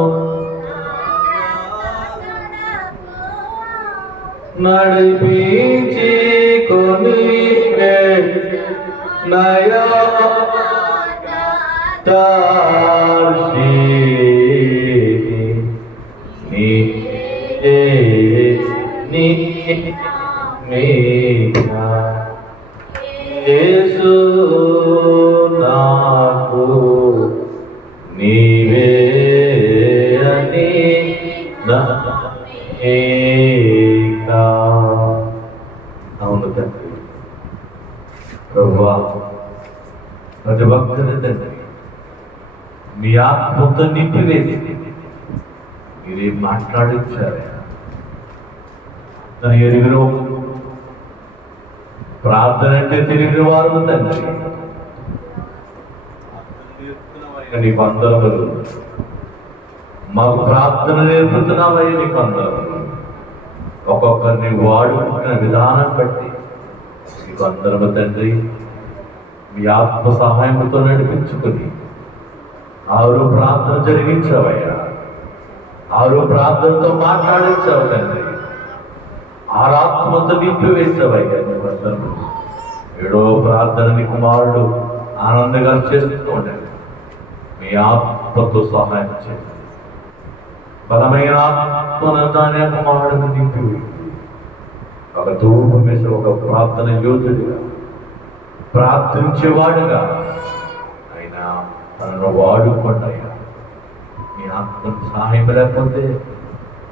నడిపించి కొని నయా యేసు నాకు నీవే అని అవును తండ్రి. ప్రభువా ప్రతి భక్తుని తండ్రి మీ ఆత్మతో నింపివేసి మీరే మాట్లాడించారు. తన ఎరుగురు ప్రార్థన అంటే తెలియని వారు తండ్రి నీకు అందరూ మాకు ప్రార్థన నేర్పుతున్నామని నీకు అందరూ ఒక్కొక్కరిని వాడుకుంటున్న విధానం బట్టి నీకు అందరము తండ్రి మీ ఆత్మ సహాయంతో నడిపించుకుని ఆరు ప్రార్థన జరిగించావయ్యా. ఆరు ప్రార్థనతో మాట్లాడించావు తండ్రి. ఆరాత్మతో నింపివేసావయ్యా. ఏడో ప్రార్థన నీ కుమారుడు ఆనందంగా చేస్తూ ఉండండి. మీ ఆత్మతో సహాయం చేయండి. బలమైన ఆత్మనందాన్ని కుమారుడిని నింపి ఒక ధూపం వేసి ఒక ప్రార్థన యోధుడిగా ప్రార్థించేవాడుగా అయినా తనను వాడుకుంటాయా. మీ ఆత్మకు సహాయం లేకపోతే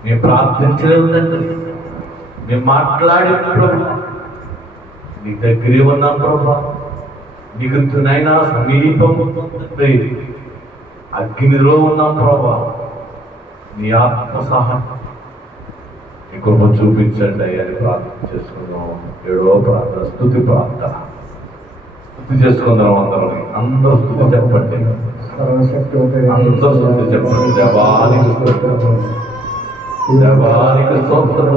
మేము ప్రార్థించలేదు తండ్రి. మేము మాట్లాడే ప్రభా నీ దగ్గరే ఉన్నాం ప్రభా. నీకు నైనా సమీపం అగ్నిలో ఉన్నాం ప్రభా. నీ ఆత్మ సహాయం నీ కృప చూపించండి అని ప్రార్థన చేసుకుందాం. ఏడో ప్రార్థన స్తుతి ప్రార్థన. స్తుతి చేసుకుందాం అందరూ స్తుతి చెప్పండి. అందరూ స్తుతి చెప్పండి. దేవానికి స్తోత్రం, దేవానికి స్తోత్రం.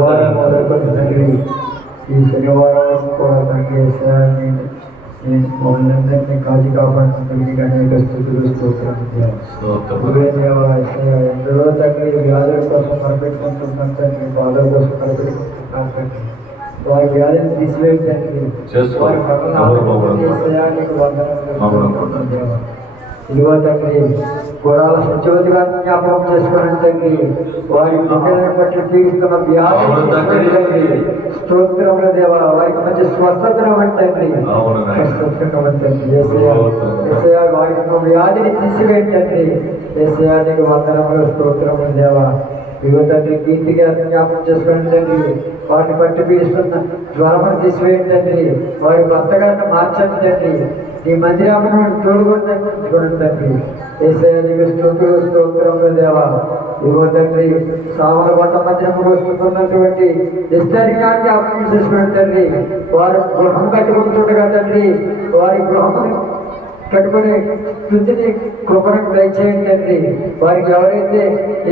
ఈ శనివారం కూడా తండ్రి మమ్మల్ని కాచి కాపాడుతుంది. అనేక స్థుతులు ఎందరో తండ్రి వ్యాధుల కోసం కనిపెట్టుకుంటున్నాం తండ్రి. బాధల కోసం కనిపెట్టుకుంటున్నాం తండ్రి. వారి వ్యాధిని తీసివేయండి. వారి పనులకు వందనాలు. ఇదిగో తండ్రి గుడాల సత్యవతిగా జ్ఞాపకం చేసుకోండి తండ్రి. వారి బిడ్డలను బట్టి పీడిస్తున్న వ్యాధి స్తోత్రముల దేవ. వారికి మంచి స్వస్థతను వంటండి. స్వస్థతను వంటండి. ఏసయ్య వారి వ్యాధిని తీసివేయండి. ఏసయ్య నీకు వందనములు స్తోత్రముల దేవ. ఇదిగో తండ్రి కీర్తిగా జ్ఞాపకం చేసుకోండి తండ్రి. వారిని బట్టి పీడిస్తున్న జ్వరమును తీసివేయండి. వారి భర్తగారిని మార్చండి తండ్రి. నీ మందిరాలను తోడుకుంటాను చూడండి తండ్రి. ఏసయ్య నీకు స్తోత్రులు స్తోత్రములు దేవా. ఇదిగో తండ్రి సామల పట్ల మధ్యలో వస్తున్నటువంటి నిశ్చర్యాన్ని జ్ఞాపకం చేసుకోండి తండ్రి. వారు గృహం కట్టుకుంటుండగా తండ్రి వారి గృహం కట్టుకుని స్థుతిని కృపణకు దయచేయండి తండ్రి. వారికి ఎవరైతే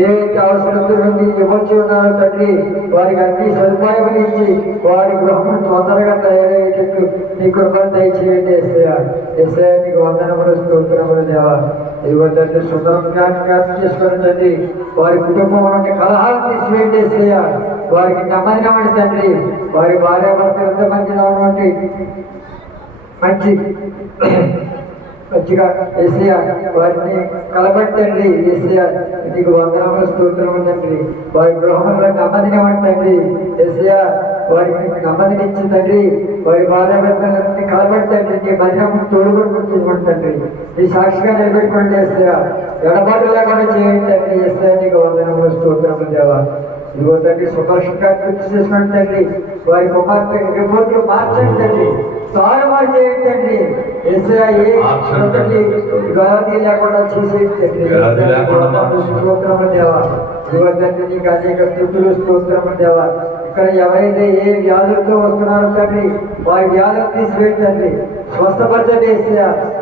ఏవైతే అవసరతలు నుండి ఇవ్వచ్చు ఉన్నారో తండ్రి, వారికి అన్ని సదుపాయాలు ఇచ్చి వారి గృహం తొందరగా తయారయ్యేటట్టు నీ కృపను దయచేయండి. ఎస్ఐ నీకు వందనములు స్తోత్రములు దేవా. ఇదిగో తండ్రి సుందరం జ్ఞాపకం చేసుకుని తండ్రి, వారి కుటుంబం నుండి కలహాలు తీసివేయండి. ఎస్ఐ వారికి నెమ్మదినమండి తండ్రి, వారి భార్యాభర్తలంతా మంచిగా ఏసయ్య వారిని కలబట్టండి. ఏసయ్య నీకు వందనములు స్తోత్రములు తండ్రి. వారి గృహంలో నెమ్మదినివ్వండి తండ్రి. ఏసయ్య వారికి నెమ్మదినిచ్చి తండ్రి, వారి భార్యాభర్తలన్నీ కలబట్టండి. నీ మదినము తోడుగొట్టుకుంటుంది తండ్రి. నీ సాక్షిగా నిలబెట్టుకోండి. ఏసయ్య ఎడబాటు లేకుండా చేయండి తండ్రి. ఏసయ్య నీకు వందనములు స్తోత్రములు దేవా. ఇదిగో తండ్రి సుపరిషంగా గుర్తు చేసుకోండి తండ్రి. వారి కుమార్తె రిపోర్ట్లు మార్చండి తండ్రి, తారుమారు చేయండి తండ్రి. గది లేకుండా చేసేయండి తండ్రి. స్తోత్రములు దేవా. ఇదిగో తండ్రి నీకు అనేక స్థుతులు స్తోత్రములు దేవా. ఇక్కడ ఎవరైతే ఏ వ్యాధులతో వస్తున్నారో తండ్రి, వారి వ్యాధులు తీసివేయండి తండ్రి. స్వస్థపరచండి ఏసయ్య,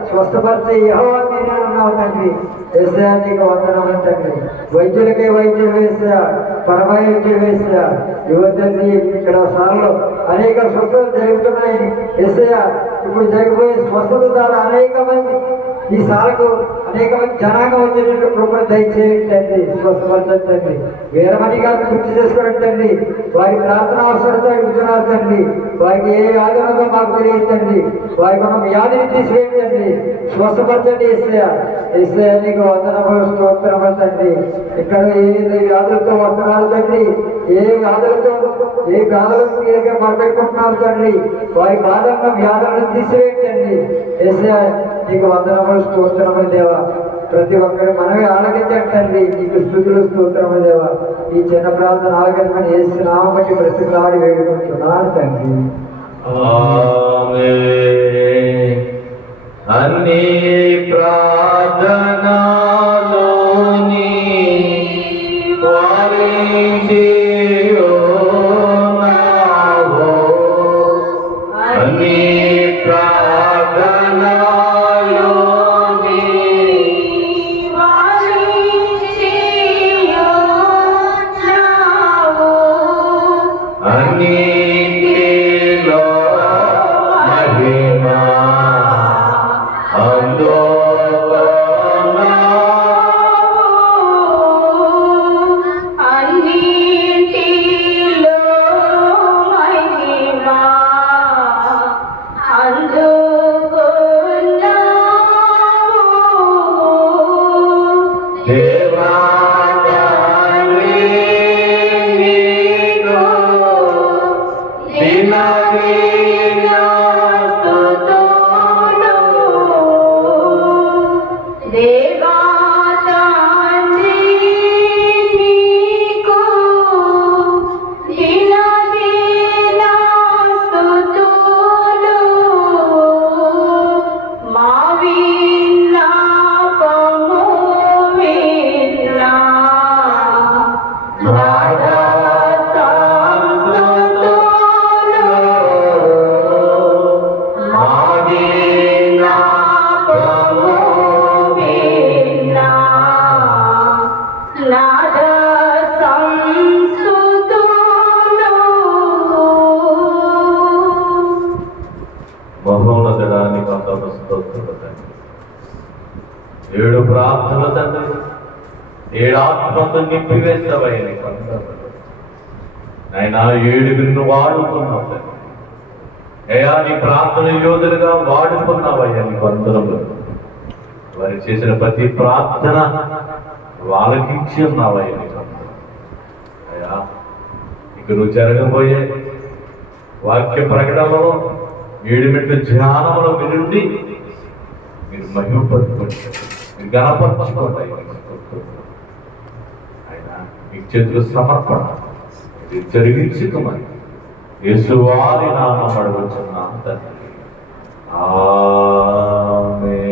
స్వస్థపరిచే యెహోవా నీవే ఉన్నావు తండ్రి. ఏసయ్య నీకు వందనములు తండ్రి. వైద్యులకే వైద్యుడు వేసా, పరమైద్యుడు వేసా. యువతండ్రి ఇక్కడ సార్లు అనేక స్వస్థతలు జరుగుతున్నాయి. ఏసయ్య ఇప్పుడు జరిగిపోయే స్వస్థత ద్వారా అనేక మంది ఈ సాలకు అనేక మంది జనాంగం వచ్చేటట్టు కృపను దయచేయండి తండ్రి. స్వస్థపరచండి తండ్రి. వీరమణి గారిని గుర్తు చేసుకోండి తండ్రి. వారి ప్రార్థన అవసరత అడుగుతున్నారు తండ్రి. వారికి ఏ వ్యాధి ఉన్నదో మాకు తెలియదు తండ్రి. వారికి మనం వ్యాధిని తీసివేయండి తండ్రి. స్వస్థపరచండి ఏసయ్య. ఏసయ్య నీకు వందనములు స్తోత్రములు తండ్రి. ఇక్కడ ఏ వ్యాధులతో వస్తున్నారు తండ్రి, ఏ వ్యాధులతో మొదలుపెట్టుకుంటున్నారు తండ్రి, వారి బాధలను వ్యాధులను తీసివేయండి తండ్రి. ఏసయ్య నీకు వందనములు స్తోత్రములు దేవా. ప్రతి ఒక్కరు మనమే ఆలకించండి తండ్రి. నీకు స్తుతులు స్తోత్రములు దేవా. ఈ చిన్న ప్రార్థన ఆలకించమని యేసు నామమున బట్టి బ్రతిమలాడి వేడుకుంటున్నాను తండ్రి. ఆమేన్. అన్ని ప్రార్థనలోని వారించి ఉన్నావు. అన్ని ప్రార్థనలోని అన్నిటిలో మహిమ మహోన్నతుడానికి స్తోత్రములు తండ్రి. 7 ప్రార్థనలు తండ్రి, 7 ఆత్మతో నింపివేస్తావయ్యా నీకు వందనాలు. నాయనా 7 వాడుకున్నావు తండ్రి. అయ్యా నీ ప్రార్థన యోధులుగా వాడుకున్నావయ్యా నీకు వందనములు. వారు చేసిన ప్రతి ప్రార్థన వాళ్ళకి ఇచ్చి ఉన్నావయ్యా నీకు వందనాలు. అయ్యా ఇక నువ్వు జరగబోయే వాక్య ప్రకటనలో 7 మెట్ల ధ్యానములో వినుండి మీరు మహిమపరచుకోండి, మీరు గణపరచుకోండి. ఆయన మీ చేతులు సమర్పణ మీరు జరిగించుకోమని యేసువారి నామమున అడుగుచున్నాను తండ్రి. ఆమేన్.